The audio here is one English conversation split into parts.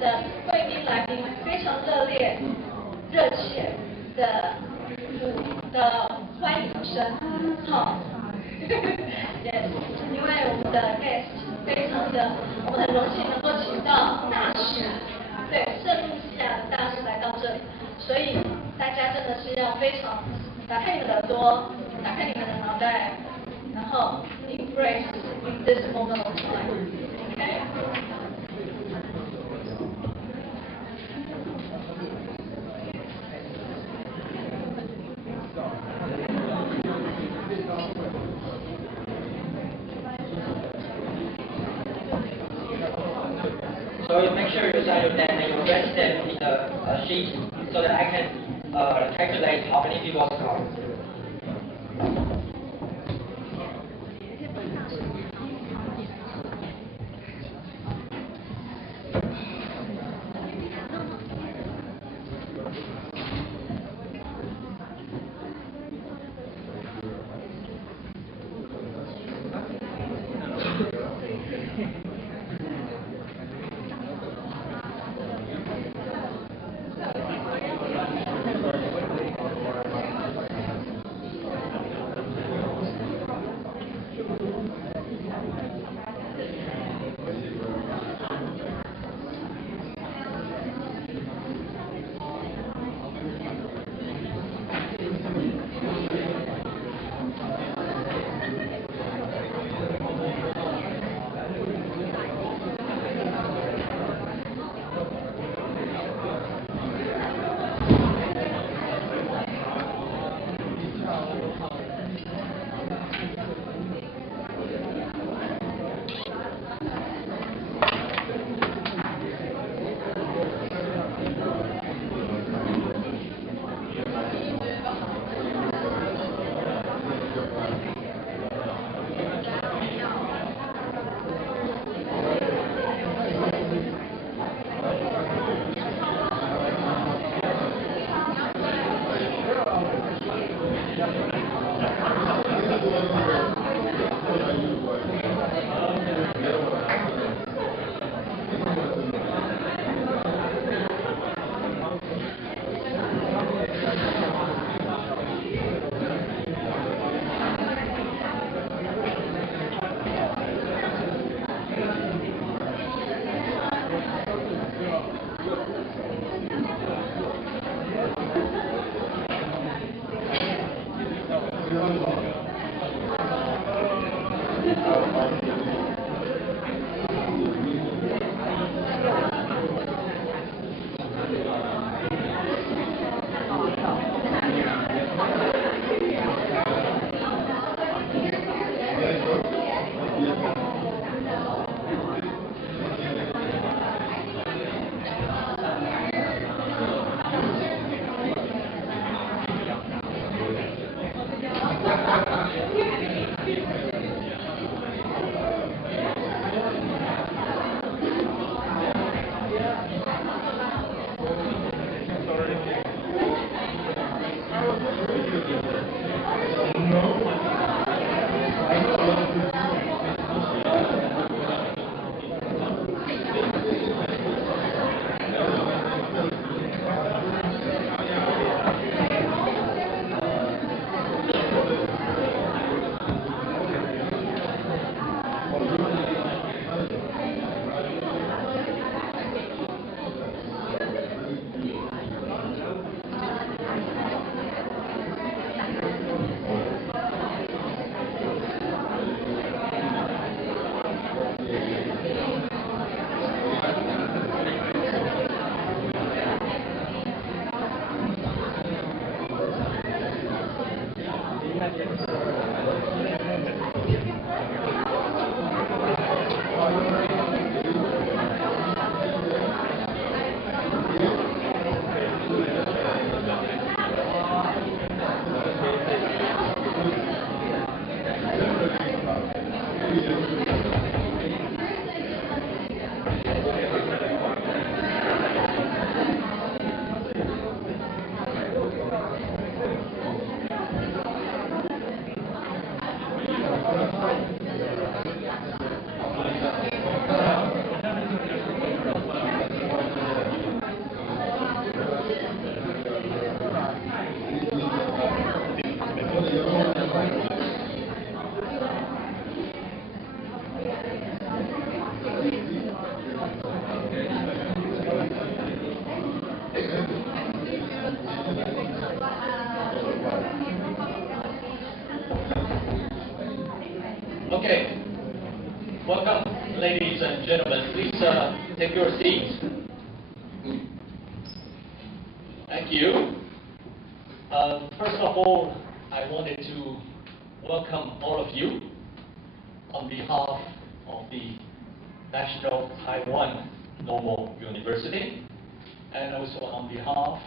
的贵宾来宾非常热烈、热切的欢迎声，好。Yes， 因为我们的 guest 我们很荣幸能够请到大使，对，圣露西亚的大使来到这里，所以大家真的是要非常打开你们的耳朵，打开你们的脑袋，然后 embrace this moment of time，OK？ So you make sure you sign your name and you write them in the sheet so that I can calculate how many people come. Welcome, ladies and gentlemen. Please take your seats. Thank you. First of all, I wanted to welcome all of you on behalf of the National Taiwan Normal University and also on behalf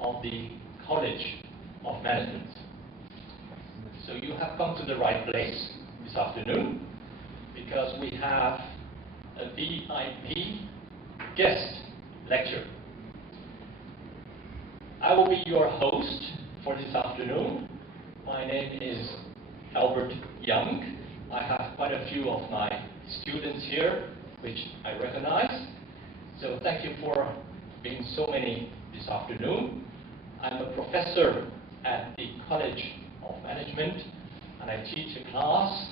of the College of Management. So you have come to the right place this afternoon because we have a VIP guest lecture. I will be your host for this afternoon. My name is Albert Young. I have quite a few of my students here, which I recognize. So thank you for being so many this afternoon. I'm a professor at the College of Management, and I teach a class,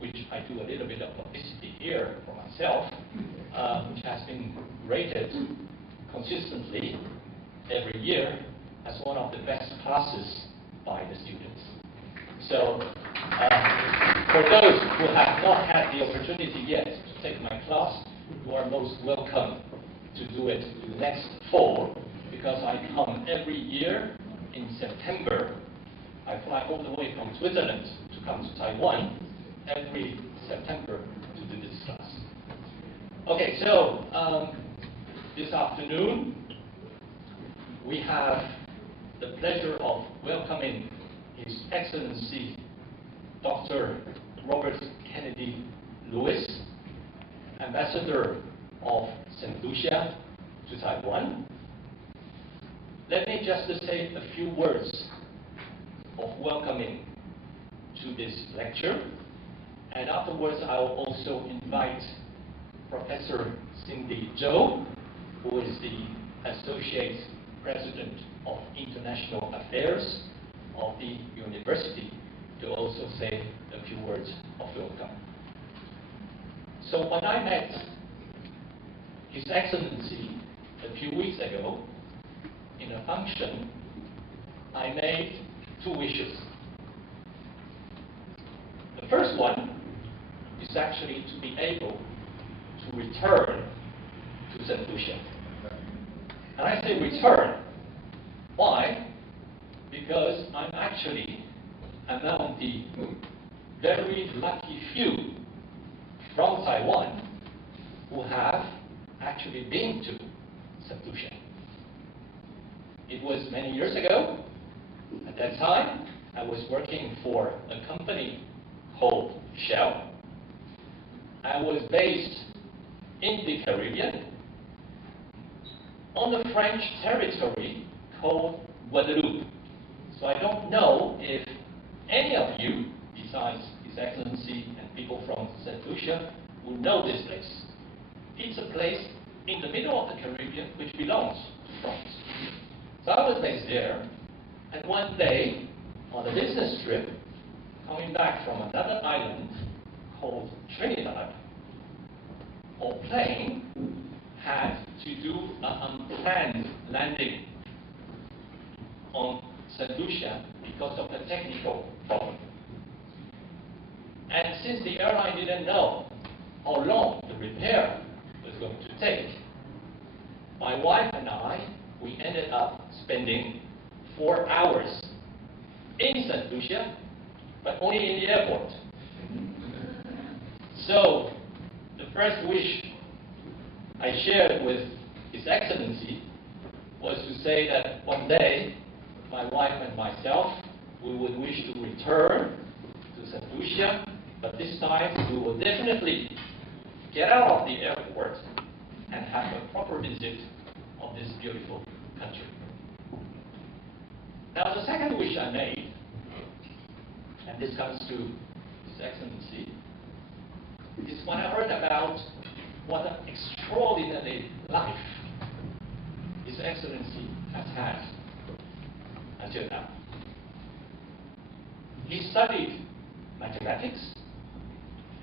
which I do a little bit of publicity here for myself, which has been rated consistently every year as one of the best classes by the students. So for those who have not had the opportunity yet to take my class, you are most welcome to do it next fall, because I come every year in September. I fly all the way from Switzerland to come to Taiwan every September to do this class. Okay, so this afternoon we have the pleasure of welcoming His Excellency Dr. Robert Kennedy Lewis, Ambassador of St. Lucia to Taiwan. Let me just say a few words of welcoming to this lecture, and afterwards I will also invite Professor Cindy Zhou, who is the Associate President of International Affairs of the University, to also say a few words of welcome. So when I met His Excellency a few weeks ago in a function, I made two wishes. The first one is actually to be able to return to St. Lucia. And I say return. Why? Because I'm actually among the very lucky few from Taiwan who have actually been to St. Lucia. It was many years ago. At that time, I was working for a company called Shell. I was based in the Caribbean on the French territory called Guadeloupe. So I don't know if any of you, besides His Excellency and people from St. Lucia, will know this place. It's a place in the middle of the Caribbean which belongs to France. So I was based there, and one day, on a business trip, coming back from another island called Trinidad, our plane had to do an unplanned landing on St. Lucia because of a technical problem. And since the airline didn't know how long the repair was going to take, my wife and I, we ended up spending 4 hours in St. Lucia, but only in the airport. So the first wish I shared with His Excellency was to say that one day my wife and myself, we would wish to return to St. Lucia, but this time we will definitely get out of the airport and have a proper visit of this beautiful country. Now the second wish I made, and this comes to His Excellency, is when I heard about what an extraordinary life His Excellency has had until now. He studied mathematics,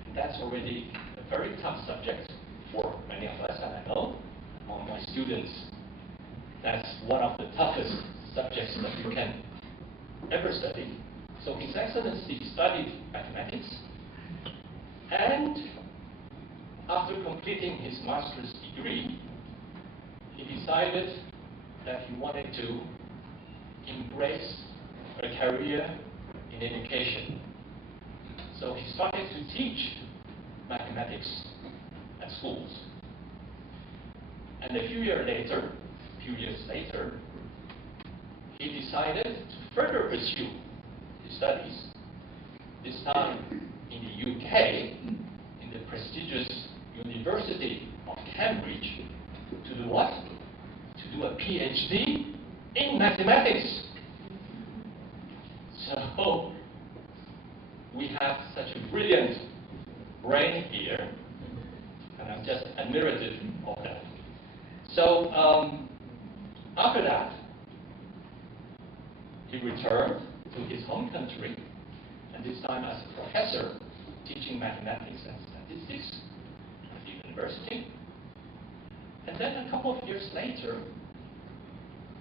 and that's already a very tough subject for many of us, and I know among my students that's one of the toughest subjects that you can ever study. So His Excellency studied mathematics, and after completing his master's degree, he decided that he wanted to embrace a career in education. So he started to teach mathematics at schools. And a few years later, he decided to further pursue his studies, this time in the UK, in the prestigious University of Cambridge, to do what? To do a PhD in mathematics. So, we have such a brilliant brain here, and I'm just admirative of that. So, after that, he returned to his home country, and this time as a professor teaching mathematics and statistics at the university. And then a couple of years later,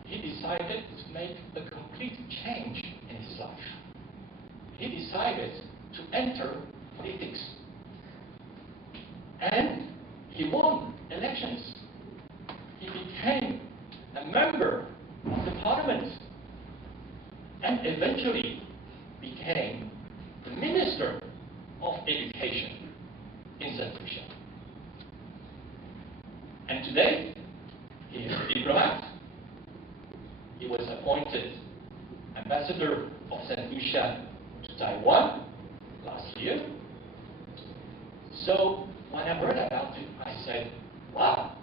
he decided to make a complete change in his life. He decided to enter politics. And he won elections. He became a member of the parliament and eventually became the Minister of Education in St. Lucia. And today, he is a diplomat. He was appointed Ambassador of St. Lucia to Taiwan last year. So when I heard about it, I said, wow,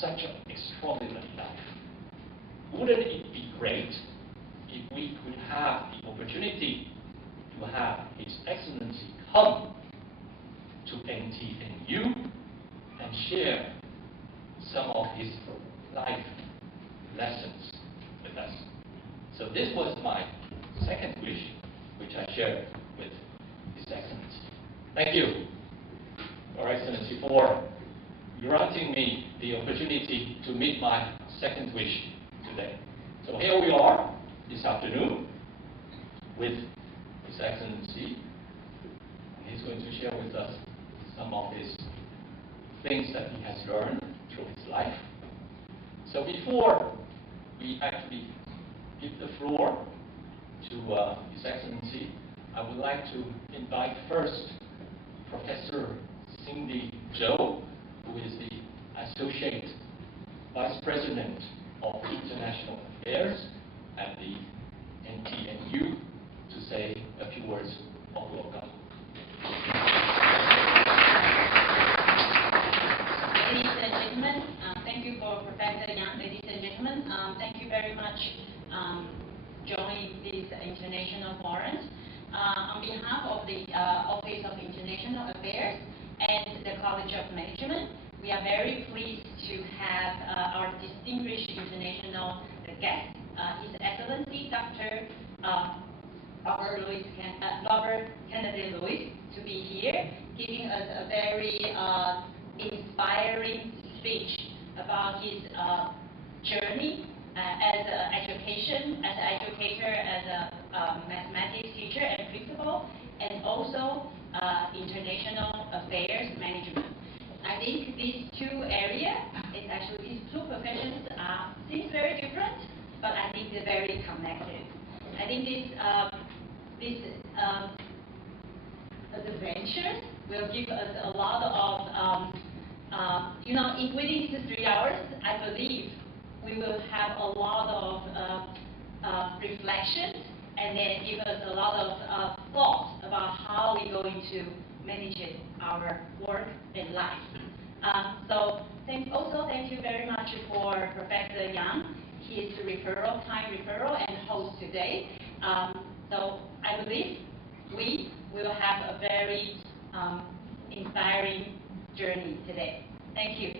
such an extraordinary life. Wouldn't it be great if we could have the opportunity to have His Excellency come to NTNU and share some of his life lessons with us. So this was my second wish, which I shared with His Excellency. Thank you, Your Excellency, for granting me the opportunity to meet my second wish today. So here we are this afternoon with His Excellency. He's going to share with us some of his things that he has learned through his life. So before we actually give the floor to His Excellency, I would like to invite first Professor Cindy Zhou, who is the Associate Vice President of International Affairs at the NTNU, to say a few words of welcome. Ladies and gentlemen, thank you for Professor Yang. Ladies and gentlemen, thank you very much joining this international forum. On behalf of the Office of International Affairs and the College of Management, we are very pleased to have our distinguished international guest, His Excellency Dr. Robert Kennedy Lewis, to be here, giving us a very inspiring speech about his journey as an educator, as a mathematics teacher and principal, and also international affairs management. I think these two areas, these two professions seem very different, but I think they're very connected. I think these adventures will give us a lot of, within these 3 hours, I believe we will have a lot of reflections, and then give us a lot of thoughts about how we're going to manage our work and life. Thank you very much for Professor Yang, his time referral and host today. So I believe we will have a very inspiring journey today. Thank you.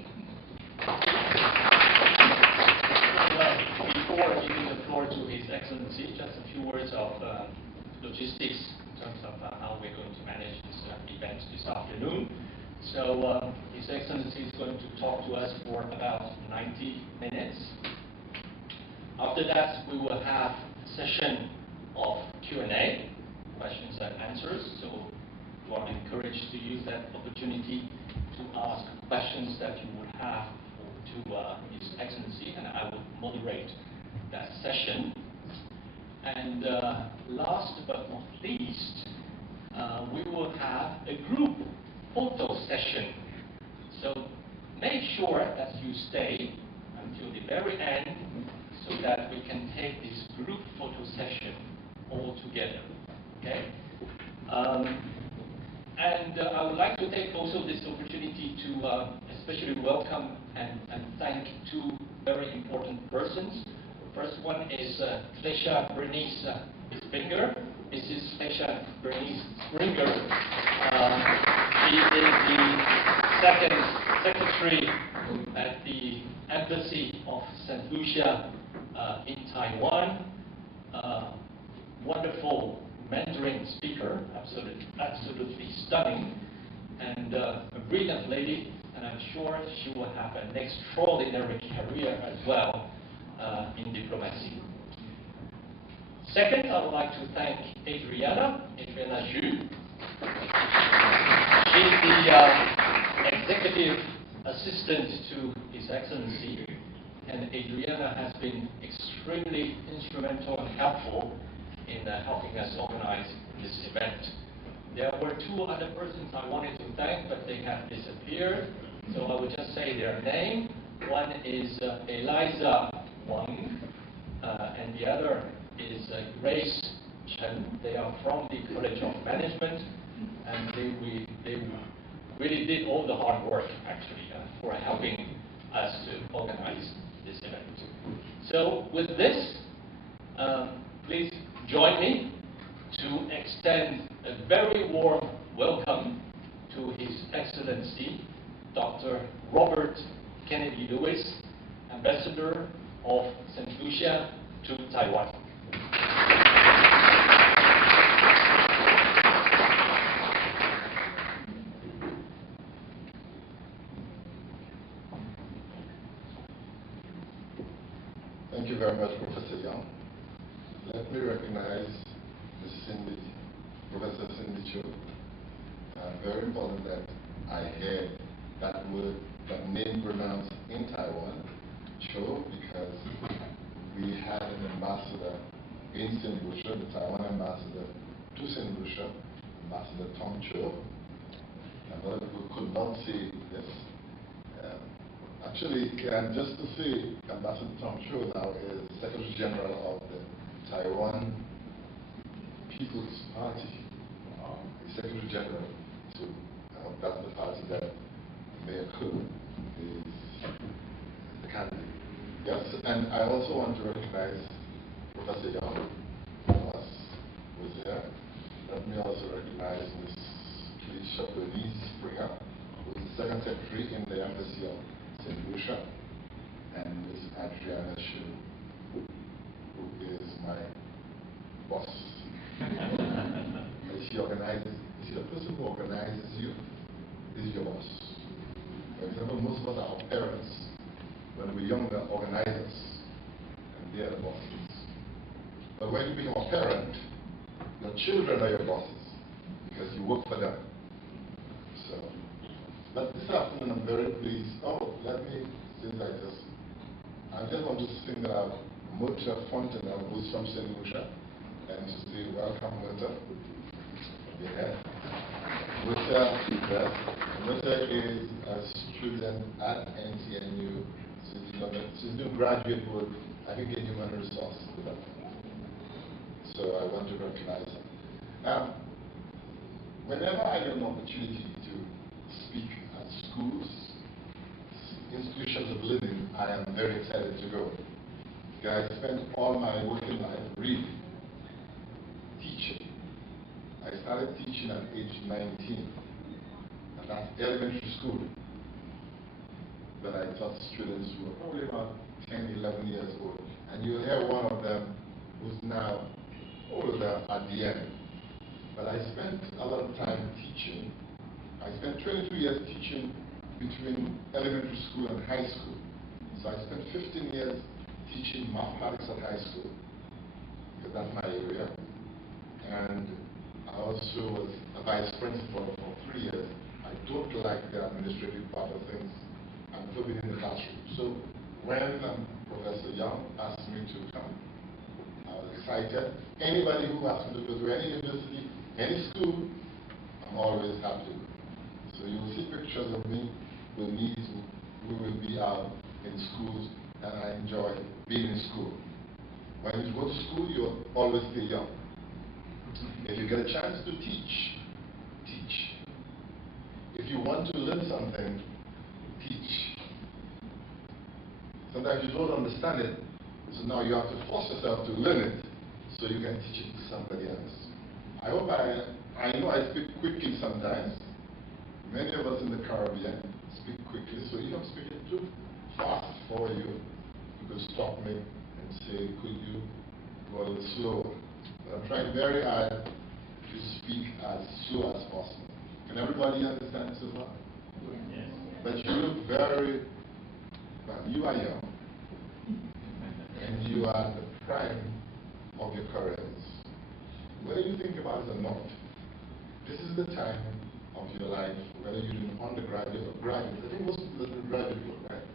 Before giving the floor to His Excellency, just a few words of logistics in terms of how we're going to manage this event this afternoon. So His Excellency is going to talk to us for about 90 minutes. After that, we will have a session of Q&A, questions and answers. So you are encouraged to use that opportunity to ask questions that you would have to His Excellency, and I will moderate that session. And last but not least, we will have a group photo session. So make sure that you stay until the very end so that we can take this group photo session all together. Okay? I would like to take also this opportunity to especially welcome and thank two very important persons. The first one is Lucia Bernice Springer. Mrs. Lucia Bernice Springer. She is the second secretary at the Embassy of St. Lucia in Taiwan. Wonderful Mandarin speaker, absolutely stunning, and a brilliant lady, and I'm sure she will have an extraordinary career as well in diplomacy. Second, I would like to thank Adriana Zhu. She's the executive assistant to His Excellency, and Adriana has been extremely instrumental and helpful in helping us organize this event. There were two other persons I wanted to thank, but they have disappeared, so I will just say their name. One is Eliza Wang, and the other is Grace Cheng. They are from the College of Management, and they really did all the hard work, actually, for helping us to organize this event. So with this, please join me to extend a very warm welcome to His Excellency, Dr. Robert Kennedy Lewis, Ambassador of St. Lucia to Taiwan. Thank you very much, Professor Young. Let me recognize Professor Cindy Cho. Very important that I heard that word, that name pronounced in Taiwan, Cho, because we had an ambassador in St. Lucia, the Taiwan ambassador to St. Lucia, Ambassador Tom Cho. A lot of people could not say this. Actually, just to say, Ambassador Tom Cho now is Secretary General of the Taiwan People's Party. The Secretary General, so that's the party that Mayor Ko is the candidate. Yes, and I also want to recognize Professor Young, who is here. Let me also recognize Ms. Lucia Bernice Springer, who is the Second Secretary in the Embassy of St. Lucia, and Ms. Adriana Shu, who is my boss. She organizes, she the person who organizes you is your boss. For example, most of us are our parents. When we're younger, organizers, and they are the bosses. But when you become a parent, your children are your bosses, because you work for them. So, but this afternoon I'm very pleased. Oh, let me, since I just want to sing Mutter Fontenelle, who's from St. Lucia, and to say welcome, Mutter. Yeah. Mutter is a student at NTNU. She's doing graduate work, I think, in human resources. So I want to recognize her. Whenever I get an opportunity to speak at schools, institutions of living, I am very excited to go. Because I spent all my working life reading, teaching. I started teaching at age 19, and that's elementary school. But I taught students who were probably about 10, 11 years old. And you'll hear one of them who's now older at the end. But I spent a lot of time teaching. I spent 22 years teaching between elementary school and high school. So I spent 15 years teaching mathematics at high school, because that's my area. And I also was a vice principal for 3 years. I don't like the administrative part of things. I'm putting in the classroom. So when Professor Young asked me to come, I was excited. Anybody who asked me to go to any university, any school, I'm always happy. So you will see pictures of me with me. We will be out in schools, and I enjoy being in school. When you go to school, you always stay young. If you get a chance to teach, teach. If you want to learn something, teach. Sometimes you don't understand it, so now you have to force yourself to learn it so you can teach it to somebody else. I hope I know I speak quickly sometimes. Many of us in the Caribbean speak quickly, so if I'm speaking too fast for you, you could stop me and say, could you go a little slower? But I'm trying very hard to speak as slow as possible. Can everybody understand so far? Yes. But you look very, well, you are young, and you are the prime of your careers. Whether you think about it or not, this is the time of your life, whether you're doing undergraduate or graduate. I think most people do graduate work, right?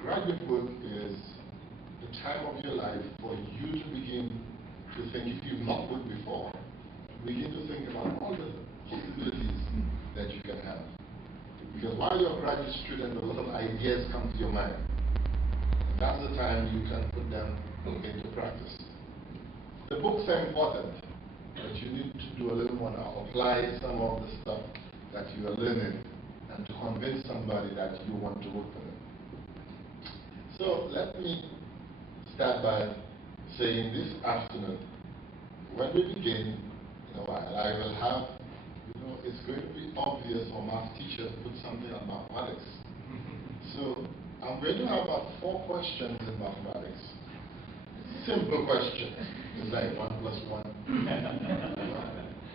Graduate work is the time of your life for you to begin to think, if you've not worked before, begin to think about all the possibilities that you can have. Because while you're a graduate student, a lot of ideas come to your mind. And that's the time you can put them into practice. The books are important, but you need to do a little more now. Apply some of the stuff that you are learning and to convince somebody that you want to work for them. So let me start by saying this afternoon, when we begin in a while, I will have, it's going to be obvious for math teachers to put something on mathematics. So I'm going to have about 4 questions in mathematics. Simple questions. It's like 1 plus 1.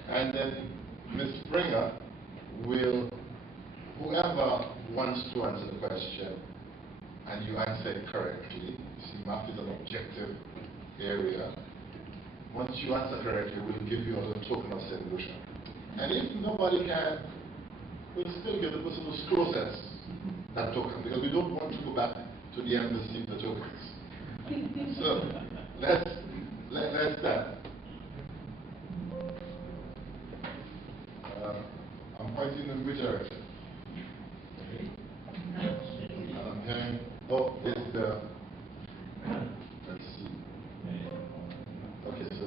And then Ms. Springer will, whoever wants to answer the question, and you answer it correctly, see, math is an objective area. Once you answer correctly, we'll give you a little token of St. Lucia. And if nobody can, we'll still give the person who process that token, because we don't want to go back to the embassy for tokens. So let's start. I'm pointing in which direction? I'm hearing, oh, it's the, let's see. Okay, so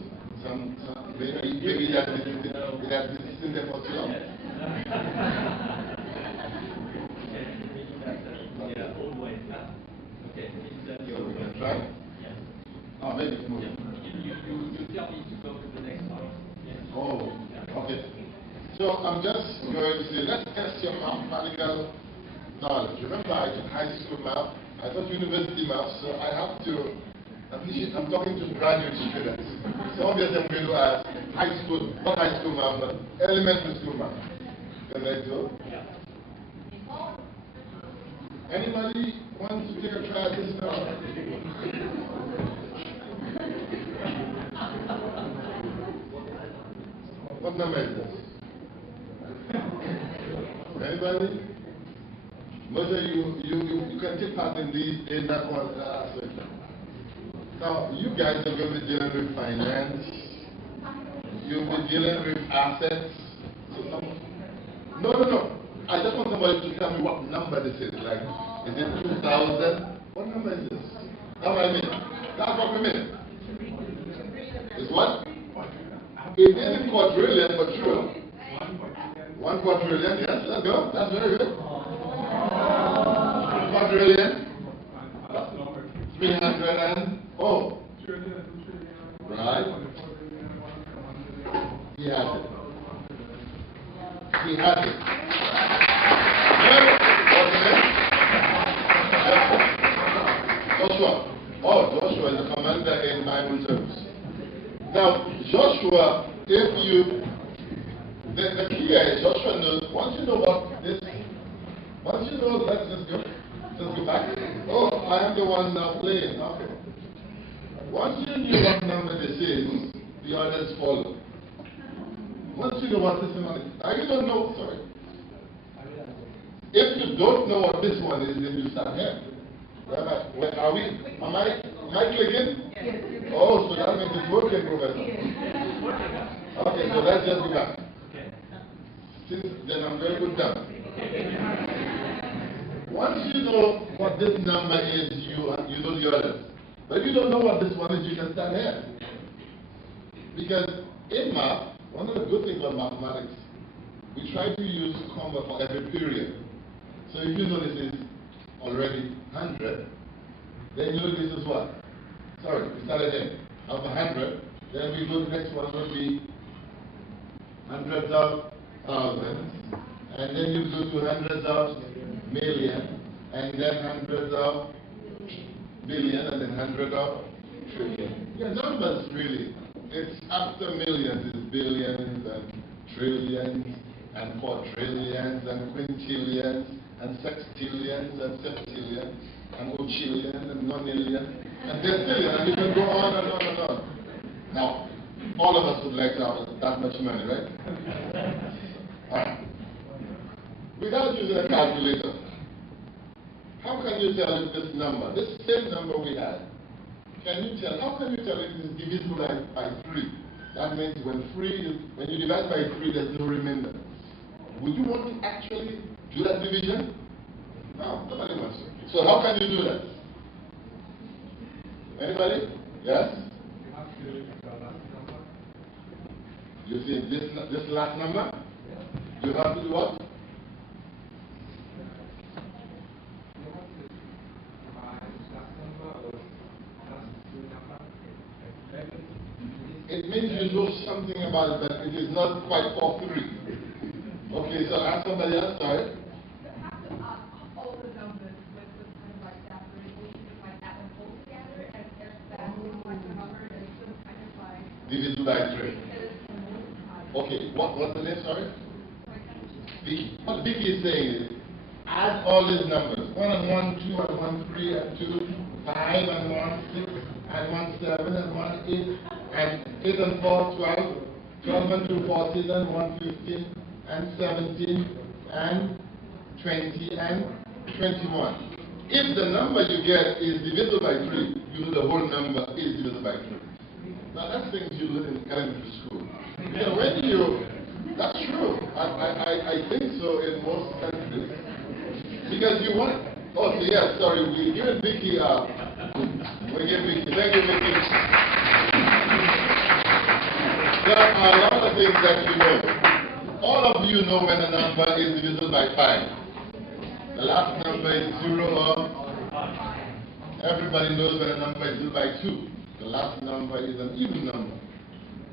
maybe it has been sitting there for too long. So we can try. Oh, maybe it's moving. You tell me to go to the next one. Oh, okay. So I'm just going to say, let's test your mathematical knowledge. Remember, I took high school math, I taught university math, so I have to, I'm talking to graduate students. So obviously I'm going to ask high school, not high school math, but elementary school math. Can I do? Yeah. Anybody wants to take a try at this now? What number is this? Anybody? Most of you can take part in these in that one aspect. Now you guys are going to be dealing with finance. You'll be dealing with assets. So no. I just want somebody to tell me what number this is. Like, is it 2,000? What number is this? That's what I mean. That's what we mean. It's what? It isn't quadrillion, but true. 1 quadrillion, yes, let's go. That's very good. 1 quadrillion. 300 and, oh. Right. He has it. He has it. Joshua. Oh, Joshua is the commander in Bible service. Now, Joshua, if you, the key is Joshua knows, once you know about this, once you know, let's just go back. Oh, I am the one now playing. Okay. Once you knew what number this is, the others follow. Once you know what this one is, now you don't know, sorry. If you don't know what this one is, then you start here. Where are we? Am I clicking? Yes. Oh, so that means it's working, Professor. Okay, so let's just go back. Since then I'm very good done. Once you know what this number is, you know the others. But if you don't know what this one is, you can start here. Because in math, one of the good things about mathematics, we try to use comma for every period. So if you know this is already 100, then you know this is what? Sorry, we started in of 100, then we go to the next one would be hundreds of thousands, and then you go to hundreds of million, and then hundreds of billion, and then hundred of trillion. Yeah, numbers really. It's after millions, it's billions and trillions and quadrillions and quintillions and sextillions and septillions and ochillions and nonillions and decillions, and you can go on and on and on. Now, all of us would like to have that much money, right? Alright. Without using a calculator, how can you tell if this number, this same number we had, how can you tell if it is divisible by 3? That means when you divide by 3, there's no remainder. Would you want to actually do that division? No, nobody wants to. So how can you do that? Anybody? Yes? You see this last number? You have to do what? It means you know something about it, but it is not quite all 3. Okay, so ask somebody else, sorry. All the numbers with kind of like that, we should like add them all together, and if that like the number is just kind of like divisible by 3. Okay, what's the name, sorry? Vicky. What Vicky is saying is, add all these numbers. 1 and 1, 2 and 1, 3 and 2, 5 and 1, 6 and 1, 7 and 1, 8 and 8 and 4, 12, 12 and 2, 14 and 1, 15 and 17 and 20 and 21. If the number you get is divisible by 3, you know the whole number is divisible by 3. Now that's things you learn in elementary school. So when you, that's true. I think so in most countries. Because you want, oh yes, sorry, we give Vicky, we give Vicky, thank you Vicky. There are a lot of things that you know. All of you know when a number is divisible by 5. The last number is 0 or everybody knows when a number is divisible by 2. The last number is an even number.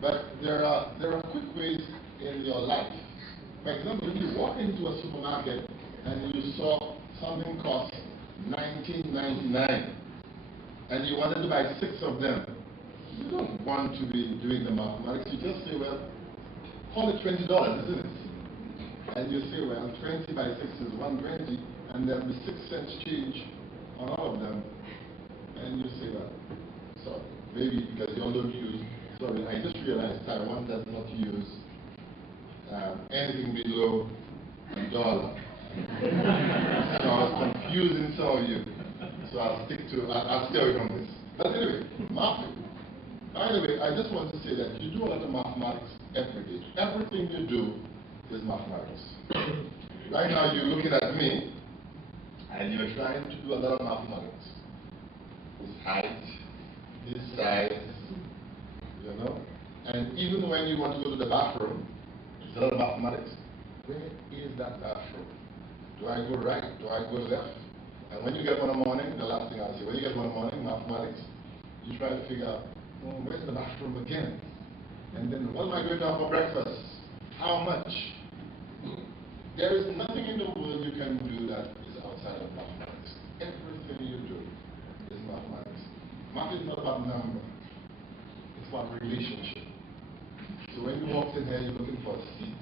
But there are quick ways in your life. For example, if you walk into a supermarket and you saw something cost $19.99 and you wanted to buy 6 of them, you don't want to be doing the mathematics. You just say, well, call it $20, isn't it? And you say, well, 20 by 6 is 120, and there'll be 6 cents change on all of them. And you say, well, so maybe because you all don't use, sorry, I just realized Taiwan does not use anything below $1. So I was confusing some of you. So I'll stay away from this. But anyway, math. By the way, I just want to say that you do a lot of mathematics every day. Everything you do is mathematics. Right now you're looking at me and you're trying to do a lot of mathematics. This height, this size, you know. And even when you want to go to the bathroom, it's a lot of mathematics. Where is that bathroom? Do I go right? Do I go left? And when you get one in the morning, the last thing I'll say, when you get one in the morning, mathematics, you try to figure out, oh, where's the bathroom again? And then what am I going to have for breakfast? How much? There is nothing in the world you can do that is outside of mathematics. Everything you do is mathematics. Math is not about number. It's about relationship. So when you walk in here, you're looking for a seat.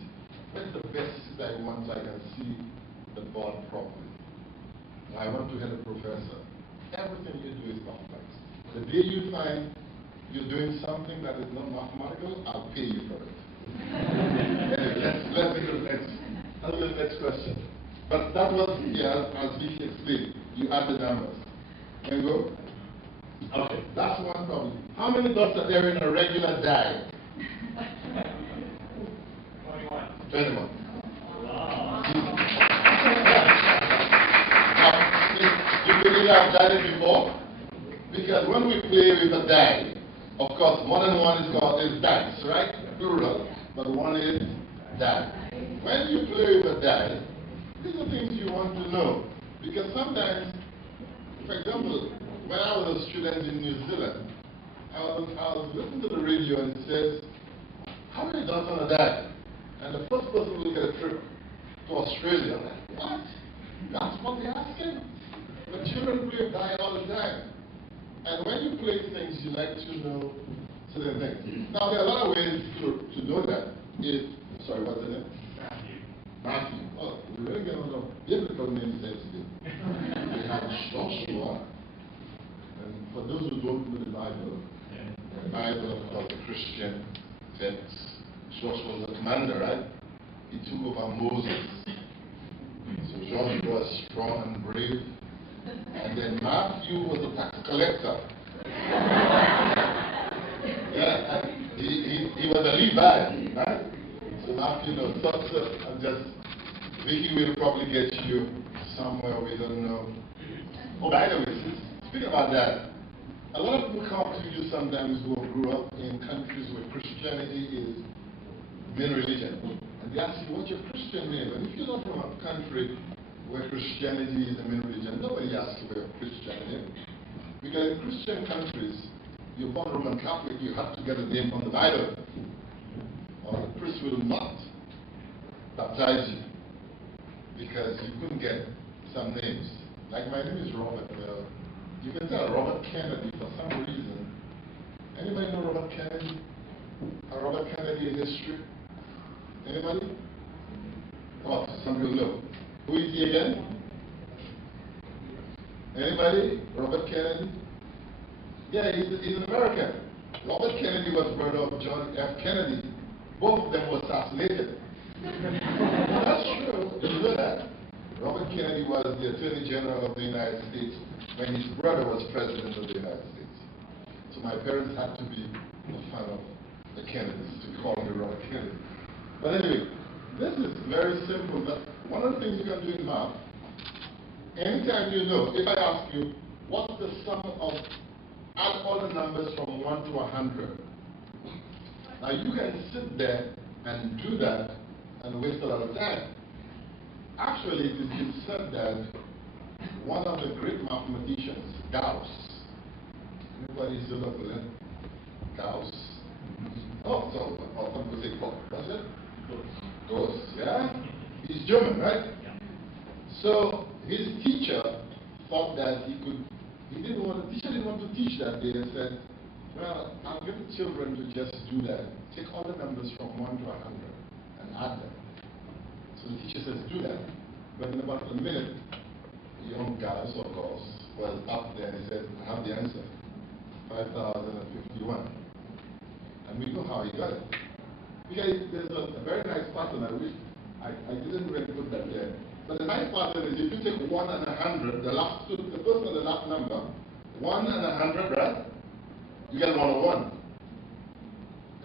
Where's the best seat I want so I can see the board properly? I want to hear the professor. Everything you do is mathematics. The day you find you're doing something that is not mathematical, I'll pay you for it. Let's go to the next question. But that was, as Vicky explained, you add the numbers. Can you go? Okay, that's one problem. How many dogs are there in a regular diet? 21. Wow. Now, you believe I've done it before? Because when we play with a die, of course, more than one is dice, right? Plural, but one is die. When you play with a die, these are things you want to know. Because sometimes, for example, when I was a student in New Zealand, I was listening to the radio and it says, how many dogs on a die? And the first person will get a trip to Australia. I'm like, what? That's what they're asking? The children play die all the time. And when you play things, you like to know certain things. Now, there are a lot of ways to know that. Sorry, what's the name? Matthew. Oh, we really get a lot of biblical names there today. We have Joshua. And for those who don't know the Bible, of the Christian text, Joshua was the commander, right? He took over Moses. So Joshua was strong and brave. And then Matthew was a tax collector. Yeah, he was a Levite, right? So Matthew knows. So I'm just, Vicky will probably get you somewhere we don't know. Oh, by the way, speaking about that, a lot of people come to you sometimes who grew up in countries where Christianity is main religion. And they ask you, what's your Christian name? And if you're not from a country where Christianity is the main religion, nobody asks you where your Christian name. Because in Christian countries, you're born Roman Catholic, you have to get a name from the Bible. Or the priest will not baptize you because you couldn't get some names. Like my name is Robert. You can tell Robert Kennedy for some reason. Anybody know Robert Kennedy? Robert Kennedy in history? Anybody? Oh, some people know. Who is he again? Anybody? Robert Kennedy? Yeah, he's an American. Robert Kennedy was brother of John F. Kennedy. Both of them were assassinated. That's true. Did you know that? Robert Kennedy was the Attorney General of the United States when his brother was President of the United States. So my parents had to be a fan of the Kennedys to call me Robert Kennedy. But anyway, this is very simple. But one of the things you can do in math, anytime you know, if I ask you, what's the sum of, add all the numbers from 1 to 100. Now you can sit there and do that and waste a lot of time. Actually, it has been said that one of the great mathematicians, Gauss, anybody still up with him? Gauss? Oh, so, some people say, what's it? Gauss, yeah? He's German, right? Yeah. So, his teacher thought that the teacher didn't want to teach that day and said, well, I'll get the children to just do that. Take all the numbers from 1 to 100 and add them. So the teacher says, do that. But in about a minute, the young Gauss, of course, was up there and he said, I have the answer. 5,051. And we know how he got it. Because there's a very nice pattern. I wish I didn't really put that there. But the nice pattern is if you take 1 and 100, the first and the last number, 1 and 100, right? You get 101.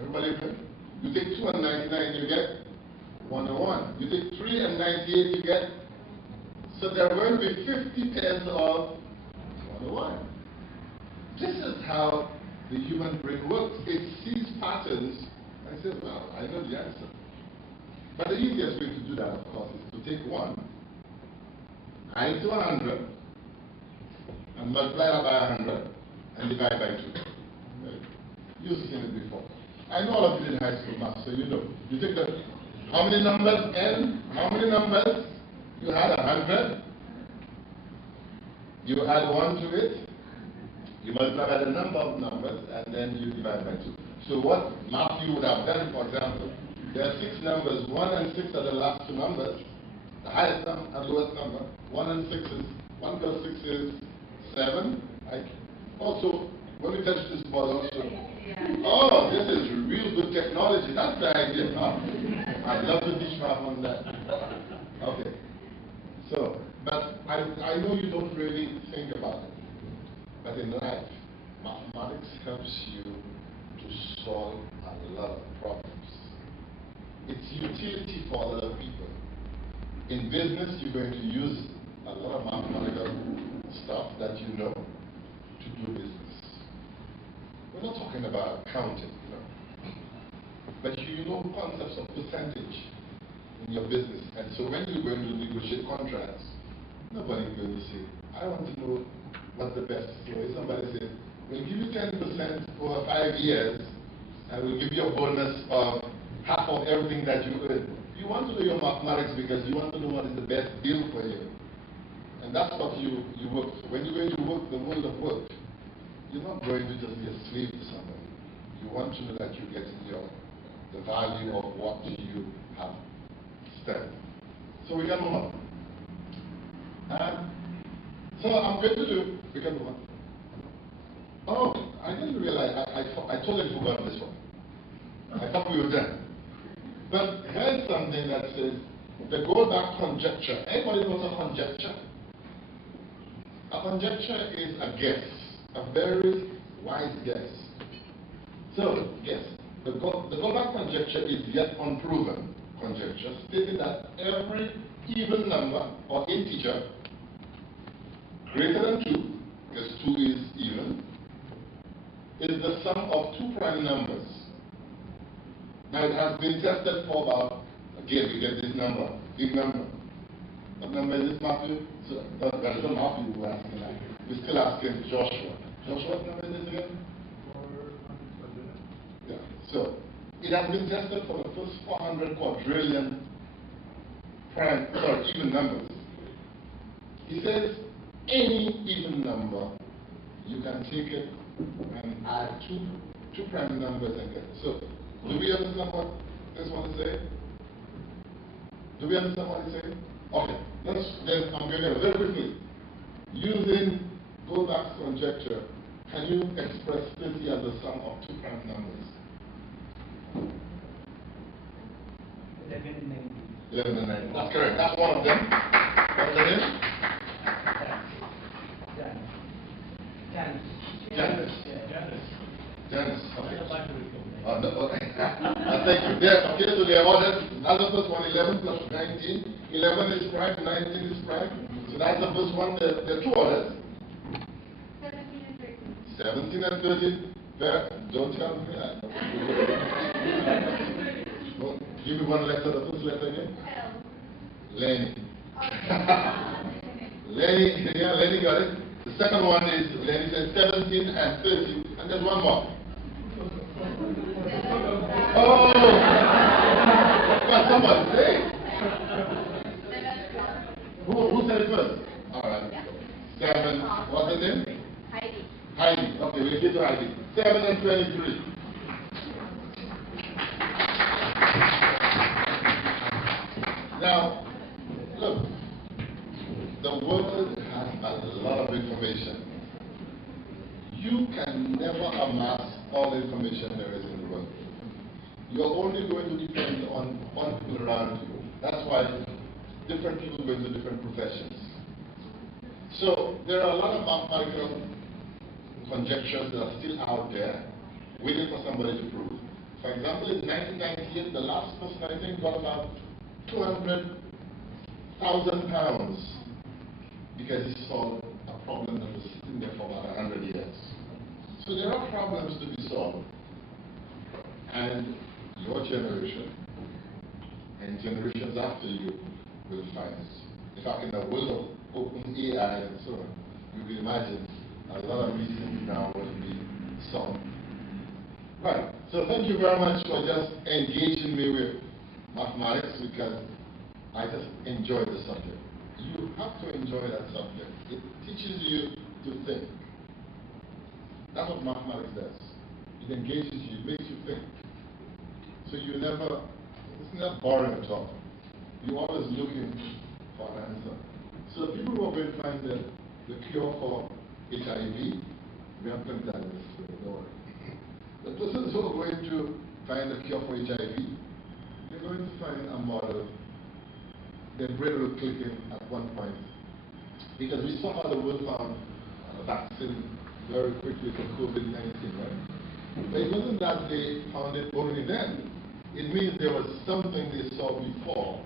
Everybody agree? You take 2 and 99, you get 101. You take 3 and 98, you get. So there are going to be 50 pairs of 101. This is how the human brain works. It sees patterns and says, well, I know the answer. But the easiest way to do that, of course, is to take 1, add it to 100, and multiply that by 100, and divide by 2. You've seen it before. I know all of you in high school math, so you know. You take the, how many numbers, N? How many numbers? You had 100. You add 1 to it. You multiply by the number of numbers, and then you divide by 2. So what Matthew would have done, for example, there are 6 numbers. 1 and 6 are the last 2 numbers. The highest number and lowest number. 1 and 6 is, 1 plus 6 is 7. Right? Also, When we touch this board also, oh, this is real good technology. That's the idea. Oh, I'd love to teach math on that. Okay. So, but I know you don't really think about it. But in life, mathematics helps you to solve a lot of problems. It's utility for a lot of people. In business, you're going to use a lot of mathematical stuff that you know to do business. We're not talking about accounting, but you know concepts of percentage in your business. And so when you're going to negotiate contracts, nobody's going to say, I want to know what the best is. So if somebody says, we'll give you 10% for 5 years, and we'll give you a bonus of half of everything that you earn. You want to know your mathematics because you want to know what is the best deal for you. And that's what you work for. When you're going to work the world of work, you're not going to just be a slave to somebody. You want to know that you're getting the value of what you have spent. So we can move on. So I'm going to do, we can move on. Oh, I didn't realize, I totally forgot this one. I thought we were done. But here's something that says, the Goldbach conjecture. Anybody knows a conjecture? A conjecture is a guess, a very wise guess. So, guess. The Goldbach conjecture is yet unproven conjecture, stating that every even number or integer greater than 2, because 2 is even, is the sum of 2 prime numbers. Now it has been tested for about, again we get this number, big number. What number is this, Matthew? So, that is not Matthew who asking that. We're still asking Joshua. Joshua, what number is this again? 400. Yeah, so it has been tested for the first 400 quadrillion even numbers. He says any even number, you can take it and add two prime numbers and get it. So, do we understand what this one is saying? Do we understand what he's saying? Okay, then I'm going to very quickly. Using Goldbach's conjecture, can you express 30 as the sum of 2 prime numbers? 11 and 19. 11 and 19. That's correct. That's one of them. What's the name? Janice. Janice. Okay. No, okay. Thank you. There, okay, so the order, that's the first one, 11 plus 19. 11 is prime, 19 is prime. So that's the first one. There are 2 orders. 17 and 13. 17 and 13. Don't tell me that. Well, give me one letter, the first letter again. L. Lenny. Lenny got it. The second one is, Lenny says 17 and 13. And there's one more. Oh! What somebody say? Who said it first? All right. 7. What's the name? Heidi. Heidi. Okay, we'll get to Heidi. 7 and 23. Now, look. The world has a lot of information. You can never amass all the information there is in the world. You're only going to depend on people around you. That's why different people go into different professions. So there are a lot of mathematical conjectures that are still out there, waiting for somebody to prove. For example, in 1998, the last person I think got about 200,000 pounds because he solved a problem that was sitting there for about 100 years. So there are problems to be solved. And your generation and generations after you will find it. In fact, in the world of open AI and so on, you can imagine a lot of these things now will be solved. Right. So thank you very much for just engaging me with mathematics, because I just enjoy the subject. You have to enjoy that subject. It teaches you to think. That's what mathematics does. It engages you, it makes you think. So it's not boring at all. You're always looking for an answer. So people who have been finding the cure for HIV, We have plenty of time, don't worry. The persons who are going to find a cure for HIV, they're going to find a model. Their brain will click in at one point. Because we saw how the world found a vaccine very quickly for COVID-19, right? But it wasn't that they found it only then. It means there was something they saw before,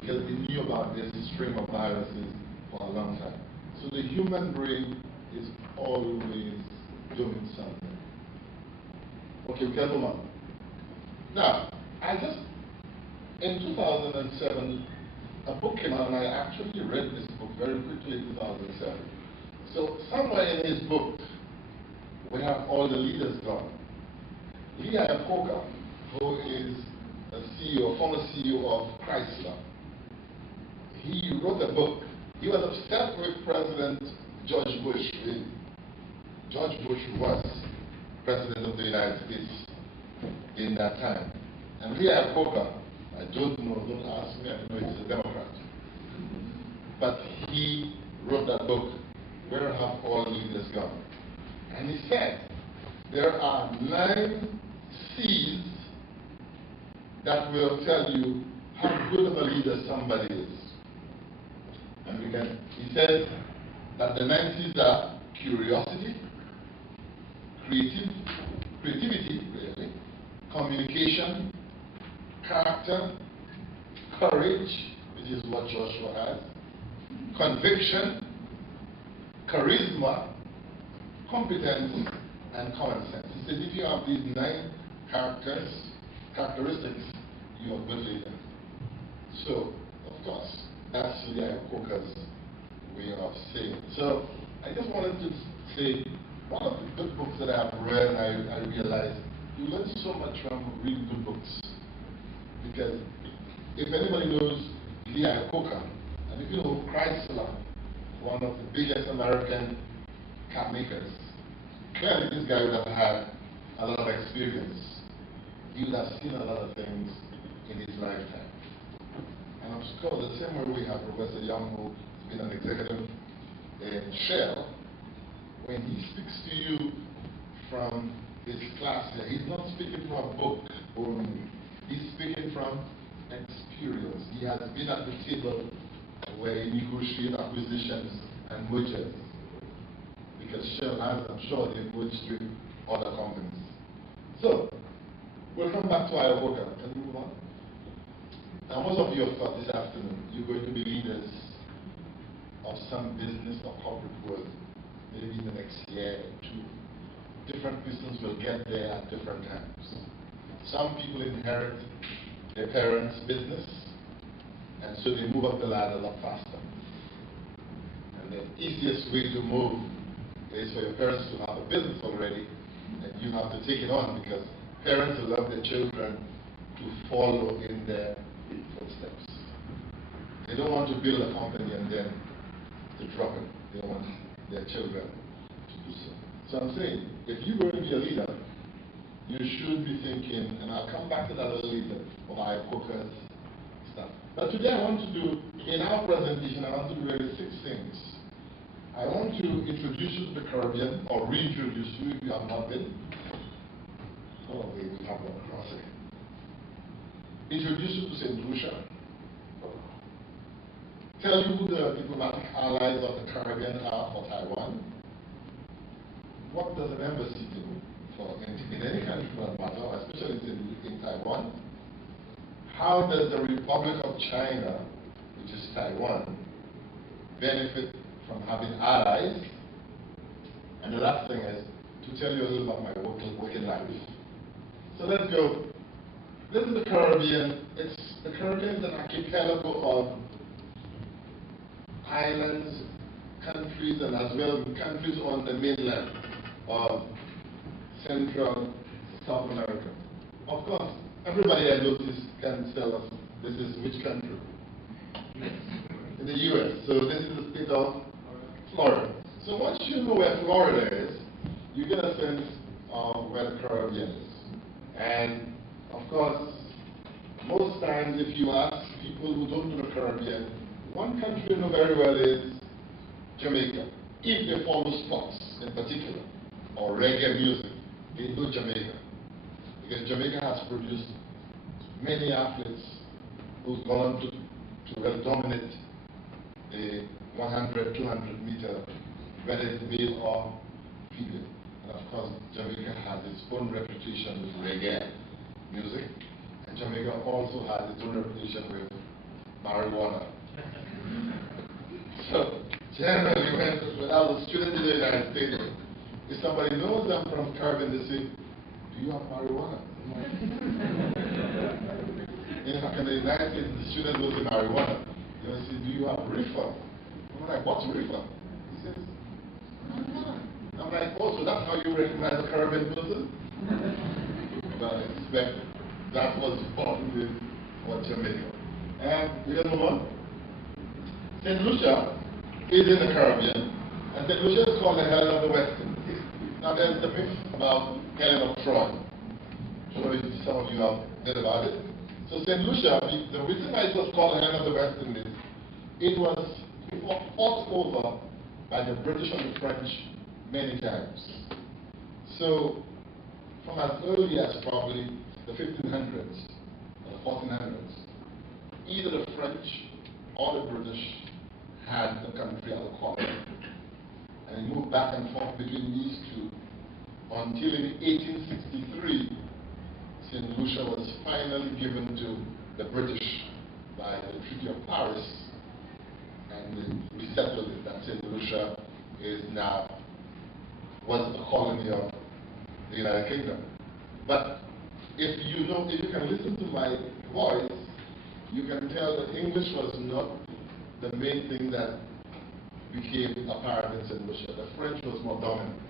because they knew about this stream of viruses for a long time. So the human brain is always doing something. Okay, we can move on. Now, in 2007, a book came out, and I actually read this book very quickly in 2007. So somewhere in this book, we have all the leaders gone. Lucia, who is a CEO, former CEO of Chrysler, he wrote a book. He was upset with President George Bush. George Bush was President of the United States in that time. And Lucia, I don't know, don't ask me, I know he's a Democrat. But he wrote that book, Where Have All Leaders Gone? And he said, there are 9 C's that will tell you how good of a leader somebody is. And he said that the 9 C's are curiosity, creativity, really, communication, character, courage, which is what Joshua has, conviction, charisma, competence, and common sense. He said if you have these 9 characteristics, you are a good leader. So, of course, that's Lucia way of saying it. So, I just wanted to say, one of the good books that I have read, I realized you learn so much from reading good books. Because if anybody knows Lucia, and if you know Chrysler, one of the biggest American car makers, clearly this guy would have had a lot of experience. He would have seen a lot of things in his lifetime. And of course, the same way we have Professor Young, who's been an executive in Shell, when he speaks to you from his class here, he's not speaking from a book only. He's speaking from experience. He has been at the table where he negotiates acquisitions and mergers. Because Shell has, I'm sure, they've merged with other companies. So, we'll come back to Iavoca. Can we move on? Now, most of you have thought this afternoon, you're going to be leaders of some business or corporate world, maybe in the next year or 2. Different persons will get there at different times. Some people inherit their parents' business, and so they move up the ladder a lot faster. And the easiest way to move is for your parents to have a business already, and you have to take it on, because parents love their children to follow in their footsteps. They don't want to build a company and then to drop it. They don't want their children to do so. So I'm saying, if you're going to be a leader, you should be thinking, and I'll come back to that a little later, of Iavoca's stuff. But today I want to do, in our presentation, I want to do really 6 things. I want to introduce you to the Caribbean, or reintroduce you if you have not been. Oh, we have one crossing. Introduce you to St. Lucia. Tell you who the diplomatic allies of the Caribbean are for Taiwan. What does an embassy do in any country for that matter, especially in Taiwan? How does the Republic of China, which is Taiwan, benefit from having allies? And the last thing is to tell you a little about my working life. So let's go. This is the Caribbean. The Caribbean is an archipelago of islands, countries, and as well countries on the mainland of Central South America. Of course, everybody I notice can tell us this is which country? In the U.S. So this is the state of Florida. So once you know where Florida is, you get a sense of where the Caribbean is. And of course, most times if you ask people who don't know the Caribbean, one country you know very well is Jamaica, if they follow spots in particular. or reggae music into Jamaica. Because Jamaica has produced many athletes who've gone on to well dominate the 100, 200 meter, whether it's male or female. And of course, Jamaica has its own reputation with reggae music, and Jamaica also has its own reputation with marijuana. So, generally, when I was a student in the United States, if somebody knows I'm from Caribbean, they say, do you have marijuana? In fact, in the United States, the student knows the marijuana. They will say, do you have reefer? I'm like, what's reefer? He says, marijuana. I'm like, oh, so that's how you recognize a Caribbean person? But I expect that was born with what Jamaica. And we can move on. St. Lucia is in the Caribbean, and St. Lucia is called the Helen of the West Indies. Now there's the myth about Helen of Troy. I'm sure some of you have heard about it. So St. Lucia, the reason why it was called the Helen of the West Indies, it was fought over by the British and the French many times. So from as early as probably the 1500s or the 1400s, either the French or the British had the country as a colony. And it moved back and forth between these two until in 1863, St. Lucia was finally given to the British by the Treaty of Paris, and we settled it that St. Lucia is now was a colony of the United Kingdom. But if you can listen to my voice, you can tell that English was not the main thing that became apparent in St. Lucia. The French was more dominant.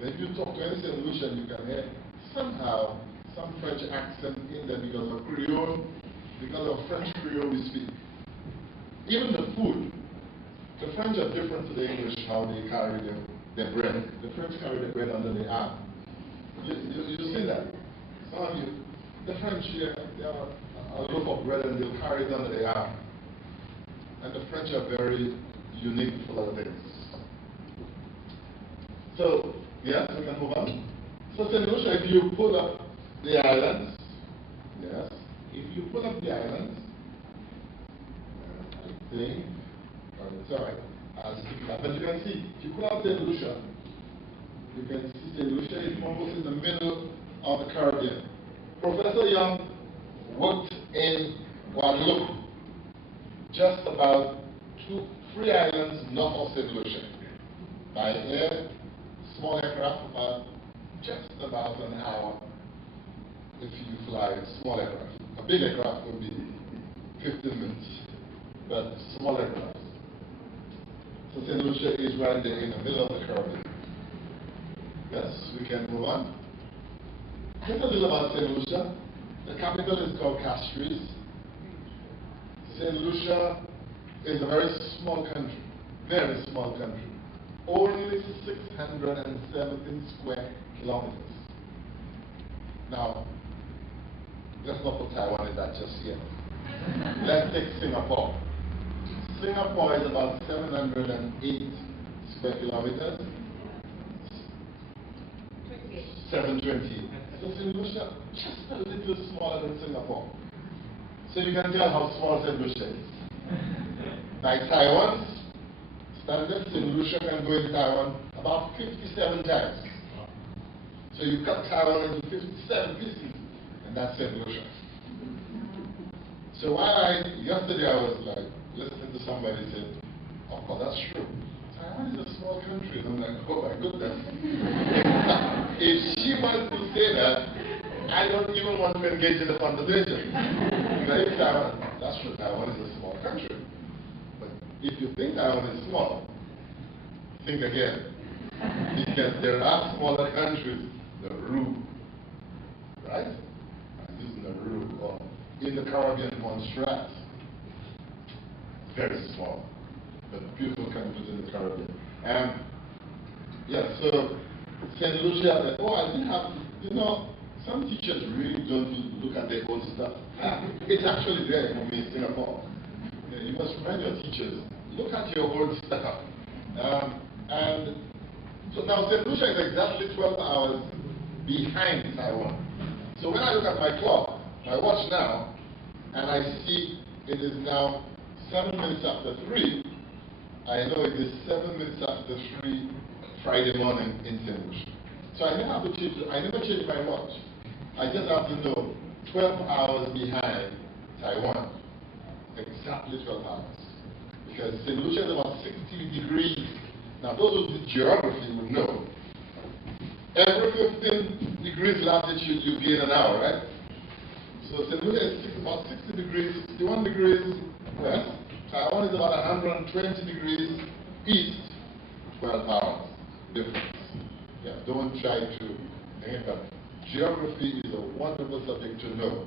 If you talk to any St. Lucian, you can hear somehow some French accent in there because of Creole, because of French Creole we speak. Even the food, the French are different to the English, how they carry their bread. The French carry their bread under their arm. You see that? Some of you, the French, they are a loaf of bread and they'll carry it under their arm. And the French are very unique for things. So, yes, we can move on. So St. Lucia, if you pull up the islands, yes, if you pull up the islands, I think, it's all right, I'll stick that. But you can see, if you pull out St. Lucia, you can see St. Lucia is almost in the middle of the Caribbean. Professor Young worked in Guadeloupe, just about 3 islands north of St. Lucia. By air, small aircraft, just about an hour if you fly a small aircraft. A big aircraft will be 15 minutes, but small aircraft. So St. Lucia is right there in the middle of the Caribbean. Yes, we can move on. Just a little about St. Lucia. The capital is called Castries. St. Lucia is a very small country, very small country. Only 617 square kilometers. Now, let's not put Taiwan in that just yet. Let's take Singapore. Singapore is about 708 square kilometers. 720. So St. Lucia, just a little smaller than Singapore. So you can tell how small St. Lucia is. Like Taiwan's standard, St. Lucia can go into Taiwan about 57 times. So you cut Taiwan into 57 pieces, and that's St. Lucia. So yesterday I was like listening to somebody say, of course that's true. Taiwan is a small country. And I'm like, oh my goodness. If she wants to say that, I don't even want to engage in the conversation. Like, Taiwan, that's true, Taiwan is a small country. But if you think Taiwan is small, think again. Because there are smaller countries, the Nauru, right? I'm using Nauru, or in the Caribbean, Montserrat. Very small, but beautiful countries in the Caribbean. And yeah, so St. Lucia, I didn't have, some teachers really don't look at their own stuff. It's actually there for me in Singapore. You must remind your teachers, look at your own stuff. And So now St. Lucia is exactly 12 hours behind Taiwan. So when I look at my clock, my watch now, and I see it is now 7 minutes after 3, I know it is 7 minutes after 3 Friday morning in St. Lucia. So I never have to change, I never change my watch. I just have to know 12 hours behind Taiwan. Exactly 12 hours. Because St. Lucia is about 60 degrees. Now those who do geography would know. Every 15 degrees latitude you gain an hour, right? So St. Lucia is about 60 degrees, 61 degrees west. Taiwan is about 120 degrees east, 12 hours difference. Yeah, don't try to think that. Geography is a wonderful subject to know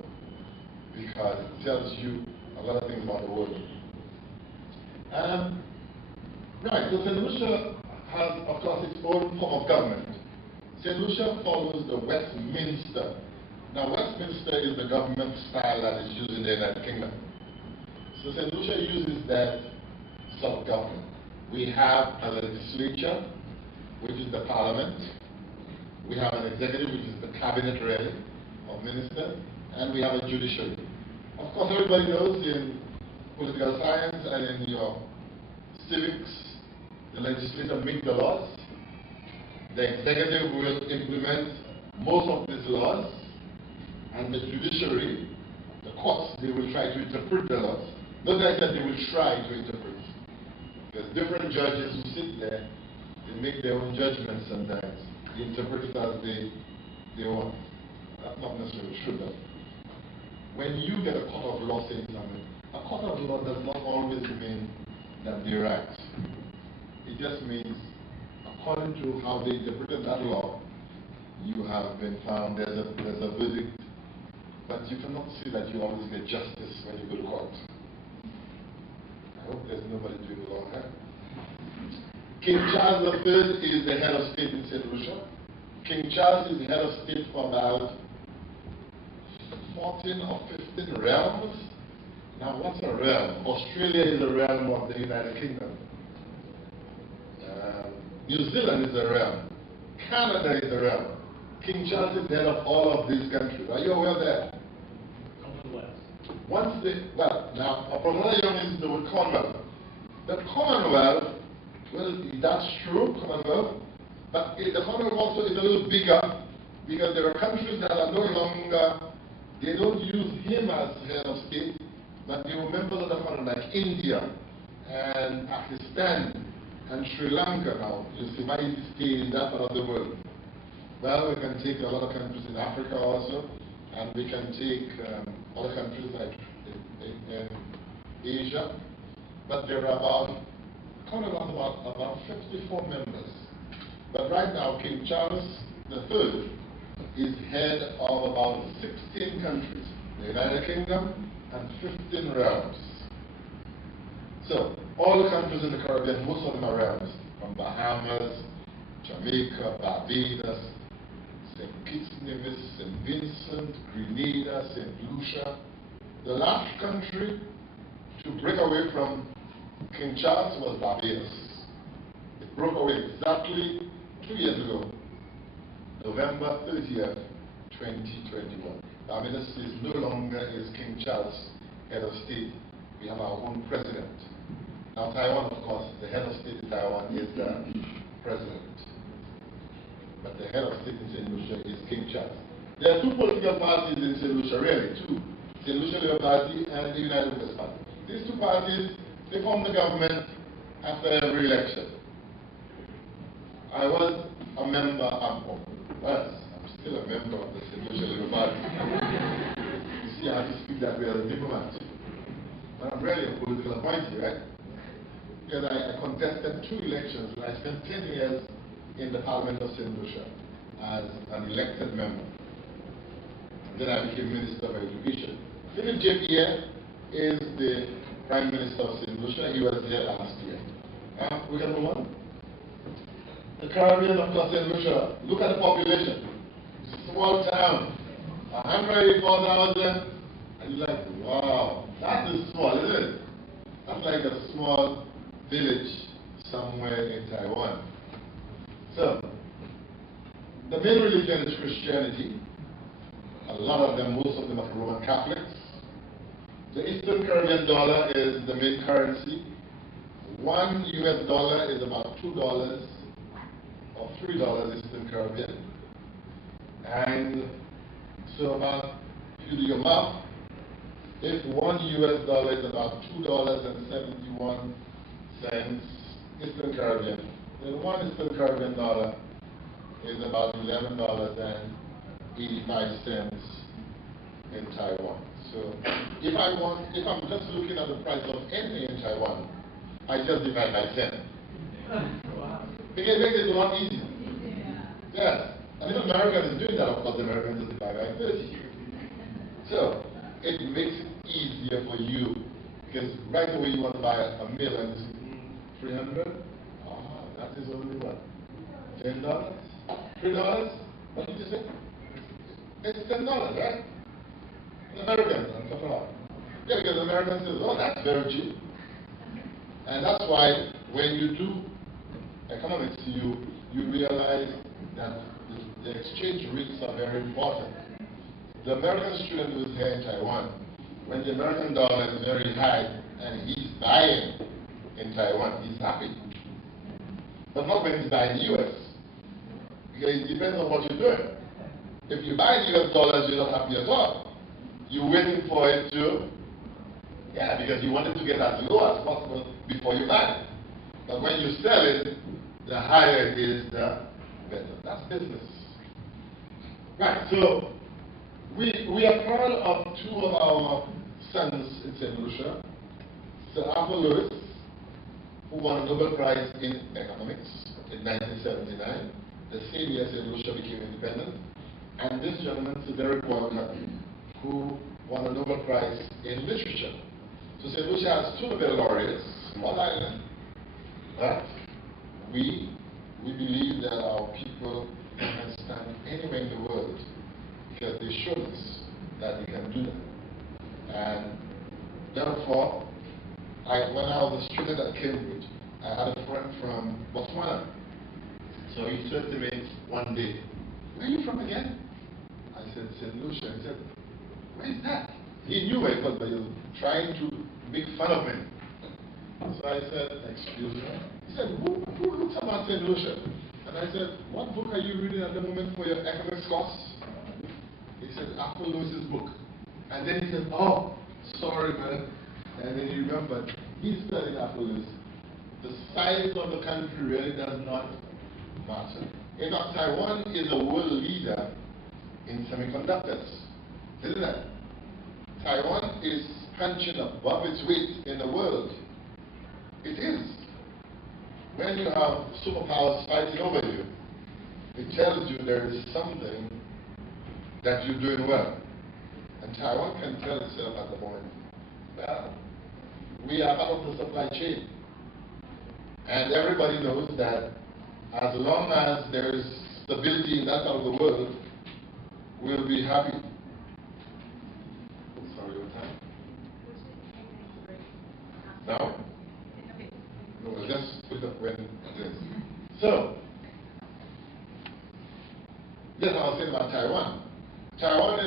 because it tells you a lot of things about the world. Right, so St. Lucia has, of course, its own form of government. St. Lucia follows the Westminster. Now, Westminster is the government style that is used in the United Kingdom. So St. Lucia uses that sort of government. We have a legislature, which is the parliament. We have an executive, which is the cabinet, really, of ministers, and we have a judiciary. Of course, everybody knows in political science and in your civics, the legislature makes the laws. The executive will implement most of these laws, and the judiciary, the courts, they will try to interpret the laws. Not that I said they will try to interpret. There's different judges who sit there, they make their own judgments sometimes. They interpret it as they want. That's not necessarily true, though. When you get a court of law saying something, a court of law does not always mean that they're right. It just means, according to how they interpreted that law, you have been found, there's a verdict. But you cannot say that you always get justice when you go to court. I hope there's nobody doing the law here. King Charles I is the head of state in St. Lucia. King Charles is the head of state for about 14 or 15 realms. Now, what's a realm? Australia is a realm of the United Kingdom. New Zealand is a realm. Canada is a realm. King Charles is the head of all of these countries. Are you aware of that? Commonwealth. Professor Young is the word Commonwealth. The Commonwealth, well, that's true, Commonwealth, but the Commonwealth also is a little bigger because there are countries that are no longer, they don't use him as head of state, but they were members of the Commonwealth, like India and Pakistan and Sri Lanka now. You see, why is he staying in that part of the world? Well, we can take a lot of countries in Africa also, and we can take other countries like in Asia, but there are about 54 members. But right now, King Charles III is head of about 16 countries, the United Kingdom and 15 realms. So, all the countries in the Caribbean, most of them are realms, from Bahamas, Jamaica, Barbados, St. Kitts, Nevis, St. Vincent, Grenada, St. Lucia. The last country to break away from King Charles was Barbados. It broke away exactly 2 years ago, November 30th, 2021. Barbados is no longer is King Charles head of state. We have our own president. Now Taiwan, of course, the head of state in Taiwan is the president. But the head of state in St. Lucia is King Charles. There are two political parties in St. Lucia, really, two. St. Lucia Labour Party and the United West Party. These two parties, they form the government after every election. I was a member, I'm still a member of the St. Lucia Labour Party. You see, I have to speak that way as a diplomat. But I'm really a political appointee, right? Because I contested 2 elections and I spent 10 years in the Parliament of St. Lucia as an elected member. And then I became Minister of Education. Philip J. Pierre is the Prime Minister of St. Lucia. He was here last year. We can move on. The Caribbean, of course, St. Lucia, look at the population. Small town, 184,000. And you're like, wow, that is small, isn't it? That's like a small village somewhere in Taiwan. So, the main religion is Christianity. A lot of them, most of them are Roman Catholics. The Eastern Caribbean dollar is the main currency. $1 US is about $2 or $3 Eastern Caribbean. And so about, if you do your math, if $1 US is about $2.71 Eastern Caribbean, then one Eastern Caribbean dollar is about $11.85 in Taiwan. So if I'm just looking at the price of anything in Taiwan, I just divide by 10. Because it makes it a lot easier. Yes. And if American is doing that, of course, the Americans just divide by 30. So it makes it easier for you. Because right away you want to buy a meal and you say, 300? Ah, that is only what? $10? $3? What did you say? It's $10, right? The Americans, I'm talking about. Yeah, because the Americans say, oh, that's very cheap. And that's why when you do economics, you realize that the exchange rates are very important. The American student who is here in Taiwan, when the American dollar is very high and he's buying in Taiwan, he's happy. But not when he's buying US. Because it depends on what you're doing. If you buy US dollars, you're not happy at all. You're waiting for it to, because you want it to get as low as possible before you buy it. But when you sell it, the higher it is, the better. That's business. Right, so we are proud of two of our sons in St. Lucia. Sir Arthur Lewis, who won a Nobel Prize in Economics in 1979, the same year St. Lucia became independent. And this gentleman, Sir Derek Walker, who won a Nobel Prize in Literature. So St. Lucia has two Nobel laureates, small island, but we believe that our people can stand anywhere in the world because they showed us that they can do that. And therefore, when I was a student at Cambridge, I had a friend from Botswana. So he said to me one day, "Where are you from again?" I said, "St. Lucia." He said, "Where is that?" He knew where it was, but he was trying to make fun of me. So I said, "Excuse me." He said, who looks about St. Lucia? And I said, "What book are you reading at the moment for your economics course?" He said, "Arthur Lewis's book." And then he said, "Oh, sorry, man." And then he remembered, he studied Arthur Lewis. The size of the country really does not matter. In fact, Taiwan is a world leader in semiconductors, isn't it? Taiwan is punching above its weight in the world. It is. When you have superpowers fighting over you, it tells you there is something that you're doing well. And Taiwan can tell itself at the moment, well, we are part of the supply chain. And everybody knows that as long as there is stability in that part of the world, we'll be happy. Sorry, what time? Now? No, we'll just put up when this. So, yes, I was saying about Taiwan. Taiwan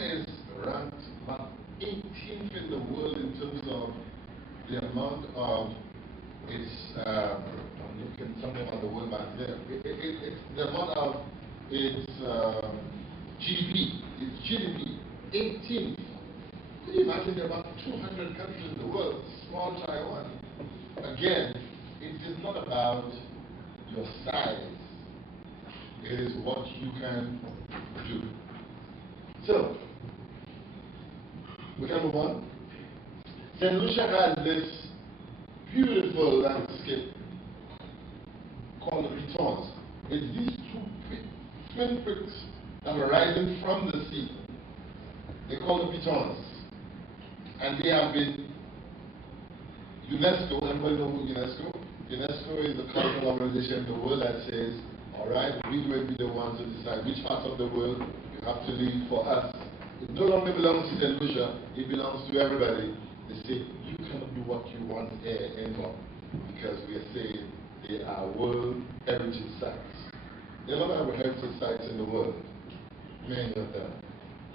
is ranked about 18th in the world in terms of the amount of its, I'm looking something about the world back there. It's the amount of its GDP. Its GDP, 18th. Can you imagine there are about 200 countries in the world, small Taiwan? Again, it is not about your size. It is what you can do. So, we can move on. St. Lucia has this beautiful landscape called the Pitons. It's these two twin peaks that are rising from the sea. They're called the Pitons. And they have been UNESCO, everybody knows UNESCO? UNESCO is the cultural organization in the world that says, all right, we will be the ones to decide which parts of the world you have to leave for us. It no longer belongs to St. Lucia, it belongs to everybody. They say, you cannot do what you want here anymore, because we are saying they are World Heritage Sites. There are a lot of heritage sites in the world, many of them,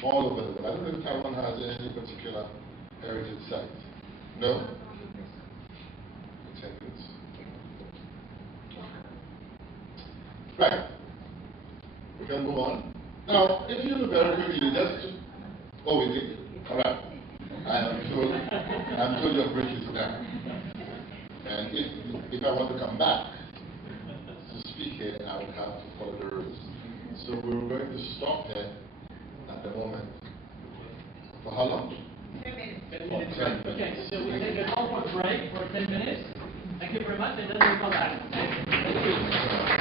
all over the world. I don't know if Taiwan has any particular heritage sites. No? Right. We can move on. Now, if you look very quickly, just oh, we did. All right. I'm told your break is now. And if I want to come back to speak here, I would have to follow the rules. So we're going to stop here at the moment. For how long? 10 minutes. 10 minutes. Okay, so we take a short break for 10 minutes. Thank you very much, and then we'll come back. Thank you.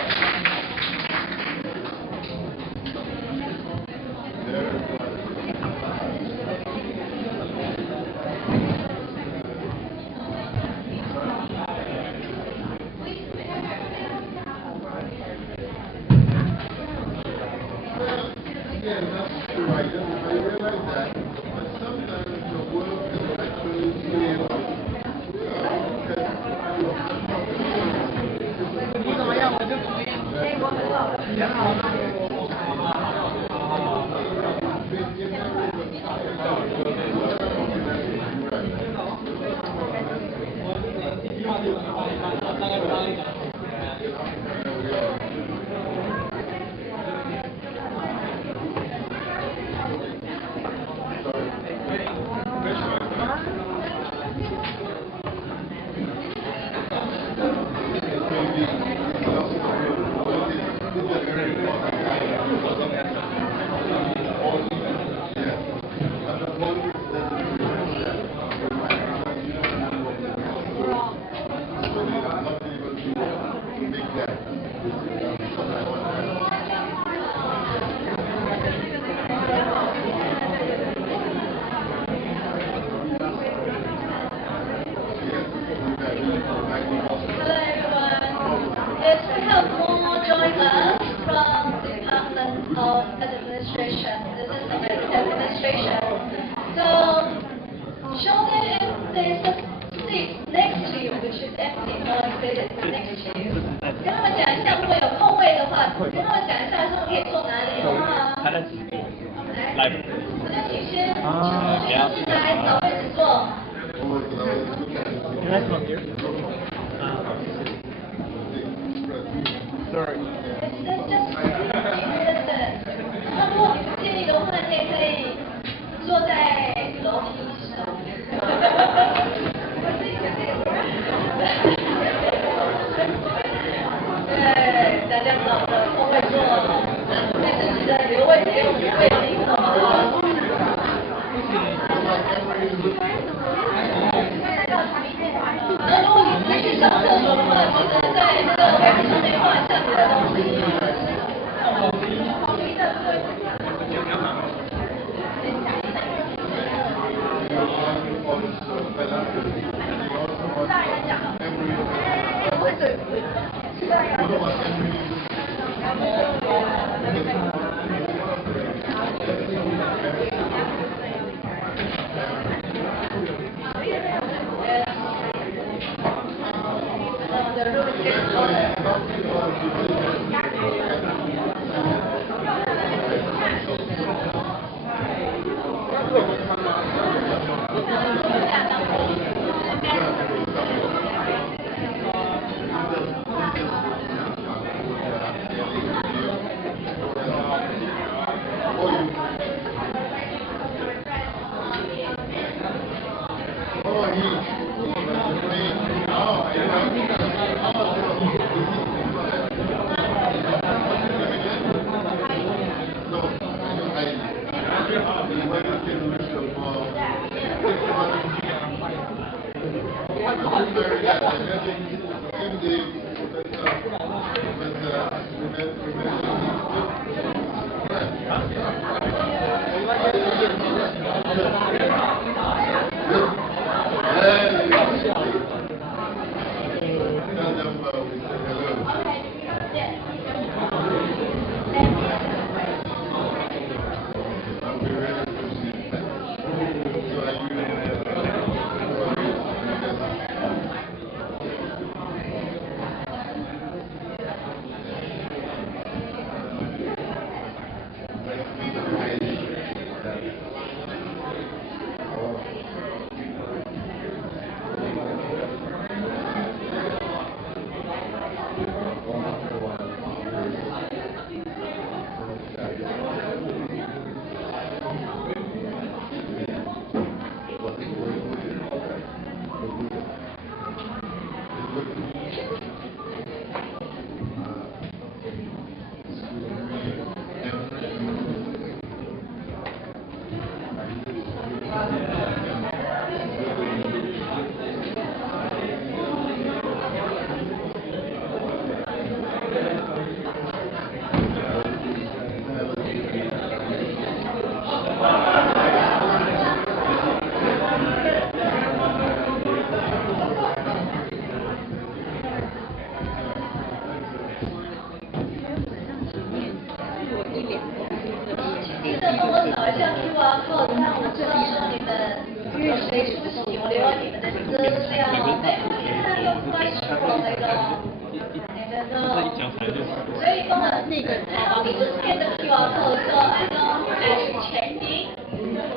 所以跟我那个how we just scan the QR code, so I know I'm checking,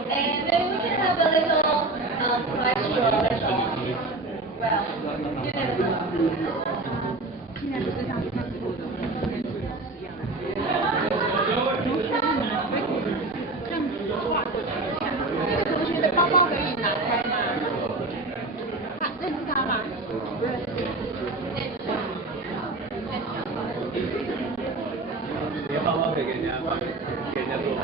and then we can have a little price for a little. Well, you never know. 现在不是上次看过的，跟是一样的。这样子画过去。那个同学的包包可以拿开吗？他认识他吗？不认识。你的包包可以给人家放，给人家做吗？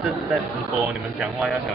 这是在直播，你们讲话要小心。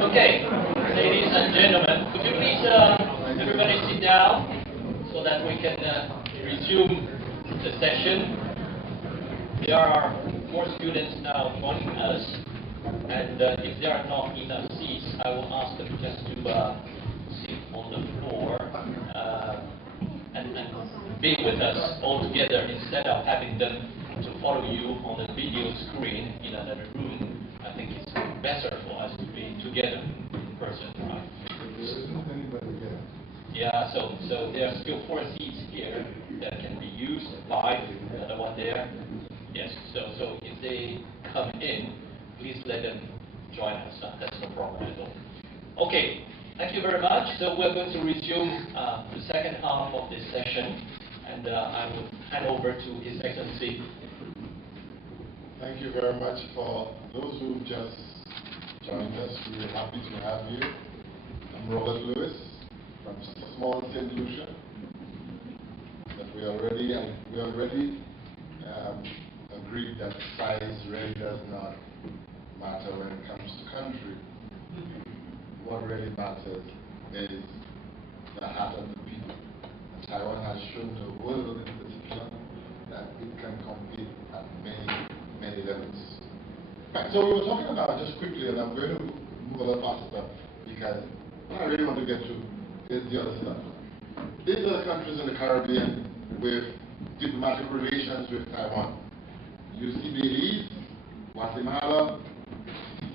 Okay, ladies and gentlemen, could you please everybody sit down so that we can resume the session. There are more students now joining us, and if there are not enough seats, I will ask them just to sit on the floor and be with us all together instead of having them to follow you on the video screen in another room. I think it's better for us to be together in person, right? Yeah, so there are still 4 seats here that can be used, 5, another one there. Yes, so if they come in, please let them join us. That's no problem at all. Okay, Thank you very much. So we're going to resume the second half of this session, and I will hand over to His Excellency. Thank you very much for those who just joined us. We're happy to have you. I'm Robert Lewis from small St. Lucia. But we already agreed that size really does not matter when it comes to country. What really matters is the heart of the people. And Taiwan has shown the world in particular that it can compete at many levels. Right, so we were talking about, just quickly, and I'm going to move a little faster because what I really want to get to is the other stuff. These are the countries in the Caribbean with diplomatic relations with Taiwan. You see Belize, Guatemala,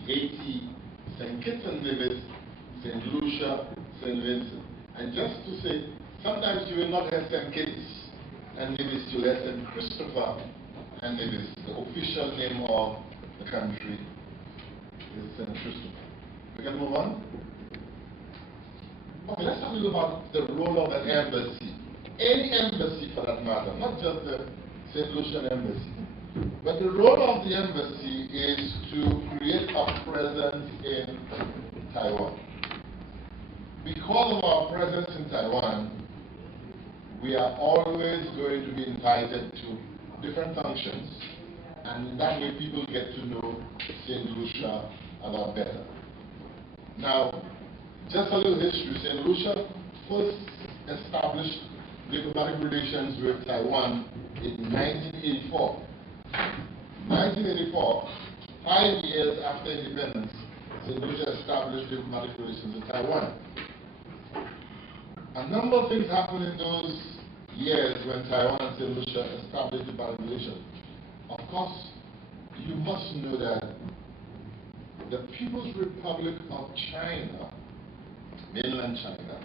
Haiti, St. Kitts and Nevis, St. Lucia, St. Vincent. And just to say, sometimes you will not have St. Kitts and Nevis, you will have St. Christopher and Nevis. The official name of the country is St. Christopher. We can move on? Okay, let's talk a little about the role of an embassy. Any embassy for that matter, not just the St. Lucian embassy. But the role of the embassy is to create a presence in Taiwan. Because of our presence in Taiwan, we are always going to be invited to different functions, and in that way people get to know St. Lucia a lot better. Now, just a little history. St. Lucia first established diplomatic relations with Taiwan in 1984. 1984, 5 years after independence, St. Lucia established diplomatic relations with Taiwan. A number of things happened in those years when Taiwan and St. Lucia established diplomatic relations. Of course, you must know that the People's Republic of China, mainland China,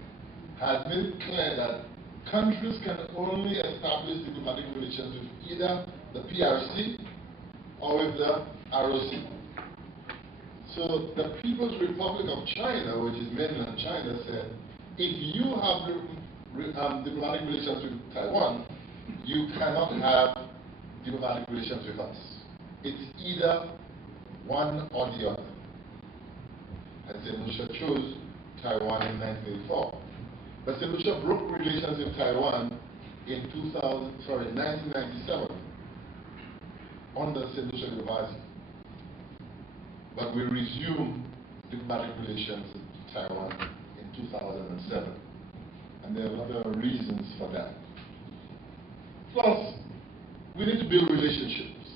has made it clear that countries can only establish diplomatic relations with either the PRC or with the ROC. So the People's Republic of China, which is mainland China, said, if you have diplomatic relations with Taiwan, you cannot have diplomatic relations with us. It's either one or the other. And St. Lucia chose Taiwan in 1984. But St. Lucia broke relations with Taiwan in 1997 under St. Lucia University. But we resumed diplomatic relations with Taiwan in 2007. And there are a lot of reasons for that. First, we need to build relationships.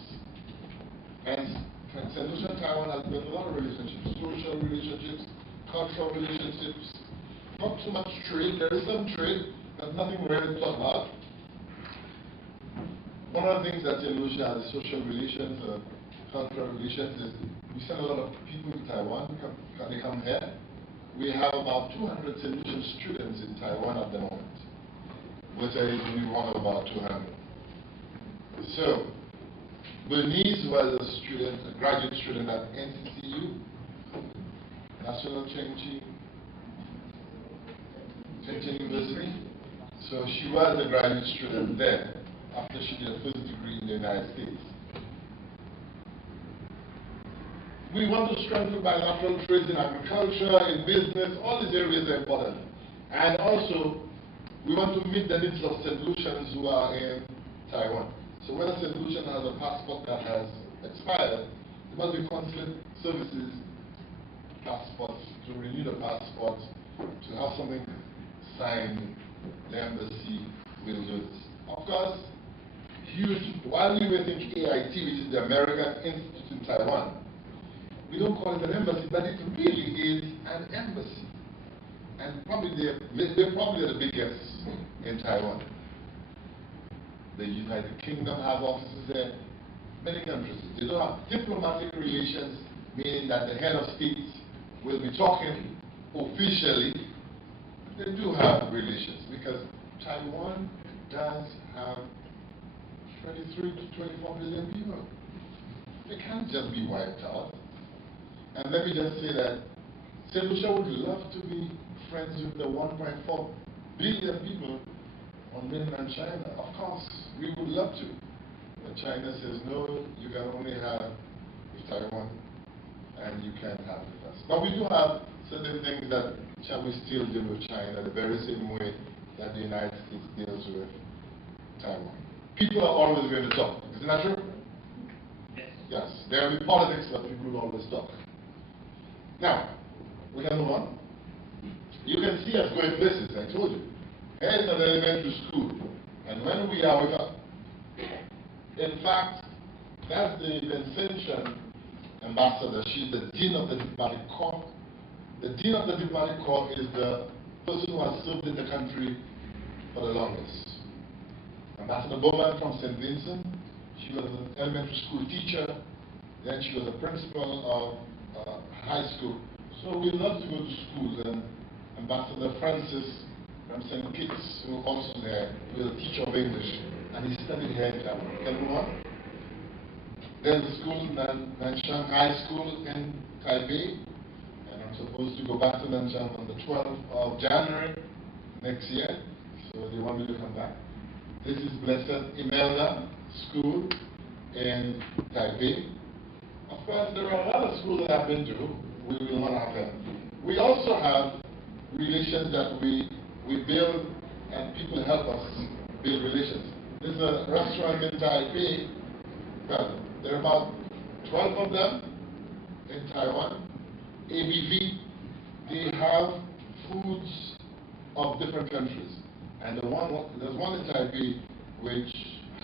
And St. Lucia and Taiwan has built a lot of relationships, social relationships, cultural relationships, not too much trade. There is some trade, but nothing really to talk about. One of the things that St. Lucia has social relations, cultural relations, is we send a lot of people to Taiwan. They come here. We have about 200 St. Lucian students in Taiwan at the moment. Lucia is only one of about 200. So, Bernice was a student, a graduate student at NCCU, National Cheng University. So she was a graduate student there after she did a first degree in the United States. We want to strengthen bilateral trade in agriculture, in business. All these areas are important. And also, we want to meet the needs of St. Lucians who are in Taiwan. So whether St. Lucian has a passport that has expired, there must be consulate services, passports, to renew the passport, to have something signed, the embassy will do it. Of course, while we were thinking AIT, which is the American Institute in Taiwan, we don't call it an embassy, but it really is an embassy. And probably they're probably the biggest in Taiwan. The United Kingdom has offices there, many countries. They don't have diplomatic relations, meaning that the head of state will be talking officially. They do have relations because Taiwan does have 23 to 24 million people. They can't just be wiped out. And let me just say that St. Lucia would love to be friends with the 1.4 billion people on mainland China? Of course, we would love to. But China says, no, you can only have with Taiwan, and you can't have with us. But we do have certain things that shall we still deal with China the very same way that the United States deals with Taiwan. People are always going to talk. Isn't that true? Yes. There will be politics, but people will always talk. Now, we can move on. You can see us going places, I told you. Here's an elementary school. And when we are with us, in fact, that's the Ascension ambassador. She's the Dean of the Diplomatic Corps. The Dean of the Diplomatic Corps is the person who has served in the country for the longest. Ambassador Bowman from St. Vincent. She was an elementary school teacher. Then she was a principal of high school. So we love to go to schools. And Ambassador Francis from St. Kitts, who also there, was a teacher of English, and he studied here in Taiwan. Can we move on? There's a school, Nanchang High School in Taipei, and I'm supposed to go back to Nanchang on the 12th of January next year. So they want me to come back. This is Blessed Imelda School in Taipei. Of course, there are other schools that I've been to. We will not have them. We also have relations that we build, and people help us build relations. There's a restaurant in Taipei. Well, there are about 12 of them in Taiwan. ABV, they have foods of different countries. And there's one in Taipei which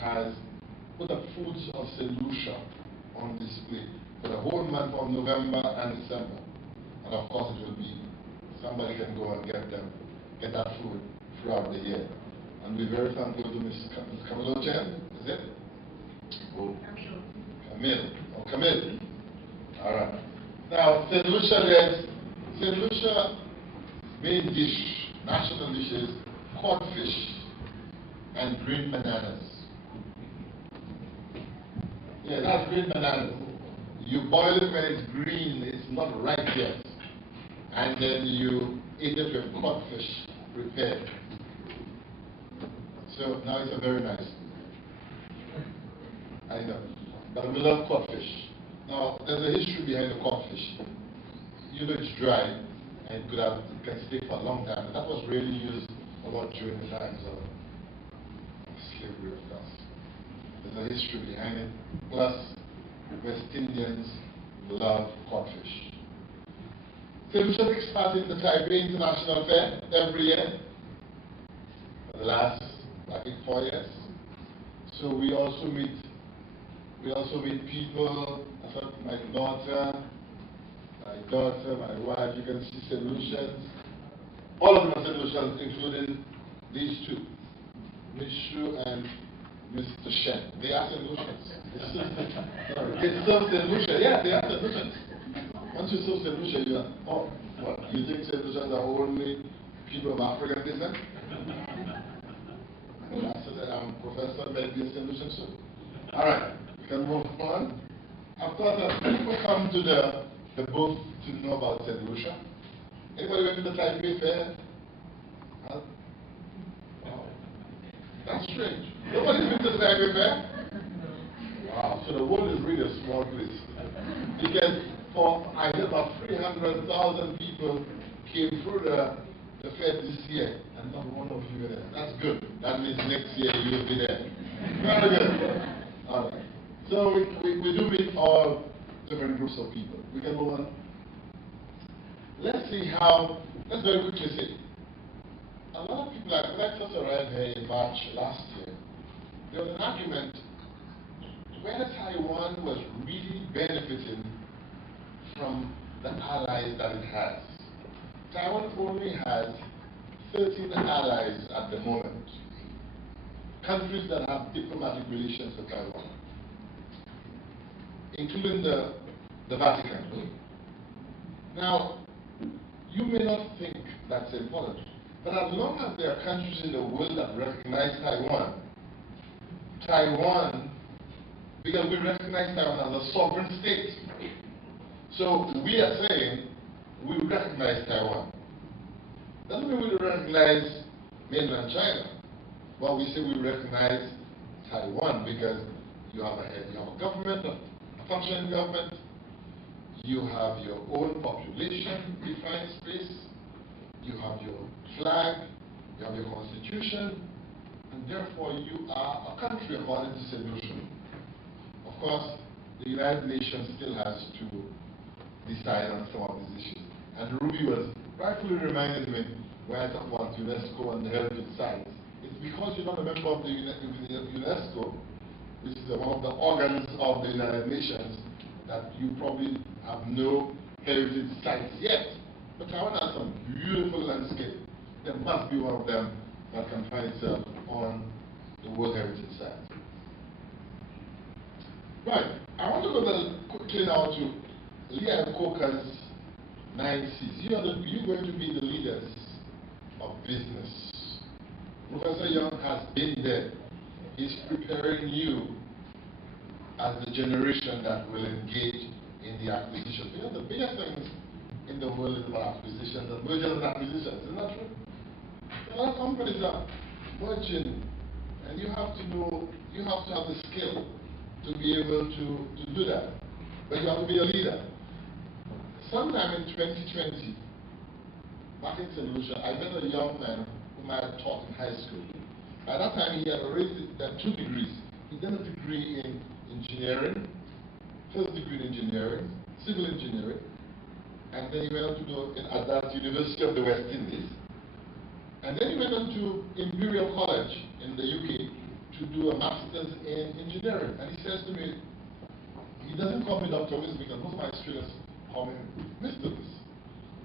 has put up foods of St. Lucia on display for the whole month of November and December. And of course it will be, somebody can go and get that food throughout the year. And we're very thankful to Ms. Cheng, is it? Oh. Camille. All right. Now, St. Lucia main dish, national dish is codfish and green bananas. Yeah, that's green bananas. You boil it when it's green, it's not ripe yet. And then you eat it with codfish prepared. So now it's a very nice food. I know. But we love codfish. Now, there's a history behind the codfish. You know it's dry and it can stay for a long time. And that was really used a lot during the times of slavery, of course. There's a history behind it. Plus, West Indians love codfish. St. Lucia takes part in the Taipei International Fair every year for the last, I think, 4 years. So we also meet people. I thought my daughter, my wife, you can see St. Lucians. All of them are St. Lucians, including these two, Ms. Shu and Mr. Cheng. They are St. Lucians. They serve St. Lucia. Yeah, they are St. Lucians. Once you serve St. Lucia, you are, oh, what? You think St. Lucians are only people of African descent? And I said, I'm a professor, maybe a St. Lucian too. All right, we can move on. Of course, people come to the booth to know about St. Lucia. Anybody went to the Taipei Fair? Huh? Wow. That's strange. Nobody's been to the Taipei Fair? Wow, so the world is really a small place. Because I heard about 300,000 people came through the fair this year, and not one of you were there. That's good. That means next year you will be there. Very good. All right. So we do meet all different groups of people. We can move on. Let's see how, let's very quickly see. A lot of people, when I first arrived here in March last year, there was an argument whether Taiwan was really benefiting from the allies that it has. Taiwan only has 13 allies at the moment, countries that have diplomatic relations with Taiwan, including the Vatican. Now, you may not think that's important, but as long as there are countries in the world that recognize Taiwan, because we recognize Taiwan as a sovereign state. So we are saying we recognize Taiwan. Doesn't mean we recognize mainland China. Well, we say we recognize Taiwan because you have a government, a functioning government, you have your own population-defined space, you have your flag, you have your constitution, and therefore you are a country according to St. Lucia. Of course, the United Nations still has to decide on some of these issues. And Ruby was rightfully reminded me when I talk about UNESCO and the heritage sites. It's because you're not a member of the UNESCO, which is one of the organs of the United Nations, that you probably have no heritage sites yet. But Taiwan has some beautiful landscape. There must be one of them that can find itself on the World Heritage Site. Right. I want to go quickly now to Leah Coker's 9 C's. You're going to be the leaders of business. Professor Young has been there. He's preparing you as the generation that will engage in the acquisition. You know, the biggest things in the world is about acquisitions and mergers and acquisitions. Isn't that true? A lot of companies are merging, and you have to know, you have to have the skill to be able to do that. But you have to be a leader. Sometime in 2020, back in St. Lucia, I met a young man whom I had taught in high school. At that time, he had already done 2 degrees. He did a degree in engineering, first degree in engineering, civil engineering, and then he went on to do at that University of the West Indies. And then he went on to Imperial College in the UK to do a master's in engineering. And he says to me, he doesn't call me Dr. Wiss because most of my students call me Mr. Wiss.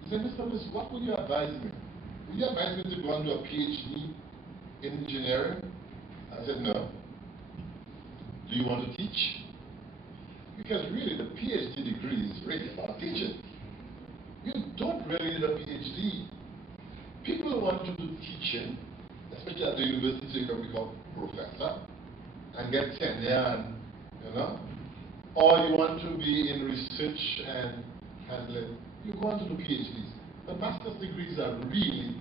He said, Mr. Wiss, what would you advise me? Would you advise me to go and do a PhD in engineering? I said, no. Do you want to teach? Because really the PhD degree is really for teaching. You don't really need a PhD. People who want to do teaching, especially at the university, you can become professor and get tenure, and, you know, or you want to be in research and handling, you go on to do PhDs. The master's degrees are really,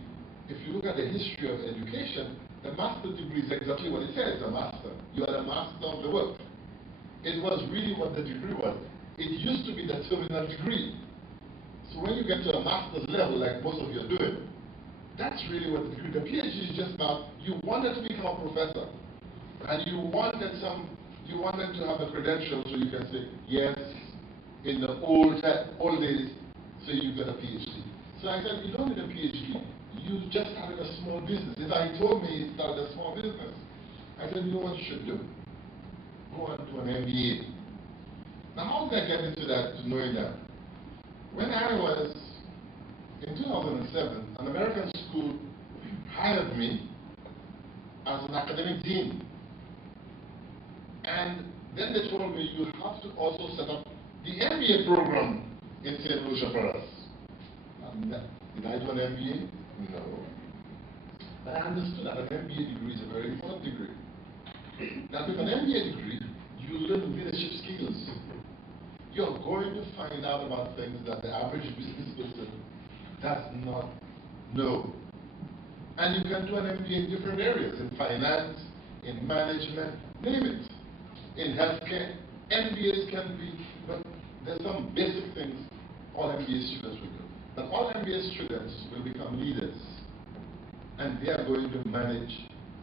if you look at the history of education, the master's degree is exactly what it says, a master. You are the master of the work. It was really what the degree was. It used to be the terminal degree. So when you get to a master's level, like most of you are doing, that's really what the degree. The PhD is just about, you wanted to become a professor, and you wanted to have the credentials so you can say, yes, in the old days, so you got a PhD. So I said, you don't need a PhD. You just started a small business. As I told me, he started a small business. I said, you know what you should do? Go on to an MBA. Now, how did I get into that, to knowing that? When I was in 2007, an American school hired me as an academic dean. And then they told me, you have to also set up the MBA program in St. Lucia for us. Did I do an MBA? No. But I understood that an MBA degree is a very important degree. Now, with an MBA degree, you learn leadership skills. You're going to find out about things that the average business person does not know. And you can do an MBA in different areas, in finance, in management, name it. In healthcare, MBAs can be, but there's some basic things all MBA students will do. But all MBA students will become leaders, and they are going to manage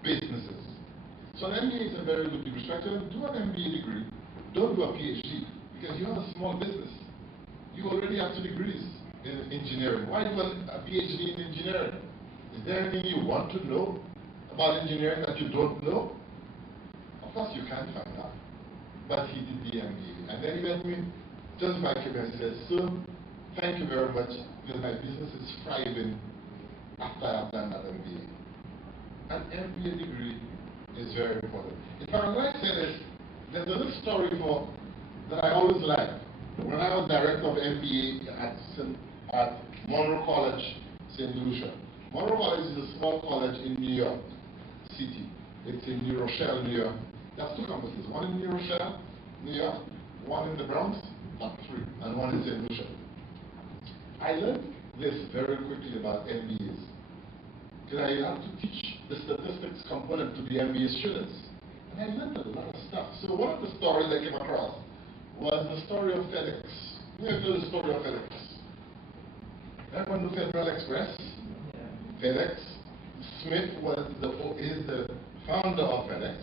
businesses. So an MBA is a very good degree. So I tell them, do an MBA degree, don't do a PhD, because you have a small business. You already have 2 degrees in engineering. Why do a PhD in engineering? Is there anything you want to know about engineering that you don't know? Of course you can't find out. But he did the MBA. And then he met me just by came and said, sir, thank you very much, because my business is thriving after I've done that MBA. An MBA degree is very important. If I might say this, there's a little story that I always like. When I was director of MBA at Monroe College, St. Lucia. Monroe College is a small college in New York City. It's in New Rochelle, New York. There's 2 campuses, one in New Rochelle, New York, one in the Bronx, not 3, and one in St. Lucia. I learned this very quickly about MBAs. because I had to teach the statistics component to the MBA students. And I learned a lot of stuff. So one of the stories I came across was the story of FedEx. You know the story of FedEx? Everyone know Federal Express? Yeah. FedEx. Smith is the founder of FedEx.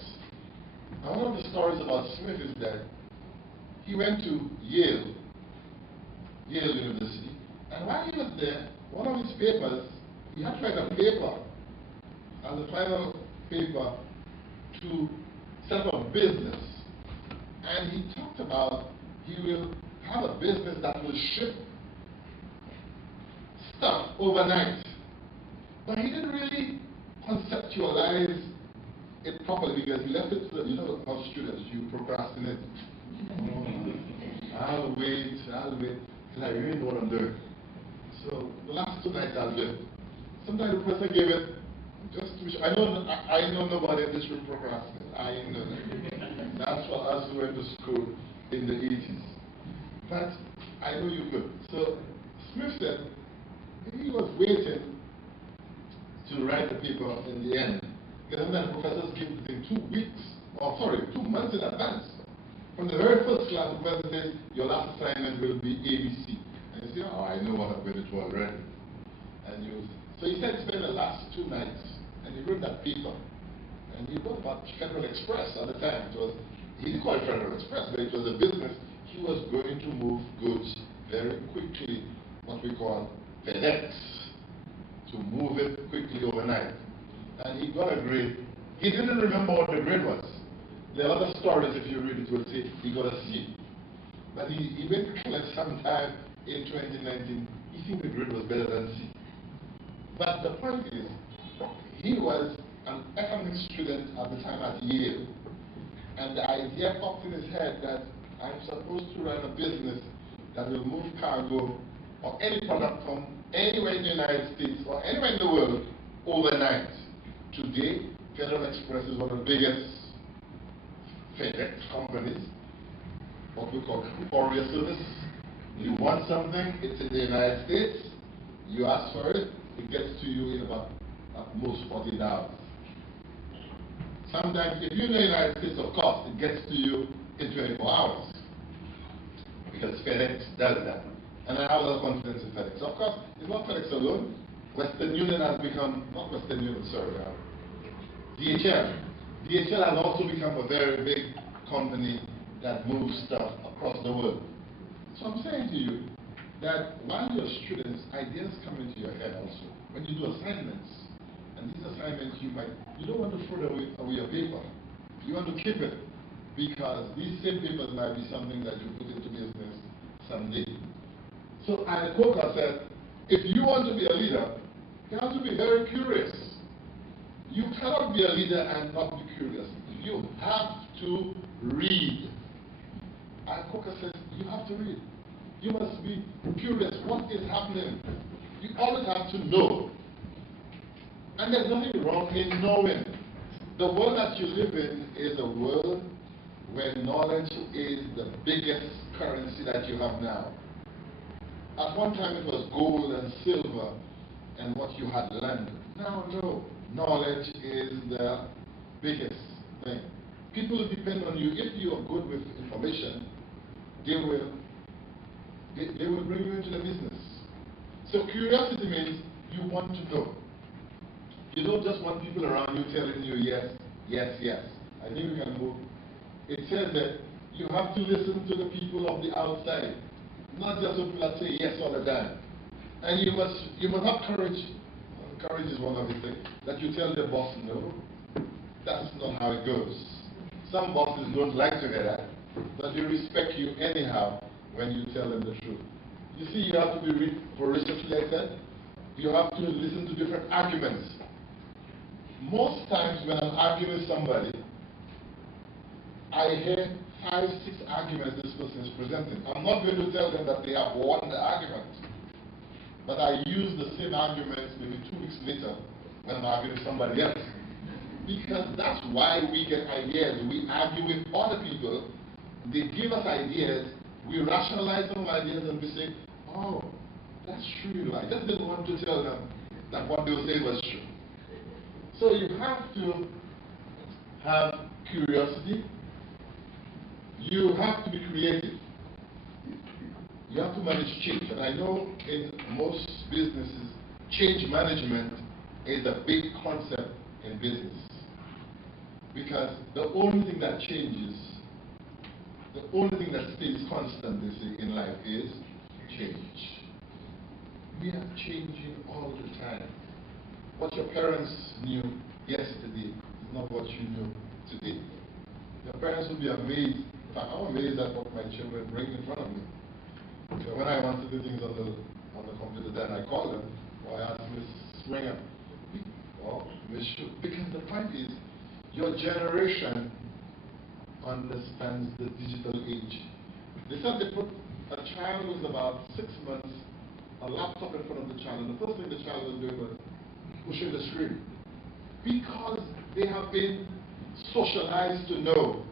And one of the stories about Smith is that he went to Yale University, and while he was there, one of his papers, he had to write a paper as a final paper to set up a business. And he talked about he will have a business that will ship stuff overnight. But he didn't really conceptualize it properly because he left it to the, you know how students, you procrastinate. I'll wait, because I really know what I'm doing. So the last 2 nights I'll do it. Sometimes the person gave it just to, I know nobody in this room procrastinates. I know that. That's for us who went to school in the 80s. But I know you could. So Smith said he was waiting to write the paper in the end. Because sometimes the professors give the thing 2 months in advance. From the very first class, the professor says, your last assignment will be ABC. And you say, oh, I know what I'm going to do already. So he said he spent the last 2 nights, and he wrote that paper. And he wrote about Federal Express at the time. He didn't call it Federal Express, but it was a business. He was going to move goods very quickly, what we call FedEx, to move it quickly overnight. And he got a grade. He didn't remember what the grade was. There are other stories, if you read it, will say he got a C. But he went to college sometime in 2019. He thinks the grade was better than C. But the point is, he was an economics student at the time at Yale. And the idea popped in his head that I'm supposed to run a business that will move cargo or any product from anywhere in the United States or anywhere in the world overnight. Today, Federal Express is one of the biggest FedEx companies, what we call courier service. You want something, it's in the United States, you ask for it, it gets to you in about at most 14 hours. Sometimes, if you're in the United States, of course, it gets to you in 24 hours. Because FedEx does that. And I have a lot of confidence in FedEx. Of course, it's not FedEx alone. Western Union has become, not Western Union, sorry, DHL. DHL has also become a very big company that moves stuff across the world. So I'm saying to you that while you're students, ideas come into your head also. When you do assignments, and these assignments you don't want to throw away your paper. You want to keep it, because these same papers might be something that you put into business someday. So Coca said, if you want to be a leader, you have to be very curious. You cannot be a leader and not be curious. You have to read. And Coca says, you have to read. You must be curious. What is happening? You always have to know. And there's nothing wrong in knowing. The world that you live in is a world where knowledge is the biggest currency that you have now. At one time it was gold and silver and what you had learned. Now, no. Knowledge is the biggest thing. People will depend on you. If you are good with information, they will bring you into the business. So curiosity means you want to know. You don't just want people around you telling you yes, yes, yes. I think we can move. It says that you have to listen to the people of the outside, not just people that say yes all the time. And you must have courage. Courage is one of the things that you tell the boss no. That's not how it goes. Some bosses don't like to hear that, but they respect you anyhow when you tell them the truth. You see, you have to be research-related. You have to listen to different arguments. Most times when I'm arguing with somebody, I hear 5, 6 arguments this person is presenting. I'm not going to tell them that they have won the argument. But I use the same arguments maybe 2 weeks later when I'm arguing with somebody else. Because that's why we get ideas. We argue with other people. They give us ideas. We rationalize some ideas and we say, oh, that's true. I just didn't want to tell them that what they were saying was true. So you have to have curiosity. You have to be creative. You have to manage change. And I know in most businesses, change management is a big concept in business. Because the only thing that changes, the only thing that stays constant, they say, in life is change. We are changing all the time. What your parents knew yesterday is not what you knew today. Your parents will be amazed. In fact, I'm amazed at what my children bring in front of me. So when I want to do things on the computer, then I call them, or I ask Miss Springer, or Miss Shu. Because the point is, your generation understands the digital age. They said they put a child who was about 6 months, a laptop in front of the child, and the first thing the child was doing was pushing the screen. Because they have been socialized to know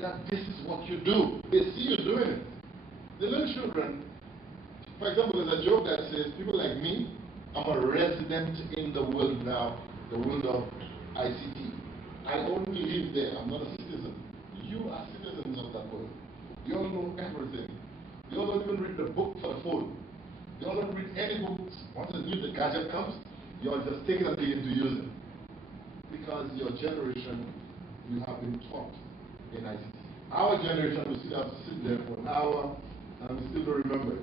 that this is what you do. They see you doing it. The little children, for example, there's a joke that says, people like me, I'm a resident in the world now, the world of ICT. I only live there, I'm not a citizen. You are citizens of that world. You all know everything. You all don't even read the book for the phone. You all don't read any books. Once the gadget comes, you all just take it and begin to use it. Because your generation, you have been taught in ICT. Our generation will still have to sit there for an hour and we still don't remember it.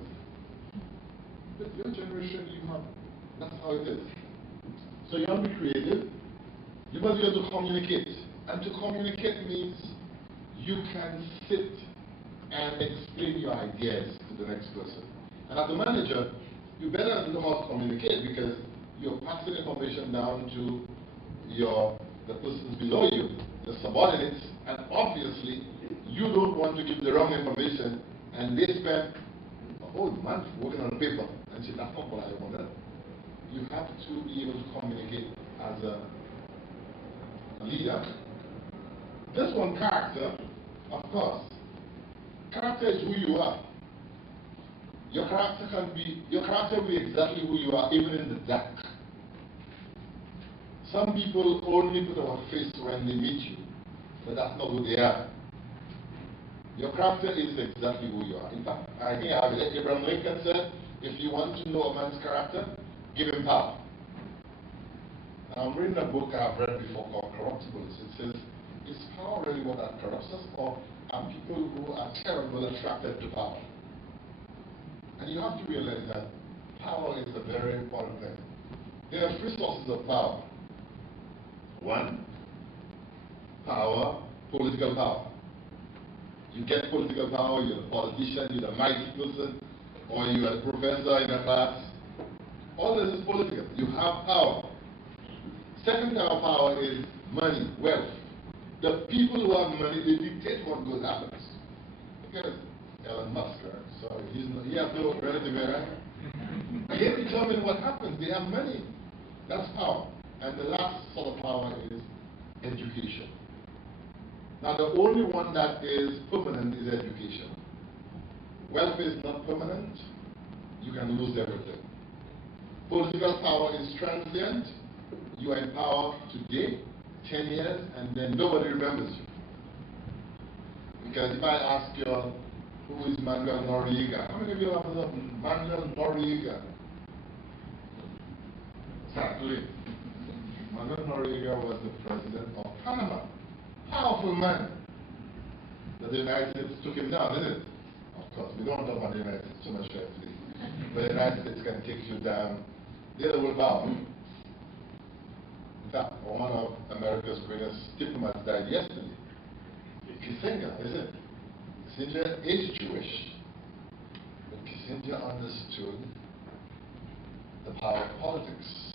But your generation, you have, that's how it is. So you have to be creative. You must be able to communicate. And to communicate means you can sit and explain your ideas to the next person. And as a manager, you better know how to communicate because you're passing information down to the persons below you, the subordinates, and obviously you don't want to give the wrong information and they spend a whole month working on a paper and say, that's not what I wanted. You have to be able to communicate as a leader. This one, character, of course. Character is who you are. Your character will be exactly who you are, even in the dark. Some people only put on a face when they meet you, but that's not who they are. Your character is exactly who you are. In fact, I think Abraham Lincoln said, if you want to know a man's character, give him power. Now, I'm reading a book I've read before called Corruptibles. It says, is power really what that corrupts us, or are people who are terrible attracted to power? And you have to realize that power is a very important thing. There are 3 sources of power. 1, power, political power. You get political power, you're a politician, you're a mighty person, or you're a professor in a class. All this is political. You have power. Second kind of power is money, wealth. The people who have money, they dictate what good happens. Because Elon Musk, right? So he has no relative, right? They determine what happens. They have money. That's power. And the last sort of power is education. Now, the only one that is permanent is education. Wealth is not permanent. You can lose everything. Political power is transient. You are in power today, 10 years, and then nobody remembers you. Because if I ask you, who is Manuel Noriega? How many of you have heard of Manuel Noriega? Exactly. Manuel Noriega was the president of Panama. Powerful man. But the United States took him down, didn't it? Of course, we don't talk about the United States too much today. But the United States can take you down. They're the world power. In fact, one of America's greatest diplomats died yesterday. Kissinger, is it? Kissinger is Jewish. But Kissinger understood the power of politics.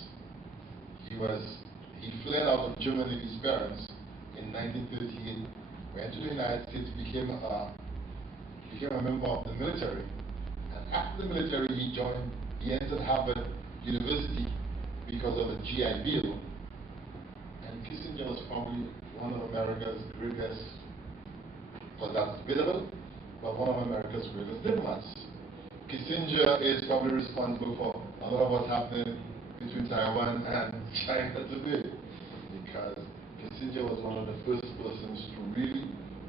He fled out of Germany with his parents in 1938, went to the United States, became a member of the military. And after the military, he entered Harvard University because of a GI Bill. And Kissinger was probably one of America's greatest, because that's debatable, but one of America's greatest diplomats. Kissinger is probably responsible for a lot of what's happening between Taiwan and China today. because Kissinger was one of the first persons to really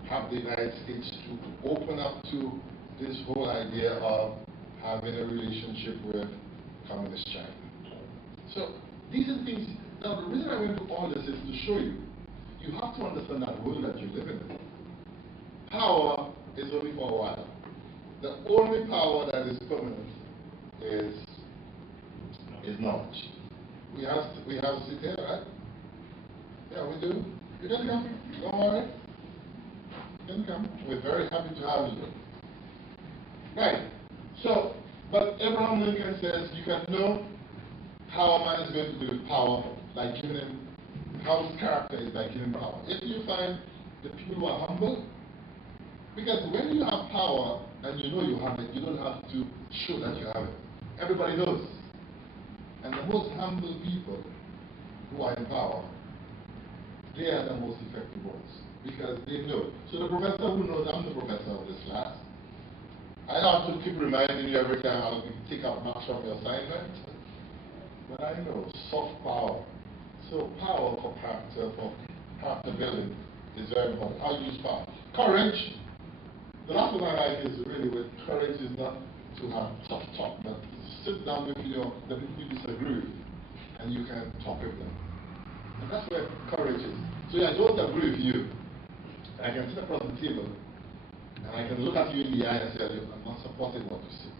have the United States to open up to this whole idea of having a relationship with Communist China. So these are things. Now the reason I went to all this is to show you, you have to understand that world that you live in. Power is only for a while. The only power that is permanent is knowledge. We have to sit here, right? Yeah, we do. You can come. Don't worry. You can come. We're very happy to have you. Right. So, but Abraham Lincoln says you can know how a man is going to be with power by giving him, how his character is by giving him power. If you find the people who are humble, because when you have power and you know you have it, you don't have to show that you have it. Everybody knows. And the most humble people who are in power, they are the most effective ones because they know. So the professor who knows, I'm the professor of this class. I have to keep reminding you every time I'll take up marks from your assignment. But I know soft power. So power for character building is very important. How you use power. Courage. The last one I like is really with courage is not to have tough talk, but sit down with the people you disagree with, and you can talk with them. And that's where courage is. So I don't agree with you, and I can sit across the table, and I can look at you in the eye and say, I'm not supporting what you say.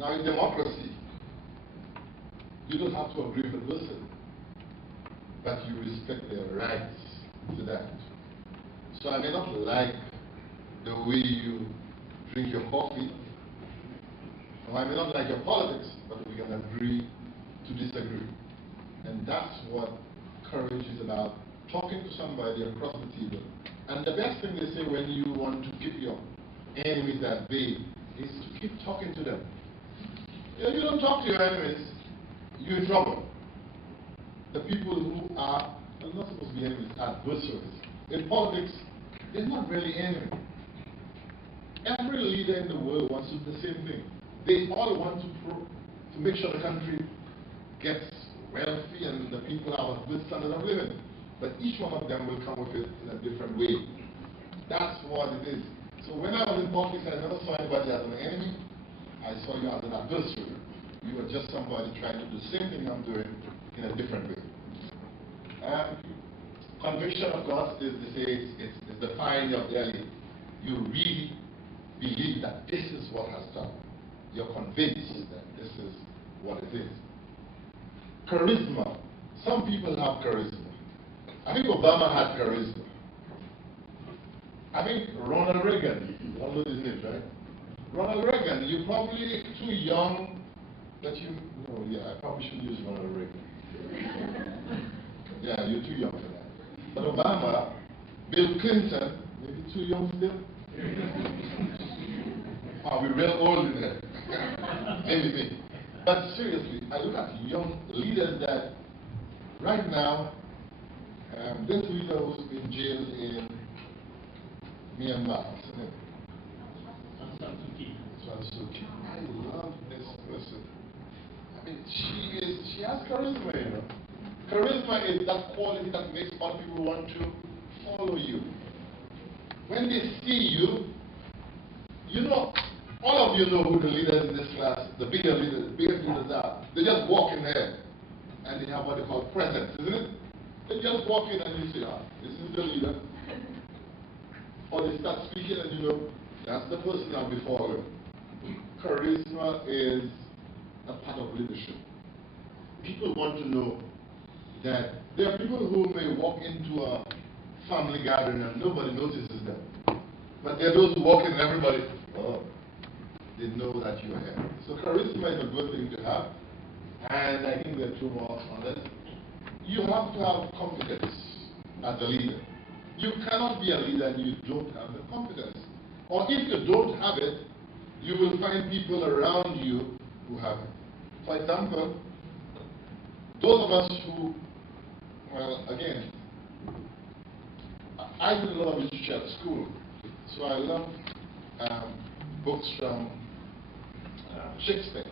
Now in democracy, you don't have to agree with the person, but you respect their rights to that. So I may not like the way you drink your coffee, or I may not like your politics, but we can agree to disagree. And that's what courage is about, talking to somebody across the table. And the best thing they say when you want to keep your enemies at bay is to keep talking to them. If you don't talk to your enemies, you're in trouble. The people who are not supposed to be enemies, adversaries. In politics, they're not really enemies. Every leader in the world wants to do the same thing. They all want to make sure the country gets wealthy and the people have a good standard of living. But each one of them will come with it in a different way. That's what it is. So when I was in politics, I never saw anybody as an enemy. I saw you as an adversary. You were just somebody trying to do the same thing I'm doing in a different way. Conviction, of course, is to say it's the finding of daily. You really believe that this is what has done. You're convinced that this is what it is. Charisma. Some people have charisma. I think Obama had charisma. I think Ronald Reagan, you all know his name, right? Ronald Reagan, you're probably too young that you, no, yeah, I probably should use Ronald Reagan. Yeah, you're too young for that. But Obama, Bill Clinton, maybe too young still? Wow, we're real old in there. Maybe. But seriously, I look at young leaders that right now, this leader who's been jailed in Myanmar, I love this person. I mean, she has charisma, you know. Charisma is that quality that makes other people want to follow you. When they see you, you know, all of you know who the leaders in this class, the biggest leaders are. They just walk in there and they have what they call presence, isn't it? They just walk in and you say, this is the leader. Or they start speaking and you know, that's the person I'll be following. Charisma is a part of leadership. People want to know that there are people who may walk into a family gathering and nobody notices them. But there are those who walk in and everybody, they know that you are here. So charisma is a good thing to have. And I think there are two more on this. You have to have confidence as a leader. You cannot be a leader and you don't have the confidence. Or if you don't have it, you will find people around you who have it. For example, those of us who, well, again, I did a lot of literature at school, so I love books from Shakespeare.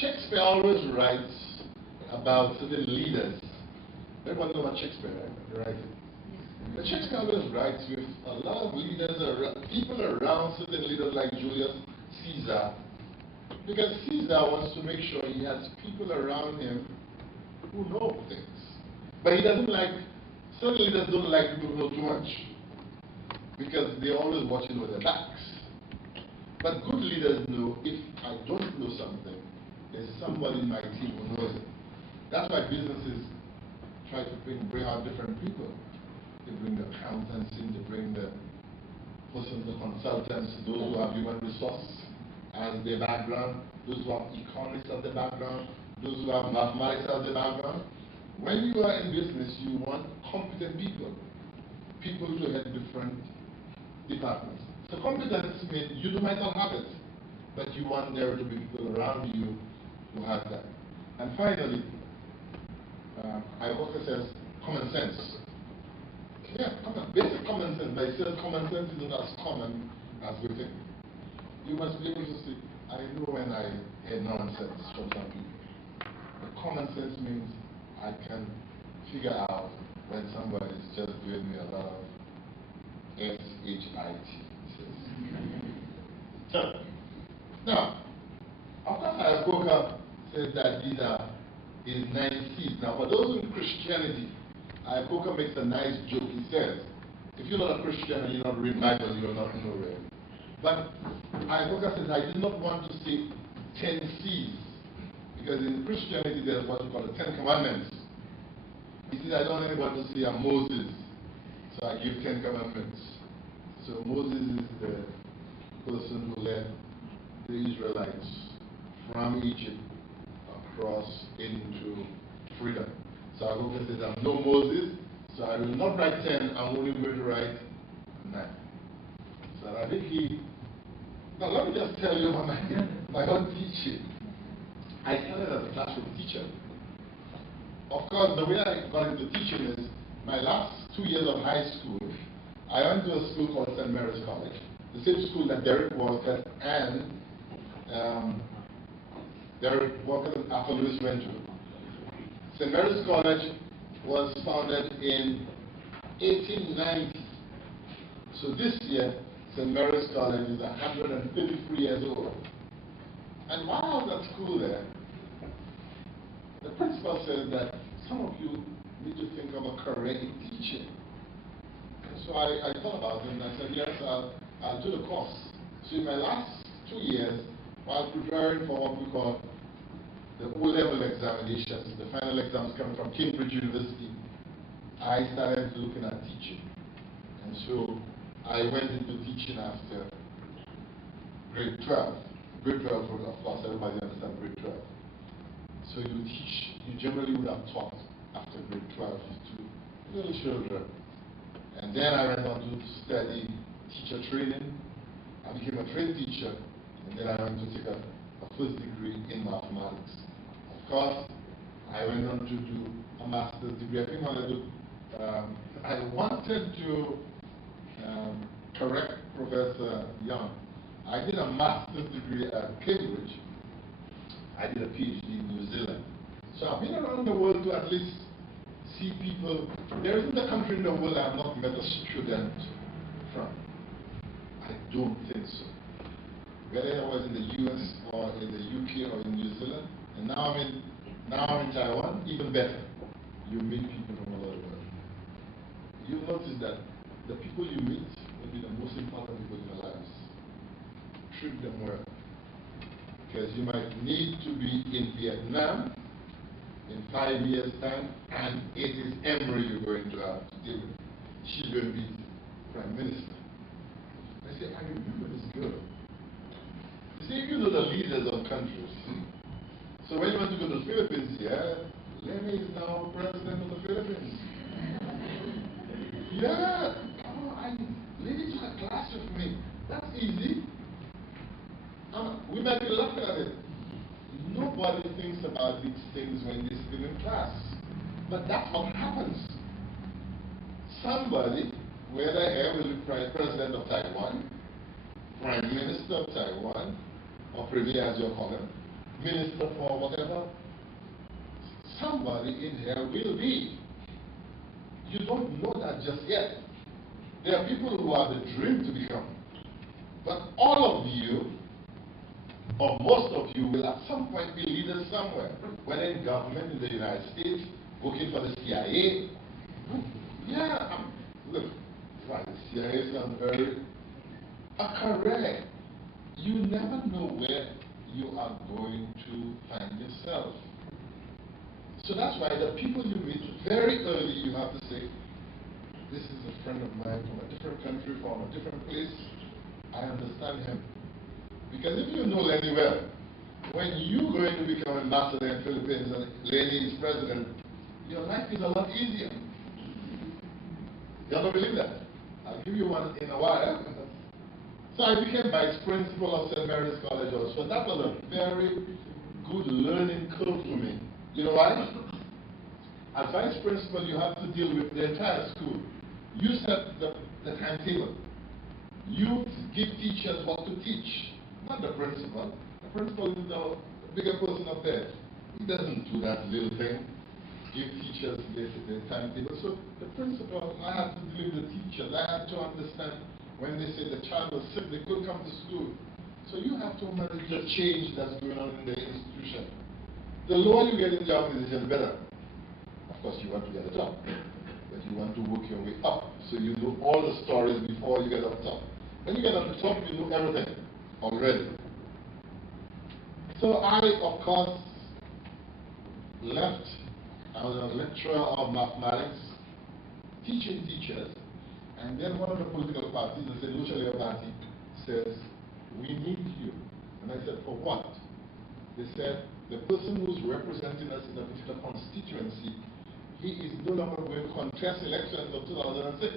Shakespeare always writes about certain leaders Everyone knows about Shakespeare, right? But Shakespeare always writes with a lot of leaders, people around certain leaders like Julius Caesar, because Caesar wants to make sure he has people around him who know things. But he doesn't like, certain leaders don't like people who know too much, because they're always watching with their backs. But good leaders know if I don't know something, there's somebody in my team who knows it. That's why businesses try to bring out different people. They bring the accountants in, they bring the persons, the consultants, those who have human resources as their background, those who have economics as their background, those who have mathematics as their background. When you are in business, you want competent people, people who head different departments. So competence means you might not have it, but you want there to be people around you who have that. And finally, I also says common sense. Yeah, basic common sense, but it says common sense is not as common as we think. You must be able to see, I know when I hear nonsense from some people. But common sense means I can figure out when somebody is just doing me a lot of S-H-I-T. So, now, of course Iboka says that these are his 9 C's. Now, for those in Christianity, Iboka makes a nice joke. He says, if you're not a Christian and you're not reading Bible, you're not nowhere. But Iboka says, I did not want to say 10 C's, because in Christianity there's what we call the 10 Commandments. He says, I don't want anybody to say I'm Moses, so I give 10 Commandments. So Moses is the person who led the Israelites from Egypt across into freedom. So Iboka says, I'm no Moses, so I will not write 10, I'm only going to write 9. So I think now let me just tell you about my own teaching. I started as a classroom teacher. Of course, the way I got into teaching is, my last 2 years of high school, I went to a school called St. Mary's College, the same school that Derek Walker and Arthur Lewis went to. St. Mary's College was founded in 1890. So this year, St. Mary's College is 153 years old. And while I was at school there, the principal said that some of you need to think of a career in teaching. And so I thought about it and I said, yes, I'll do the course. So in my last 2 years, while preparing for what we call the O-level examinations, the final exams coming from Cambridge University, I started looking at teaching. And so I went into teaching after grade 12. Grade 12, of course, everybody understands grade 12. So you generally would have taught after grade 12 to little children. And then I went on to study teacher training. I became a trained teacher, and then I went to take a first degree in mathematics. Of course, I went on to do a master's degree. I think I wanted to correct Professor Young. I did a master's degree at Cambridge. I did a PhD in New Zealand. So I've been around the world to at least see people. There isn't a country in the world I have not met a student from. I don't think so. Whether I was in the US or in the UK or in New Zealand, and now I'm in Taiwan, even better. You meet people from all over the world. You notice that the people you meet will be the most important people in your lives. Treat them well. Because you might need to be in Vietnam in 5 years' time, and it is Emory you're going to have to deal with. She's going to be Prime Minister. I say, I remember this girl. You see, you know the leaders of countries. So when you want to go to the Philippines, yeah, Lenny is now president of the Philippines. Yeah, Lenny took a class with me. That's easy. We might be laughing at it. Nobody thinks about these things when they sit in class. But that's what happens. Somebody, whether I will be president of Taiwan, prime minister of Taiwan, or premier as you call him, minister for whatever, somebody in here will be You don't know that just yet. There are people who have the dream to become. But all of you, or most of you, will at some point be leaders somewhere, whether in government in the United States, working for the CIA. Yeah, look, right, the CIA sounds very a career. You never know where you are going to find yourself. So that's why the people you meet very early, you have to say, this is a friend of mine from a different country, from a different place. I understand him. Because if you know Lenny well, when you're going to become ambassador in the Philippines and Lenny is president, your life is a lot easier. You don't believe that? I'll give you one in a while. So I became vice principal of St. Mary's College also. That was a very good learning curve for me. You know why? As vice principal, you have to deal with the entire school. You set the timetable. You give teachers what to teach, not the principal. The principal is the bigger person up there. He doesn't do that little thing. Give teachers the timetable. So the principal, I had to deal with the teachers. I had to understand when they say the child was sick, they couldn't come to school. So you have to manage the change that's going on in the institution. The lower you get in the organization, the better. Of course, you want to get the top, but you want to work your way up. So you know all the stories before you get up top. When you get on the top, you know everything already. So I, of course, left. I was a lecturer of mathematics, teaching teachers. And then one of the political parties, the聖露西亞party, says, we need you. And I said, for what? They said, the person who's representing us in a particular constituency, he is no longer going to contest elections of 2006.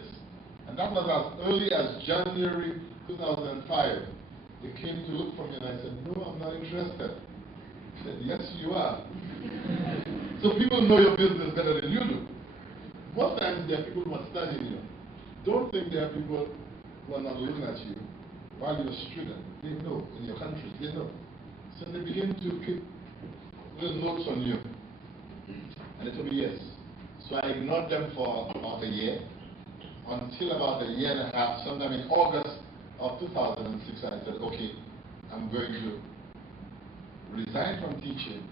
And that was as early as January 2005. They came to look for me and I said, no, I'm not interested. He said, yes, you are. So people know your business better than you do. Most times there are people who are studying you. Don't think there are people who are not looking at you while you're a student. They know in your country, they know. So they begin to keep little notes on you. And they told me yes. So I ignored them for about a year, until about a year and a half, sometime in August of 2006, I said, okay, I'm going to resign from teaching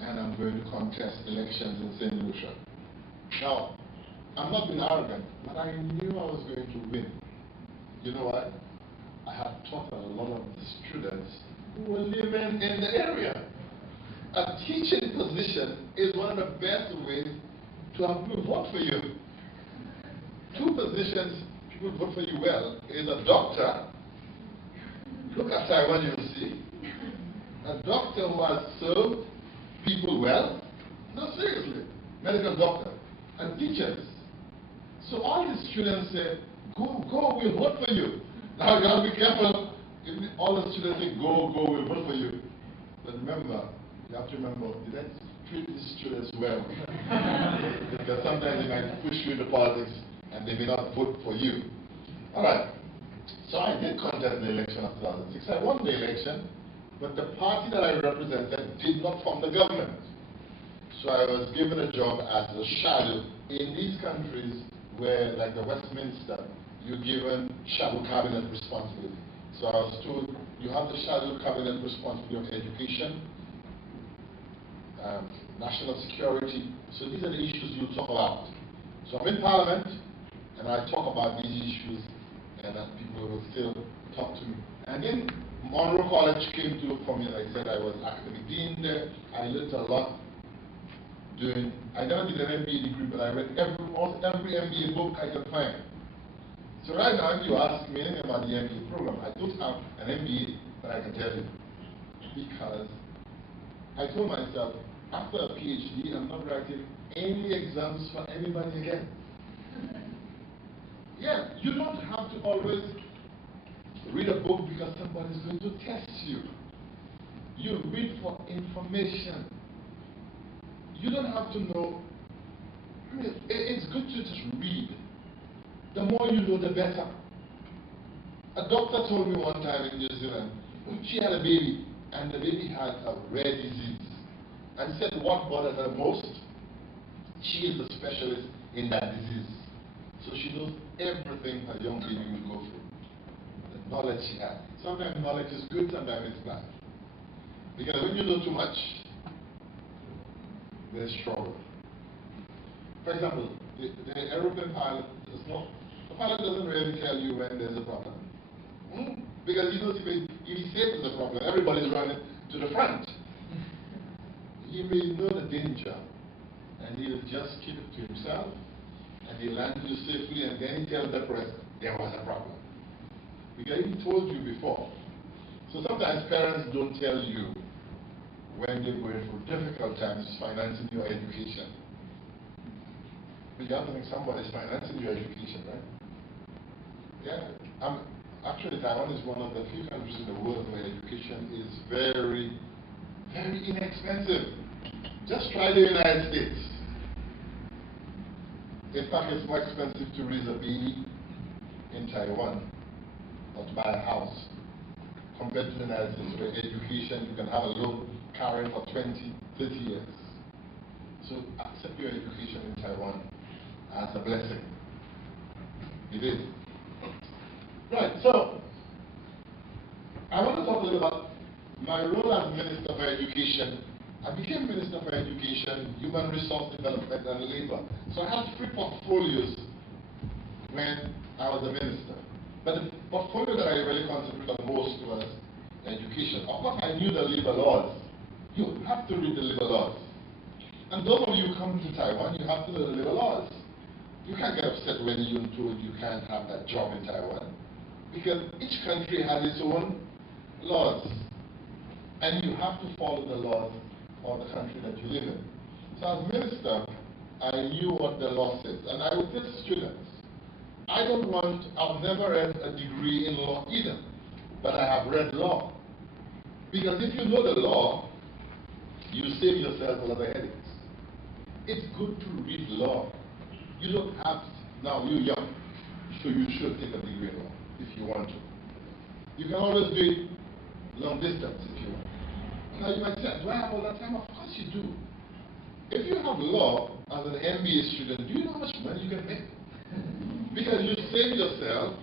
and I'm going to contest elections in St. Lucia. Now, I'm not being arrogant, but I knew I was going to win. You know why? I had taught a lot of the students who were living in the area. A teaching position is one of the best ways to have people vote for you. Two positions people vote for you well is a doctor. Look at Taiwan, you'll see. A doctor who has served people well. No, seriously. Medical doctor. And teachers. So all the students say, go, we'll vote for you. Now you have to be careful. If all the students say, go, we'll vote for you. But remember, you have to remember, let's treat the students well. Because sometimes they might push you into politics and they may not vote for you. Alright. So I did contest the election of 2006. I won the election, but the party that I represented did not form the government. So I was given a job as a shadow in these countries where, like the Westminster, you're given shadow cabinet responsibility. So I was told, you have the shadow cabinet responsibility of education, national security. So these are the issues you talk about. So I'm in Parliament, and I talk about these issues, and people will still talk to me. And then Monroe College came to look for me, and I said I was academic dean there. I learned a lot. I never did an MBA degree, but I read almost every MBA book I could find. So right now, if you ask me anything about the MBA program, I don't have an MBA that I can tell you. Because I told myself, after a PhD, I'm not writing any exams for anybody again. Yeah, you don't have to always read a book because somebody's going to test you. You read for information. You don't have to know. I mean, it's good to just read. The more you know, the better. A doctor told me one time in New Zealand, she had a baby, and the baby had a rare disease. And said what bothered her most, she is the specialist in that disease. So she knows everything her young baby will go through. The knowledge she has. Sometimes knowledge is good, sometimes it's bad. Because when you know too much, there's trouble. For example, the aeroplane pilot does not, the pilot doesn't really tell you when there's a problem. Because he knows if he says there's a problem, everybody's running to the front. He may know the danger, and he'll just keep it to himself, and he'll land you safely, and then he tells the press there was a problem. Because he told you before. So sometimes parents don't tell you when they're going through difficult times financing your education. But you have to think somebody's financing your education, right? Yeah. Actually, Taiwan is one of the few countries in the world where education is very, very inexpensive. Just try the United States. In fact, it's more expensive to raise a baby in Taiwan or to buy a house compared to the United States, where education, you can have a loan carrying for 20, 30 years. So accept your education in Taiwan as a blessing. It is. Right, so I want to talk a little about my role as Minister for Education. I became Minister for Education, Human Resource Development and Labor. So I had 3 portfolios when I was a minister. But the portfolio that I really concentrated on most was education. Of course, I knew the labor laws. You have to read the labor laws. And those of you who come to Taiwan, you have to know the labor laws. You can't get upset when you're told you can't have that job in Taiwan. Because each country has its own laws. And you have to follow the laws of the country that you live in. So as minister, I knew what the law says. And I would tell students, I've never read a degree in law either, but I have read law. Because if you know the law, you save yourself a lot of headaches. It's good to read law. You don't have to, now you're young, so you should take a degree in law if you want to. You can always do it long distance if you want. Now you might say, do I have all that time? Of course you do. If you have law as an MBA student, do you know how much money you can make? Because you save yourself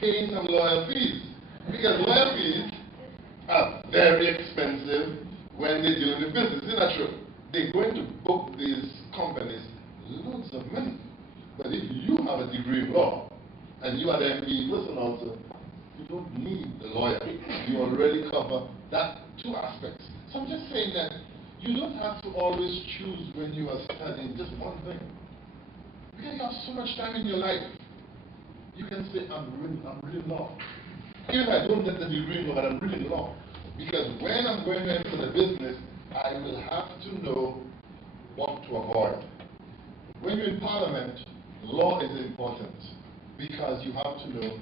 paying some lawyer fees. Because lawyer fees are very expensive when they're dealing with business. Isn't that true? They're going to book these companies loads of money. But if you have a degree in law, and you are the MBA person also, you don't need the lawyer. You already cover that 2 aspects. So I'm just saying that you don't have to always choose when you are studying just one thing. Because you have so much time in your life. You can say, I'm reading law. Even if I don't get the degree in law, but I'm reading law. Because when I'm going into the business, I will have to know what to avoid. When you're in Parliament, law is important because you have to know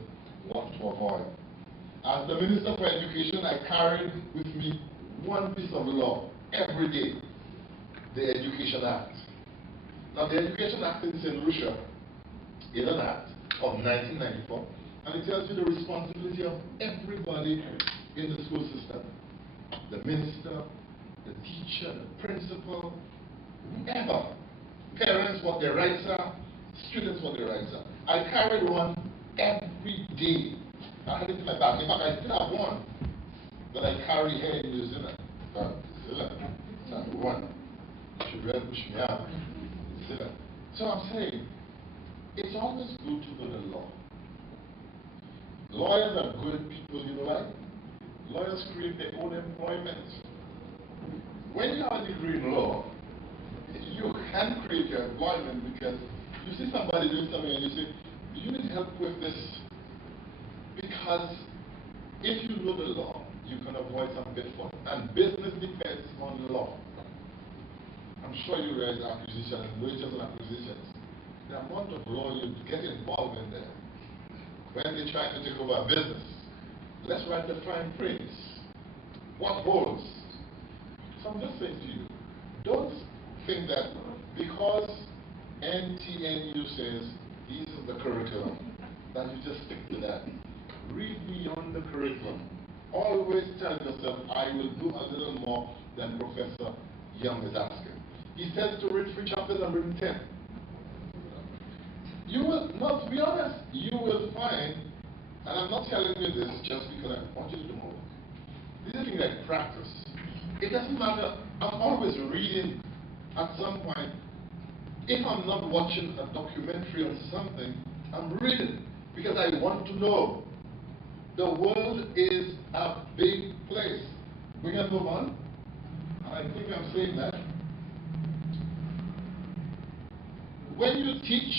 what to avoid. As the Minister for Education, I carried with me one piece of law every day, the Education Act. Now, the Education Act in St. Lucia is an act of 1994, and it tells you the responsibility of everybody in the school system. The minister, the teacher, the principal, whoever. Parents, what their rights are, students, what their rights are. I carried one every day. I had it in my bag. In fact, I still have one that I carry here in New Zealand. One. Should really push me out. So I'm saying, it's always good to know the law. Lawyers are good people, you know why? Lawyers create their own employment. When you have a degree in law, you can create your employment because you see somebody doing something and you say, do you need help with this? Because if you know the law, you can avoid some pitfalls. And business depends on the law. I'm sure you read acquisitions, mergers and acquisitions. The amount of law you get involved in there. When they try to take over a business, let's write the fine print. What holds? So I'm just saying to you, don't think that because NTNU says this is the curriculum, that you just stick to that. Read beyond the curriculum. Always tell yourself, I will do a little more than Professor Young is asking. He says to read 3 chapters and read 10. you will not, to be honest, you will find, and I'm not telling you this just because I want you to do more. This is like practice. It doesn't matter. I'm always reading at some point. If I'm not watching a documentary on something, I'm reading because I want to know. The world is a big place. We can move on. And I think I'm saying that. When you teach,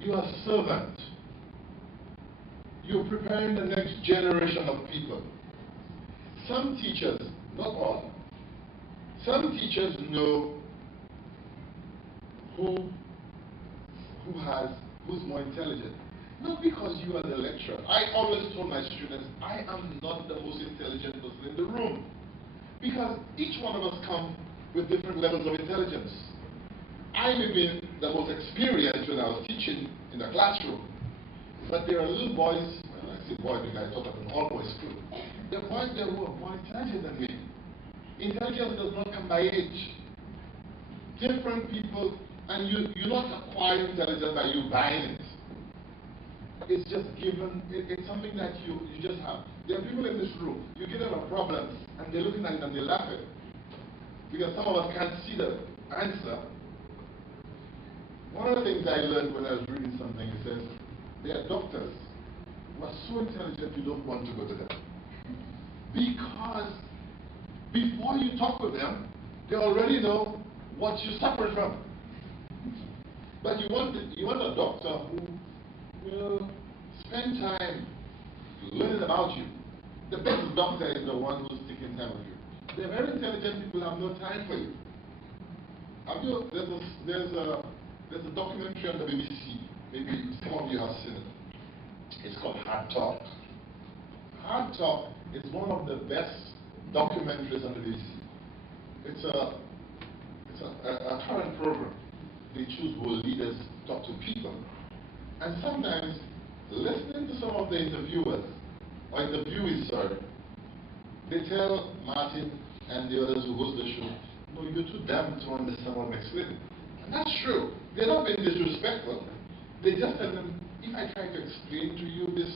you are a servant. You're preparing the next generation of people. Some teachers, not all, some teachers know who's more intelligent. Not because you are the lecturer. I always told my students, I am not the most intelligent person in the room. Because each one of us come with different levels of intelligence. I may be the most experienced when I was teaching in the classroom. But there are little boys, well, I say boys because I taught at an all-boys school. There are boys there who are more intelligent than me. Intelligence does not come by age. Different people, and you not acquire intelligence by you buying it. It's just given, it's something that you just have. There are people in this room, you give them a problem, and they're looking at it and they're laughing. Because some of us can't see the answer. One of the things I learned when I was reading something, it says, there are doctors who are so intelligent you don't want to go to them. Because before you talk with them, they already know what you suffer from. But you want a doctor who will spend time learning about you. The best doctor is the one who's taking time with you. The very intelligent people have no time for you. There's a documentary on the BBC. Maybe some of you have seen it. It's called Hard Talk. Hard Talk is one of the best documentaries on the BBC. It's a current program. They choose world leaders to talk to people. And sometimes, listening to some of the interviewers, or interviewees, sorry, they tell Martin and the others who host the show, no, you're too dumb to understand what I'm explaining. And that's true. They're not being disrespectful. They just tell them, if I try to explain to you this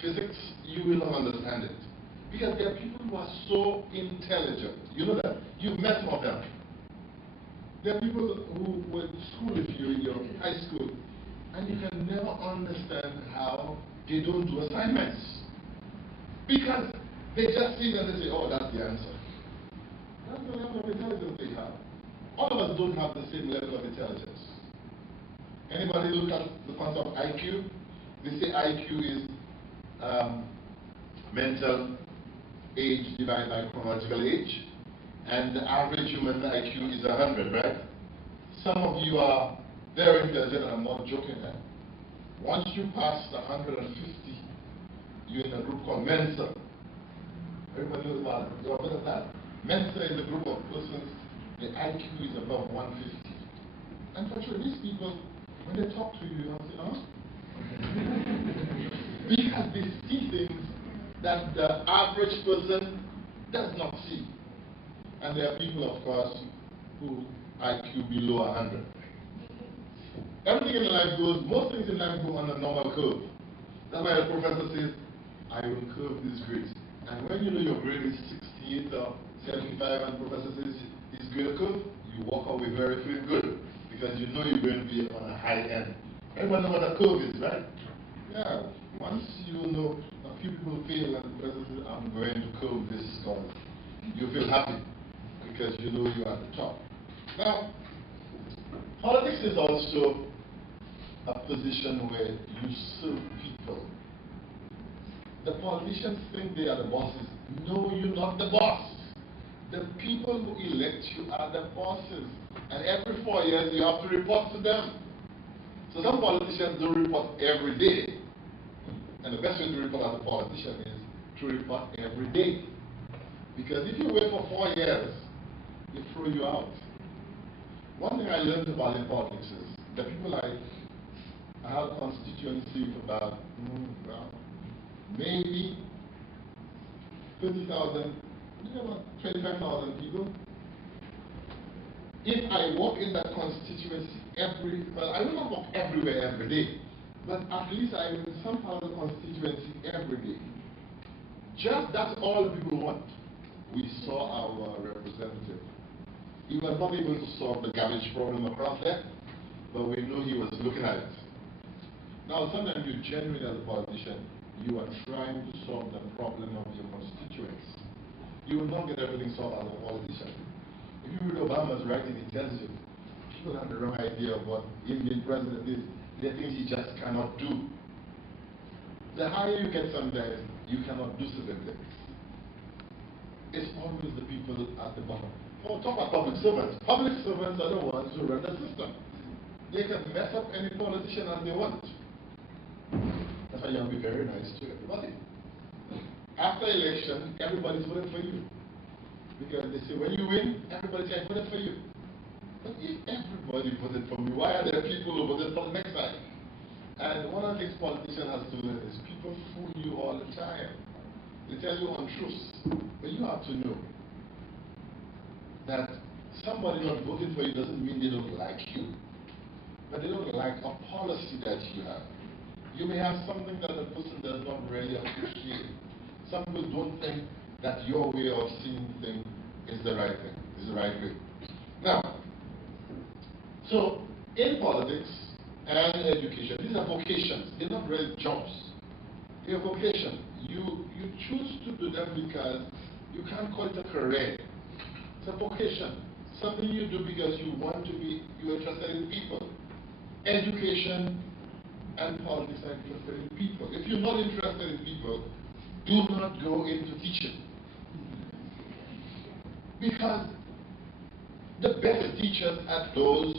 physics, you will not understand it. Because there are people who are so intelligent. You know that? You've met some of them. There are people who were in school with you in your high school, and you can never understand how they don't do assignments. Because they just see them and they say, oh, that's the answer. That's the level of intelligence they have. All of us don't have the same level of intelligence. Anybody look at the concept of IQ? They say IQ is mental age divided by chronological age. And the average human IQ is 100, right? Some of you are very intelligent, and I'm not joking there. Once you pass the 150, you're in a group called Mensa. Everybody knows about it. You're aware of that? Mensa is a group of persons, the IQ is above 150. And for sure, these people, when they talk to you, you say, huh? Because they see things that the average person does not see. And there are people, of course, who IQ below 100. Everything in life goes, most things in life go on a normal curve. That's why the professor says, I will curve this grade. And when you know your grade is 68 or 75 and the professor says it's grade curve, you walk away very feeling good because you know you're going to be on a high end. Everyone knows what a curve is, right? Yeah. Once you know a few people fail and the professor says, I'm going to curve this score, you feel happy because you know you're at the top. Now, politics is also a position where you serve people. The politicians think they are the bosses. No, you're not the boss. The people who elect you are the bosses. And every 4 years you have to report to them. So some politicians don't report every day. And the best way to report as a politician is to report every day. Because if you wait for 4 years, they throw you out. One thing I learned about in politics is the people I had a constituency for about maybe 30,000, about 25,000 people. if I walk in that constituency well, I will not walk everywhere every day, but at least I will in some part of the constituency every day. Just that's all the people want. We saw our representative. He was not able to solve the garbage problem across there, but we knew he was looking at it. Now, sometimes you genuinely, as a politician, you are trying to solve the problem of your constituents. You will not get everything solved as a politician. If you read Obama's writing, he tells you, people have the wrong idea of what Indian president is. They think he just cannot do. The higher you get sometimes, you cannot do certain things. It's always the people at the bottom. Oh, talk about public servants. Public servants are the ones who run the system. They can mess up any politician as they want. That's why you have to be very nice to everybody. After election, everybody's voting for you. Because they say, when you win, everybody says, I voted for you. But if everybody voted for me, why are there people who voted for the next side? And one of the things politicians have to learn is people fool you all the time. They tell you untruths. But you have to know that somebody not voting for you doesn't mean they don't like you. But they don't like a policy that you have. You may have something that the person does not really appreciate. Some people don't think that your way of seeing things is the right thing, is the right way. Now, so in politics and education, these are vocations. They're not really jobs. They're vocations. You choose to do them because you can't call it a career. It's a vocation. Something you do because you want to be, you're interested in people. Education and politics are interested in people. If you're not interested in people, do not go into teaching. Because the best teachers are those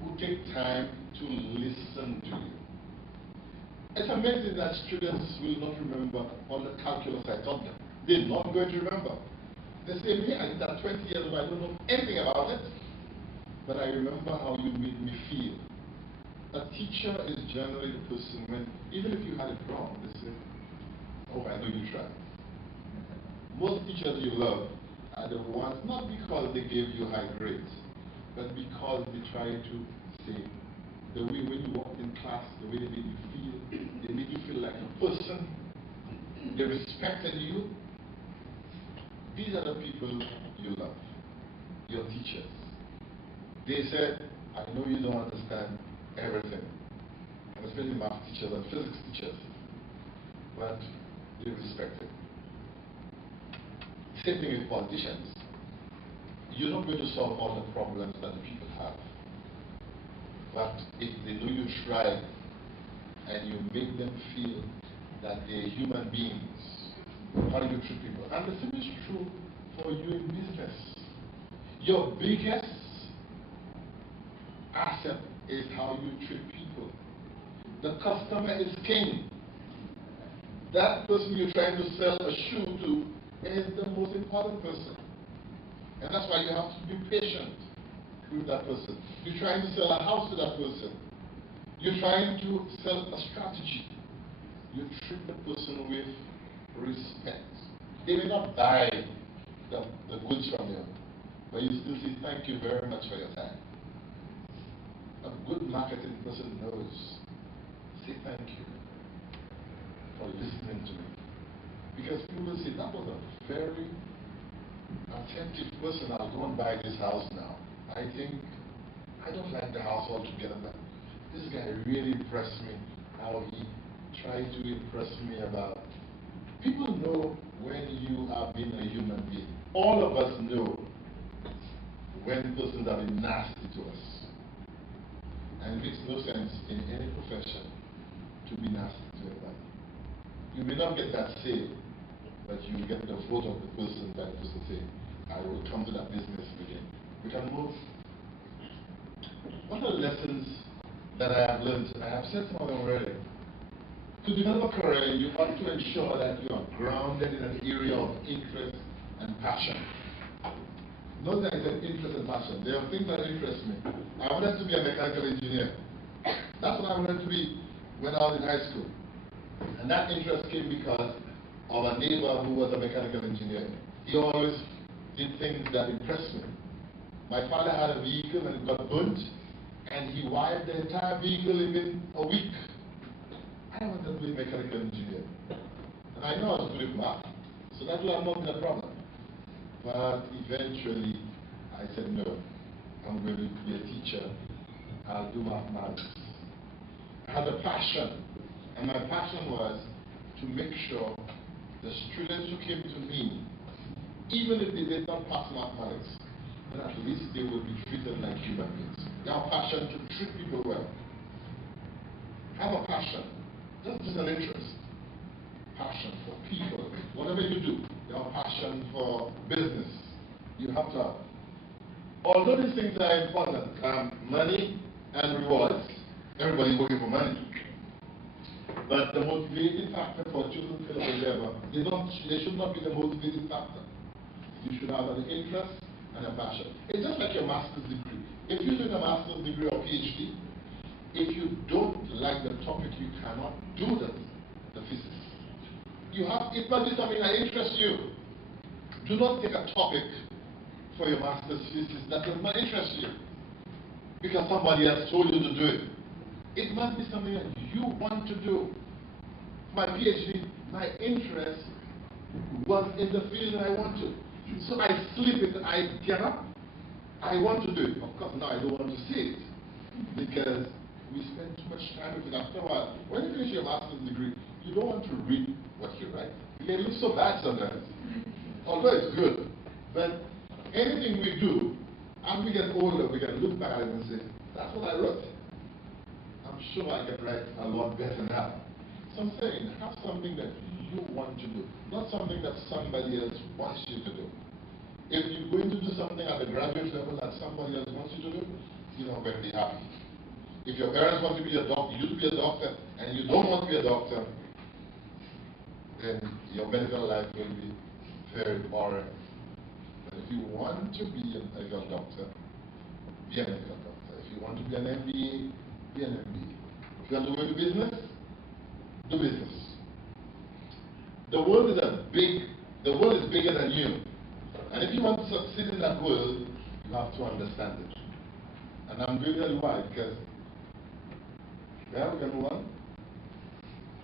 who take time to listen to you. It's amazing that students will not remember all the calculus I taught them. They're not going to remember. They say, me, I did that 20 years ago, I don't know anything about it, but I remember how you made me feel. A teacher is generally the person when, even if you had it wrong, they say, oh, I know you tried. Most teachers you love are the ones, not because they gave you high grades, but because they try to say, the way when you walked in class, the way they made you feel, they made you feel like a person, they respected you. These are the people you love, your teachers. They said, I know you don't understand everything, and especially math teachers and physics teachers, but they respect it. Same thing with politicians. You're not going to solve all the problems that the people have. But if they know you try and you make them feel that they're human beings, how do you treat people? And the same is true for you in business. Your biggest asset is how you treat people. The customer is king. That person you're trying to sell a shoe to is the most important person. And that's why you have to be patient with that person. You're trying to sell a house to that person. You're trying to sell a strategy. You treat the person with respect. They may not buy the goods from you, but you still say, thank you very much for your time. A good marketing person knows, say thank you for listening to me. Because people will say, that was a very attentive person. I'll go and buy this house now. I don't like the house altogether, but this guy really impressed me, how he tried to impress me about. People know when you are being a human being. All of us know when persons are being nasty to us. And it makes no sense in any profession to be nasty to anybody. You may not get that say, but you will get the vote of the person that the person say, I will come to that business again. We can move. What are the lessons that I have learned? I have said some of them already. To develop a career, you have to ensure that you are grounded in an area of interest and passion. Not that I said interest and passion. There are things that interest me. I wanted to be a mechanical engineer. That's what I wanted to be when I was in high school. And that interest came because of a neighbor who was a mechanical engineer. He always did things that impressed me. My father had a vehicle and it got burnt, and he wired the entire vehicle in a week. I wanted to be a mechanical engineer, and I know I was good at math, so that would have not been a problem. But eventually, I said, no, I'm going to be a teacher. I'll do mathematics. I had a passion, and my passion was to make sure the students who came to me, even if they did not pass mathematics, then at least they will be treated like human beings. They have a passion to treat people well. Have a passion, not just an interest. Passion for people. Whatever you do, you have a passion for business. You have to have. Although these things are important, money and rewards, everybody's working for money. But the motivating factor for children to feel whatever, they should not be the motivating factor. You should have an interest and a passion. It's just like your master's degree. If you're doing a master's degree or PhD, if you don't like the topic, you cannot do the physics. It must be something that interests you. Do not take a topic for your master's thesis that does not interest you because somebody has told you to do it. It must be something that you want to do. My PhD, my interest was in the field that I want to. So I sleep it, I get up, I want to do it. Of course, now I don't want to see it because we spend too much time with it. After a while, when you finish your master's degree, you don't want to read what you write. It looks so bad sometimes. Although it's good. But anything we do, as we get older, we can look back at it and say, that's what I wrote. I'm sure I can write a lot better now. So I'm saying, have something that you want to do, not something that somebody else wants you to do. If you're going to do something at the graduate level that somebody else wants you to do, you're not going to be happy. If your parents want to be a doctor, you to be a doctor, and you don't want to be a doctor, then your medical life will be very boring. But if you want to be a medical doctor, be a medical doctor. If you want to be an MBA, be an MBA. If you want to go into business, do business. The world is bigger than you. And if you want to succeed in that world, you have to understand it. And I'm going to tell you why, because we can move on.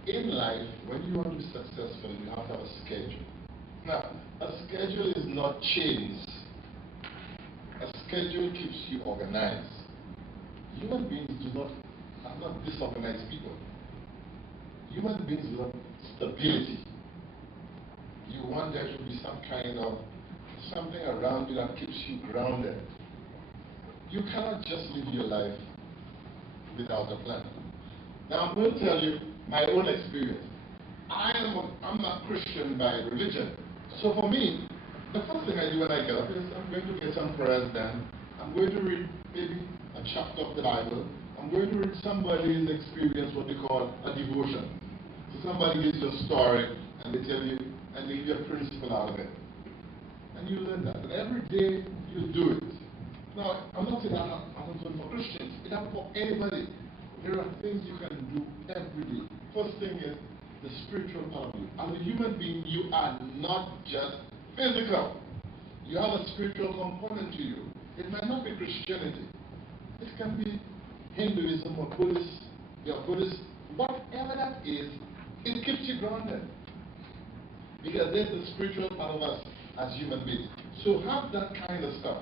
In life, when you want to be successful, you have to have a schedule. Now, a schedule is not chains. A schedule keeps you organized. Human beings are not disorganized people. Human beings want stability. You want there to be some kind of something around you that keeps you grounded. You cannot just live your life without a plan. Now I'm going to tell you my own experience. I'm a Christian by religion. So for me, the first thing I do when I get up is I'm going to get some prayers done. I'm going to read maybe a chapter of the Bible. I'm going to read somebody's experience, what they call a devotion. So somebody gives you a story and they tell you, and they give you a principle out of it. And you learn that. And every day you do it. Now, I'm not saying that happens only for Christians. It happens for anybody. There are things you can do every day. First thing is the spiritual part of you. As a human being, you are not just physical. You have a spiritual component to you. It might not be Christianity. It can be Hinduism or Buddhist, whatever that is, it keeps you grounded. Because there's the spiritual part of us as human beings. So have that kind of stuff.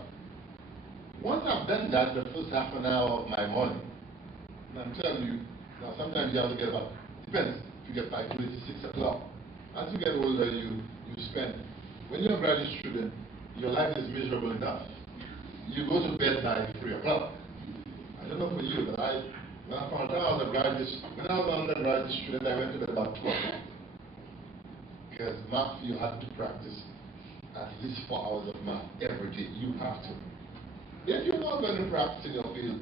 Once I've done that, the first half an hour of my morning, and I'm telling you, now sometimes you have to get up. Depends. If you get 5 to 6 o'clock. As you get older, you spend. When you're a graduate student, your life is miserable enough. You go to bed by 3 o'clock. I don't know for you, but when I found out when I was an undergraduate student, I went to bed about 12. Because math, you have to practice at least 4 hours of math every day. You have to. If you're not going to practice in your field,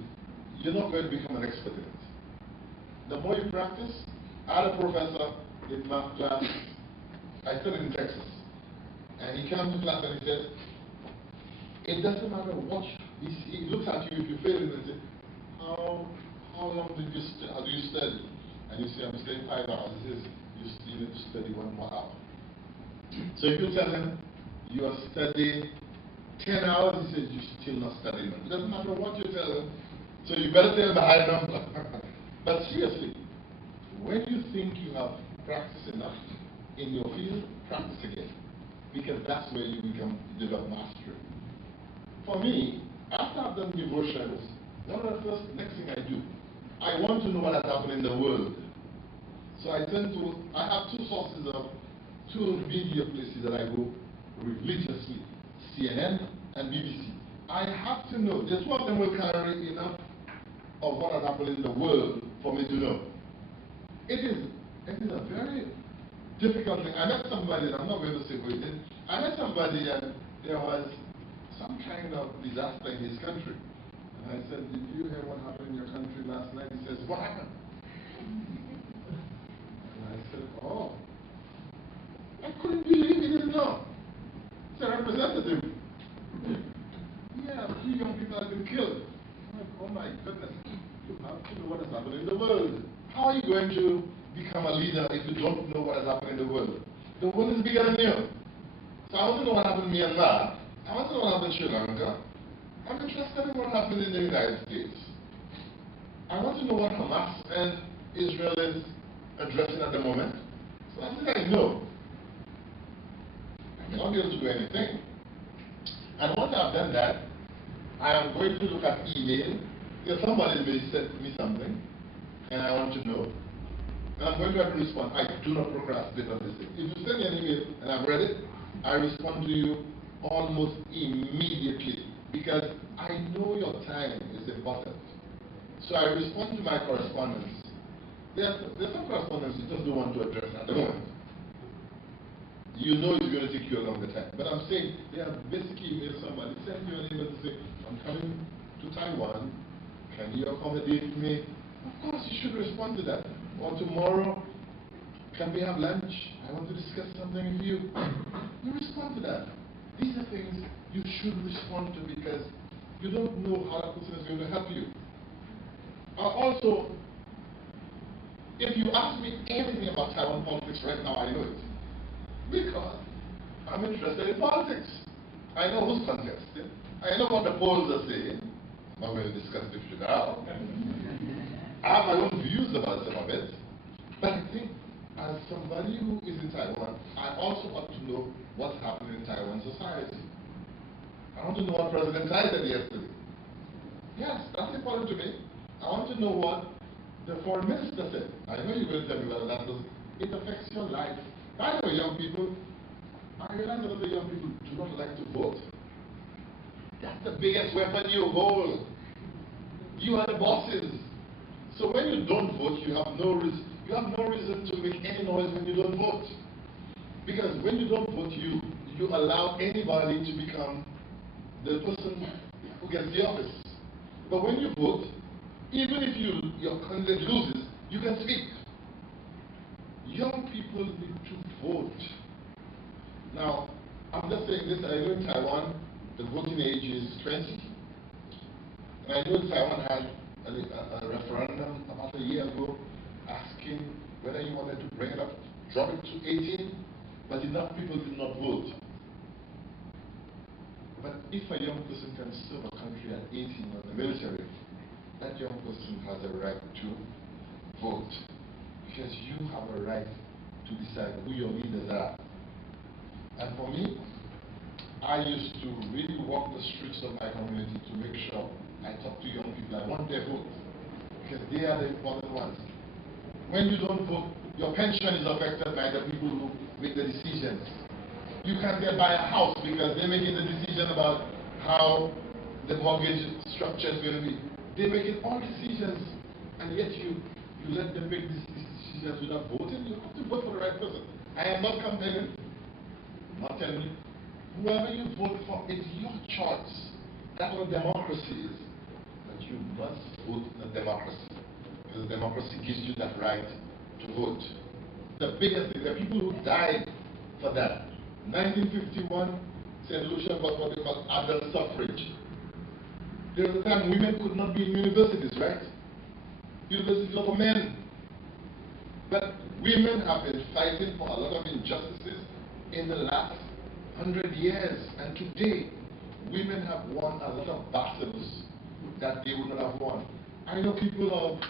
you're not going to become an expert in it. The more you practice, I had a professor in math class. I studied in Texas. And he comes to class and he says, it doesn't matter what he looks at you if you fail and says, how long do you study? And you say, I'm studying 5 hours. He says, you need to study 1 more hour. So if you tell him you are studying 10 hours, he says, you're still not studying. It doesn't matter what you tell them, so you better tell them a high number. But seriously, when you think you have practiced enough in your field, practice again. Because that's where you develop mastery. For me, after I've done devotions, one of the next thing I do, I want to know what has happened in the world. So I have two sources of, two media places that I go religiously, CNN and BBC. I have to know, the two of them will carry enough of what has happened in the world for me to know. It is a very difficult thing. I met somebody, and I'm not going to say who it is, I met somebody and there was some kind of disaster in his country. And I said, did you hear what happened in your country last night? He says, what happened? And I said, oh. I couldn't believe he didn't know. It's a representative. Yeah, 2 young people have been killed. I'm like, oh my goodness. You have to know what has happened in the world. How are you going to become a leader if you don't know what has happened in the world? The world is bigger than you. So I want to know what happened in Myanmar. I want to know what happened in Sri Lanka. I'm interested in what happened in the United States. I want to know what Hamas and Israel is addressing at the moment. So I think I know. I may not be able to do anything. And once I've done that, I am going to look at email. If somebody may send me something, and I want to know, and I'm going to have to respond. I do not procrastinate on this thing. If you send me an email and I've read it, I respond to you almost immediately because I know your time is important. So I respond to my correspondence. There's some correspondence you just don't want to address at the moment. You know it's going to take you a longer time. But I'm saying, there are basic emails, somebody send you an email to say, I'm coming to Taiwan, can you accommodate me? Of course, you should respond to that. Or tomorrow, can we have lunch? I want to discuss something with you. You respond to that. These are things you should respond to because you don't know how that person is going to help you. Also, if you ask me anything about Taiwan politics right now, I know it. Because I'm interested in politics. I know who's contesting. I know what the polls are saying. I'm not going to discuss it with you now. I have my own views about some of it. But I think as somebody who is in Taiwan, I also ought to know what's happening in Taiwan society. I want to know what President Tsai said yesterday. Yes, that's important to me. I want to know what the foreign minister said. I know you're going to tell me whether that does. It affects your life. By the way, young people, I realize that the young people do not like to vote. That's the biggest weapon you hold. You are the bosses. So when you don't vote, you have no reason to make any noise when you don't vote. Because when you don't vote, you allow anybody to become the person who gets the office. But when you vote, even if your candidate loses, you can speak. Young people need to vote. Now, I'm just saying this, I know in Taiwan, the voting age is 20. And I know Taiwan had a referendum about a year ago asking whether you wanted to bring it up, drop it to 18, but enough people did not vote. But if a young person can serve a country at 18 in the military, that young person has a right to vote. Because you have a right to decide who your leaders are. And for me, I used to really walk the streets of my community to make sure I talk to young people. I want their vote. Because they are the important ones. When you don't vote, your pension is affected by the people who make the decisions. You can't get buy a house because they're making the decision about how the mortgage structure is going to be. They're making all decisions, and yet you let them make these decisions without voting. You have to vote for the right person. I am not campaigning. I'm not telling you. Whoever you vote for, it's your choice. That's what democracy is. But you must vote in a democracy. Because democracy gives you that right to vote. The biggest thing, the people who died for that. 1951, St. Lucia got what they call adult suffrage. There was a time women could not be in universities, right? Universities are for men. But women have been fighting for a lot of injustices in the last 100 years. And today, women have won a lot of battles that they would not have won. I know people of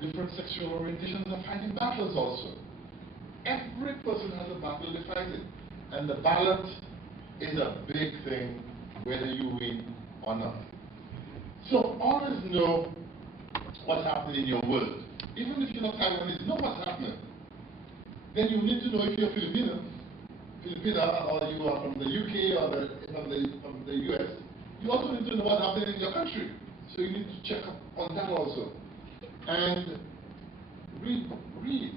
different sexual orientations are fighting battles also. Every person has a battle they're fighting. And the ballot is a big thing, whether you win or not. So always know what's happening in your world. Even if you're not Taiwanese, know what's happening. Then you need to know if you're Filipino, or you are from the UK or from the US. You also need to know what's happening in your country. So you need to check up on that also. And read. You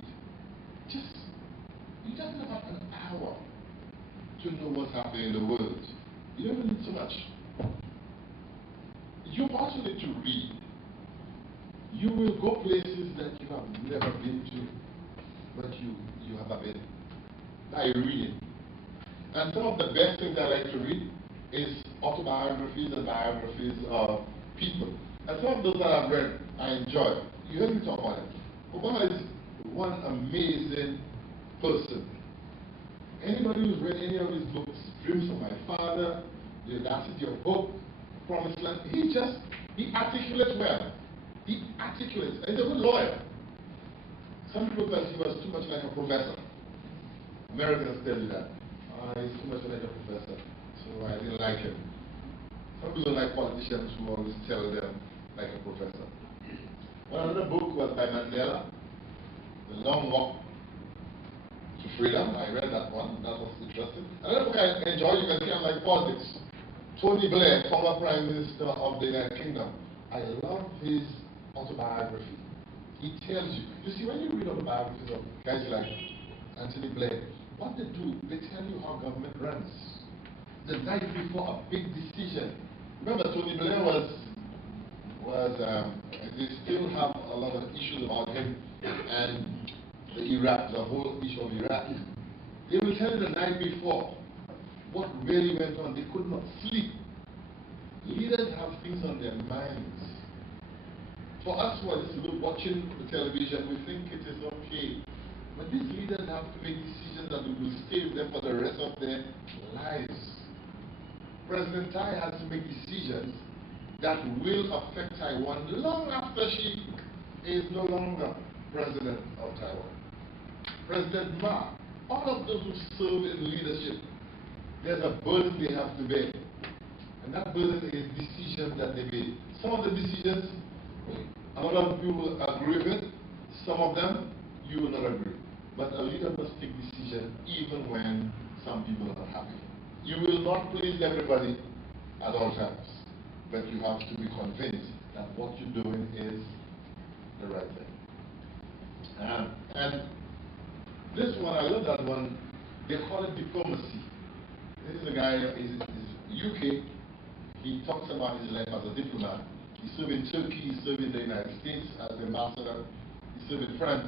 just need about an hour to know what's happening in the world. You don't need so much. You also need to read. You will go places that you have never been to, but you have been by reading. And some of the best things I like to read is autobiographies and biographies of people. And some of those that I've read, I enjoy. You heard me talk about it. Obama is one amazing person. Anybody who's read any of his books, Dreams of My Father, The Audacity of Hope, Promised Land, he articulates well. He articulates. And he's a good lawyer. Some people thought he was too much like a professor. Americans tell you that. He's too much like a professor. So I didn't like him. Some people don't like politicians who always tell them like a professor. Well, another book was by Mandela, The Long Walk to Freedom. I read that one. That was interesting. Another book I enjoy, you can see I like politics. Tony Blair, former Prime Minister of the United Kingdom. I love his autobiography. He tells you. You see, when you read autobiographies of guys like Anthony Blair, what they do, they tell you how government runs. The night before a big decision. Remember, Tony Blair they still have a lot of issues about him and the whole issue of Iraq. They will tell you the night before what really went on. They could not sleep. Leaders have things on their minds. For us who are just watching the television, we think it is okay. But these leaders have to make decisions that will stay with them for the rest of their lives. President Tai has to make decisions that will affect Taiwan long after she is no longer president of Taiwan. President Ma, all of those who serve in leadership, there's a burden they have to bear. And that burden is decisions that they made. Some of the decisions, a lot of people will agree with it. Some of them, you will not agree. But a leader must take decisions even when some people are not happy. You will not please everybody at all times. But you have to be convinced that what you're doing is the right thing. And this one, I love that one, they call it diplomacy. This is a guy, he's UK. He talks about his life as a diplomat. He served in Turkey, he served in the United States as an ambassador, he served in France.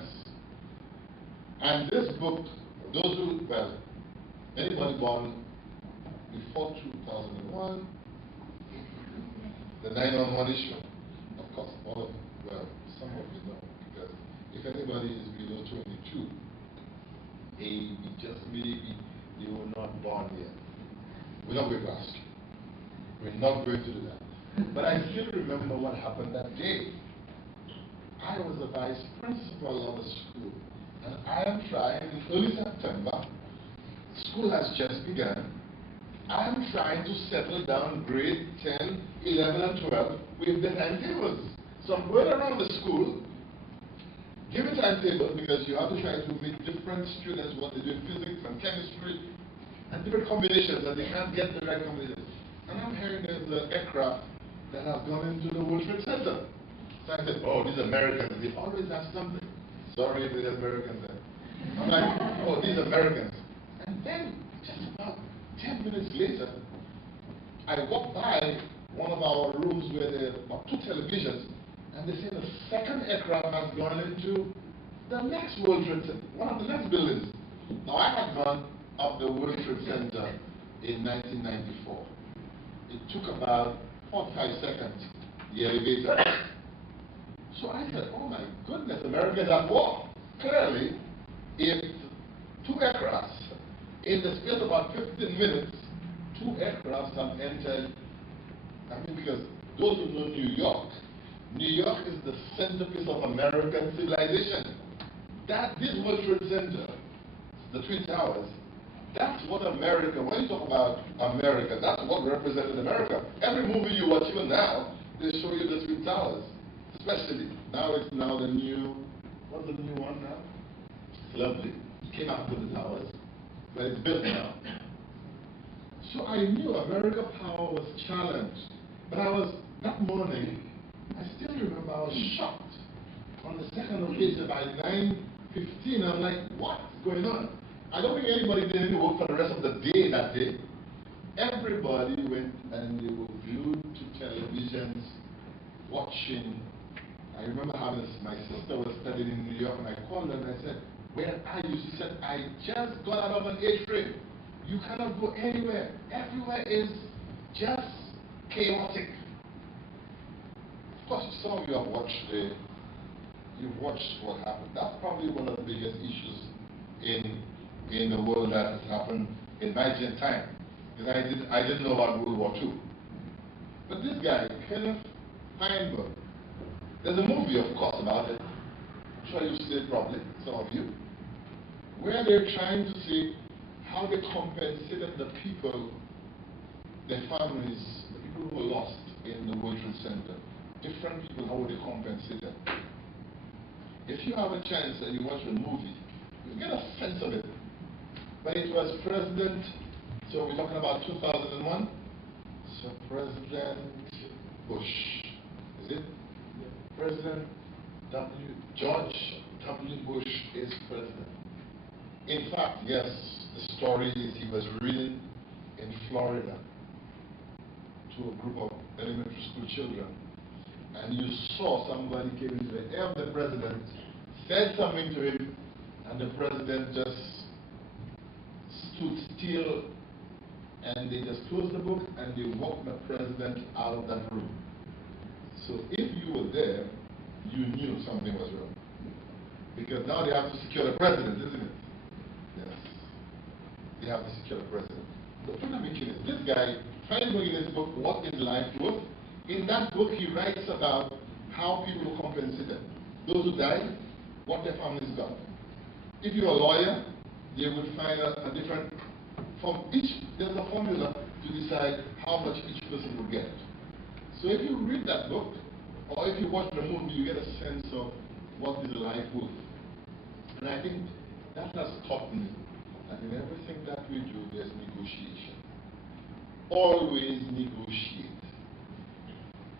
And this book, those who, well, anybody born before 2001, the 911 issue, of course, all of you, well, some of you know, because if anybody is below 22, maybe, just maybe, you were not born yet. We're not going to ask you. We're not going to do that. But I still remember what happened that day. I was the vice principal of the school, and I am trying, in early September, school has just begun. I am trying to settle down grade 10, 11, and 12 with the timetables. So I'm going around the school, giving timetables because you have to try to make different students what they do in physics and chemistry and different combinations, and they can't get the right combinations. And I'm hearing there's an aircraft that has gone into the World Trade Center. So I said, oh, these Americans, they always have something. Sorry if there's Americans there. I'm like, oh, these Americans. And then, just about 10 minutes later, I walked by one of our rooms where there are about 2 televisions, and they say the second aircraft has gone into the next World Trade Center, one of the next buildings. Now, I had gone up the World Trade Center in 1994. It took about 45 seconds, the elevator. So I said, oh my goodness, Americans at war. Clearly, if 2 aircrafts, in the space of about 15 minutes, 2 aircrafts have entered I mean, because those who know New York is the centerpiece of American civilization. This World Trade Center, the Twin Towers, that's what America, when you talk about America, that's what represented America. Every movie you watch even now, they show you the Twin Towers, especially. Now it's now the new, what's the new one now? It's lovely. It came out with the towers, but it's built now. So I knew America Power was challenged. But that morning, I still remember I was shocked. On the second occasion, by 9:15, I'm like, what's going on? I don't think anybody did any work for the rest of the day that day. Everybody went and they were glued to televisions, watching. I remember my sister was studying in New York, and I called her and I said, where are you? She said, I just got out of an A-train. You cannot go anywhere. Everywhere is just chaotic. Of course, some of you have watched you've watched what happened. That's probably one of the biggest issues in the world that has happened in my time. Because I didn't know about World War II. But this guy, Kenneth Heinberg, there's a movie, of course, about it. I'm sure you've seen it probably, some of you, where they're trying to see how they compensated the people, their families, the people who were lost in the World Trade Center. Different people, how would they compensate them? If you have a chance and you watch the movie, you get a sense of it. But it was President, so we're talking about 2001, so President Bush, is it? President George W. Bush is president. In fact, yes, the story is he was reading in Florida to a group of elementary school children, and you saw somebody came into the air of the president, said something to him, and the president just stood still, and they just closed the book and they walked the president out of that room. So if you were there, you knew something was wrong. Because now they have to secure the president, isn't it? Yes. They have to secure the president. The point I'm making is this guy, Heinberg in his book, What is Life Worth? In that book, he writes about how people were compensated. Those who died, what their families got. If you're a lawyer, they would find a different, from there's a formula to decide how much each person will get. So if you read that book, or if you watch the movie, you get a sense of what is life worth. And I think that has taught me that in everything that we do, there's negotiation. Always negotiate.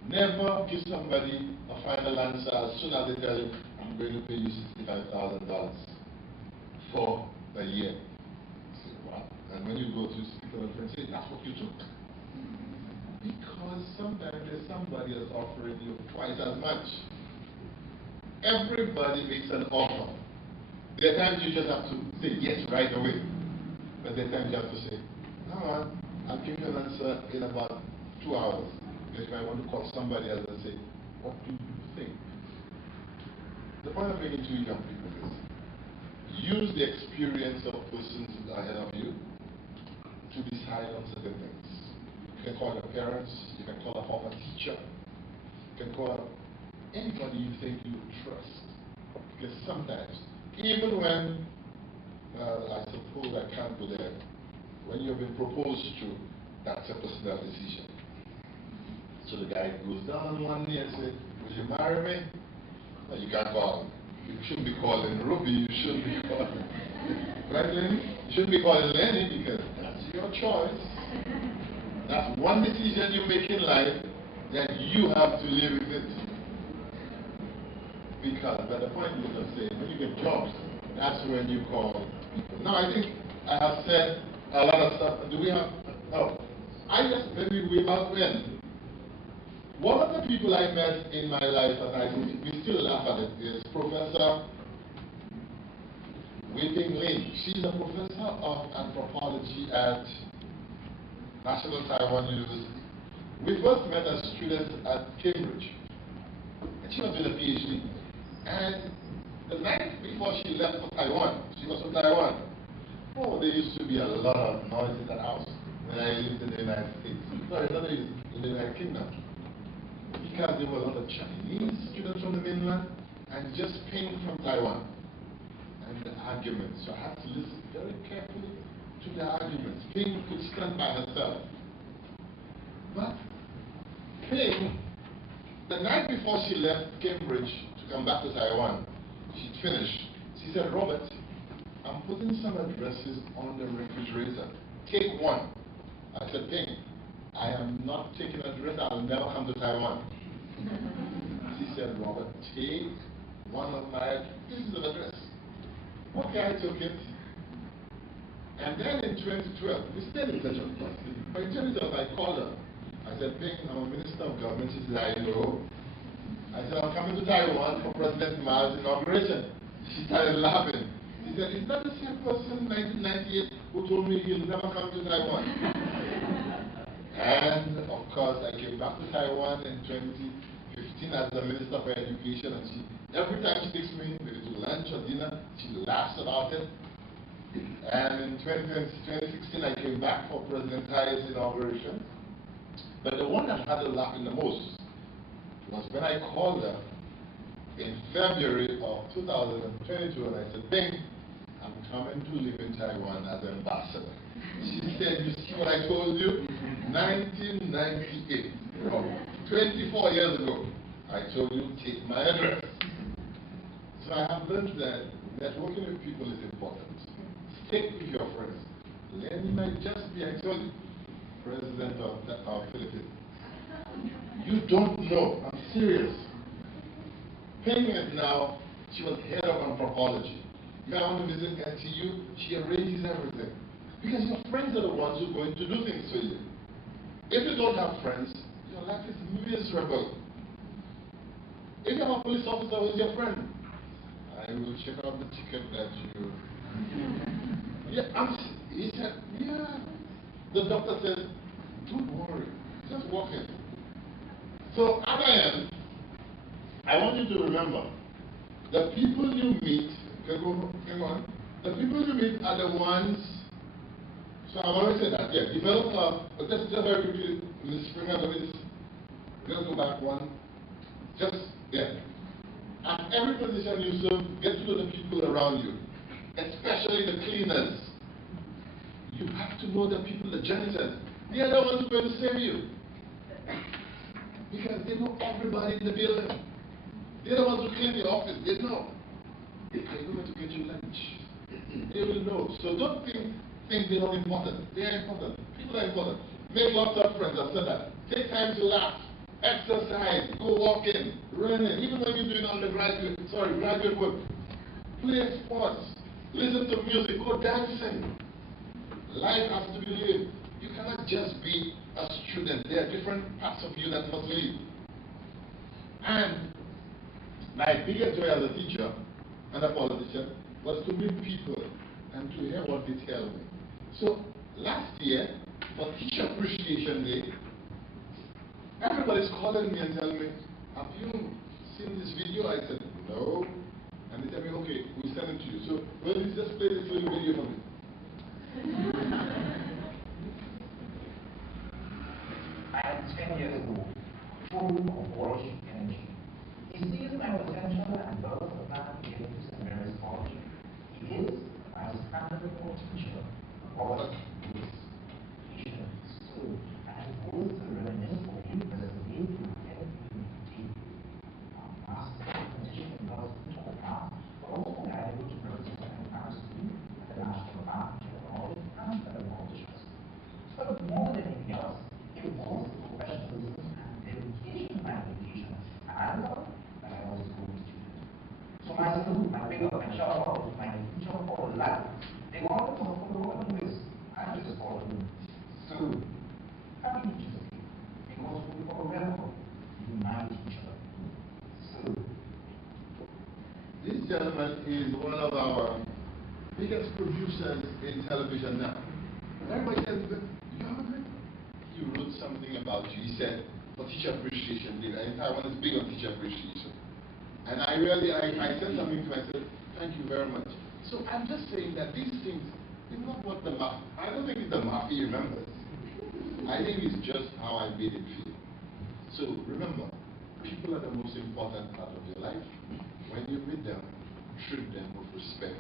Never give somebody a final answer as soon as they tell you, I'm going to pay you $65,000 for a year. You say, wow. And when you go to speak to a friend, say, that's what you took. Because sometimes there's somebody that's offering you twice as much. Everybody makes an offer. There are times you just have to say yes right away. But there are times you have to say, no, I'll give you an answer in about 2 hours. Because if I want to call somebody else and say, what do you think? The point of bringing to young people is, use the experience of persons ahead of you to decide on certain things. You can call your parents, you can call a former teacher, you can call anybody you think you trust. Because sometimes, even when, I suppose I can't go there, when you've been proposed to, that's a personal decision. So the guy goes down one knee and says, will you marry me? No, you can't call him. You shouldn't be calling Ruby, you shouldn't be calling, right, Lenny? You shouldn't be calling Lenny because that's your choice. That's one decision you make in life that you have to live with it. Because, but the point is, I'm saying, when you get jobs, that's when you call people. Now, I think I have said a lot of stuff. Do we have, maybe we have been. One of the people I met in my life, and we still laugh at it, is Professor Wei-Ping Lin. She's a professor of anthropology at National Taiwan University. We first met as students at Cambridge, and she was doing a PhD. And the night before she left for Taiwan, she was from Taiwan. Oh, there used to be a lot of noise in that house. when I lived in the United States. Sorry, not in the United Kingdom. Because there were a lot of Chinese students from the mainland and just Ping from Taiwan. And the arguments. So I had to listen very carefully to the arguments. Ping could stand by herself. But Ping, the night before she left Cambridge to come back to Taiwan, she'd finished. She said, Robert, I'm putting some addresses on the refrigerator. Take one. I said, Ping, I am not taking an address. I'll never come to Taiwan. She said, Robert, take one of my pieces of address. Okay, I took it. And then in 2012, we stayed in touch, of course. But in 2012, I called her. I said, Ping, I'm a minister of government. She said, I know. I said, I'm coming to Taiwan for President Ma's inauguration. She started laughing. She said, is that the same person in 1998 who told me he'll never come to Taiwan? And of course, I came back to Taiwan in 2015 as the Minister for Education, and every time she takes me, maybe to lunch or dinner, she laughs about it. And in 2016, I came back for President Tai's inauguration. But the one that had her laughing the most was when I called her in February of 2022, and I said, Ping, I'm coming to live in Taiwan as ambassador. She said, you see what I told you? 1998, 24 years ago, I told you, take my address. So I have learned that networking with people is important. Stick with your friends. Lenny might just be, I told you, President of Philippines. You don't know, I'm serious. Ping is now, she was head of anthropology. You want to visit NTU, she arranges everything. Because your friends are the ones who are going to do things for you. If you don't have friends, your life is miserable. If you have a police officer who is your friend, I will check out the ticket that you... Yeah, he said, yeah. The doctor said, don't worry, just walk in. So at the end, I want you to remember, the people you meet, hang on, the people you meet are the ones, so I've already said that, yeah, develop but just very quickly, Ms. Springer, let me just go back one, just, yeah. At every position you serve, get to know the people around you, especially the cleaners. You have to know the people, the janitors. They are the ones who are going to save you. Because they know everybody in the building. They're the ones who clean the office. They know. They know where to get you lunch. They will know. So don't think they're not important. They are important. People are important. Make lots of friends. I've said that. Take time to laugh. Exercise. Go walking. Running. Even when you're doing graduate work. Play sports. Listen to music. Go dancing. Life has to be lived. You cannot just be a student. There are different parts of you that must live. And my biggest joy as a teacher and a politician was to meet people and to hear what they tell me. So last year, for Teacher Appreciation Day, everybody's calling me and telling me, have you seen this video? I said, no. And they tell me, okay, we'll send it to you. So well, just play this little video for me. I am 10 years old, full of worship energy. He sees my potential and loves the plan he gives in various college. He is my standardable teacher, Robert is patient, slow, and holds the reminiscence of him as a way to every our master competition involves teaching the class, but also guided to process and counseling at the national art, technology, and other competitions. But more than anything else, it was professionalism and dedication to my education, and I was a good student. So my salute, my big up, and shout out to my teacher for life. They wanted to follow Roman ways. I just followed them. So, happy Teachers Day, because we are welcome to my teacher. So, this gentleman is one of our biggest producers in television now. Everybody says, you wrote something about you. He said, for Teacher Appreciation Day, and Taiwan is big on teacher appreciation. And I sent something to him, I said, thank you very much. So I'm just saying that these things is not what the mafia, I don't think it's the mafia remembers. I think it's just how I made it feel. So remember, people are the most important part of your life. When you meet them, treat them with respect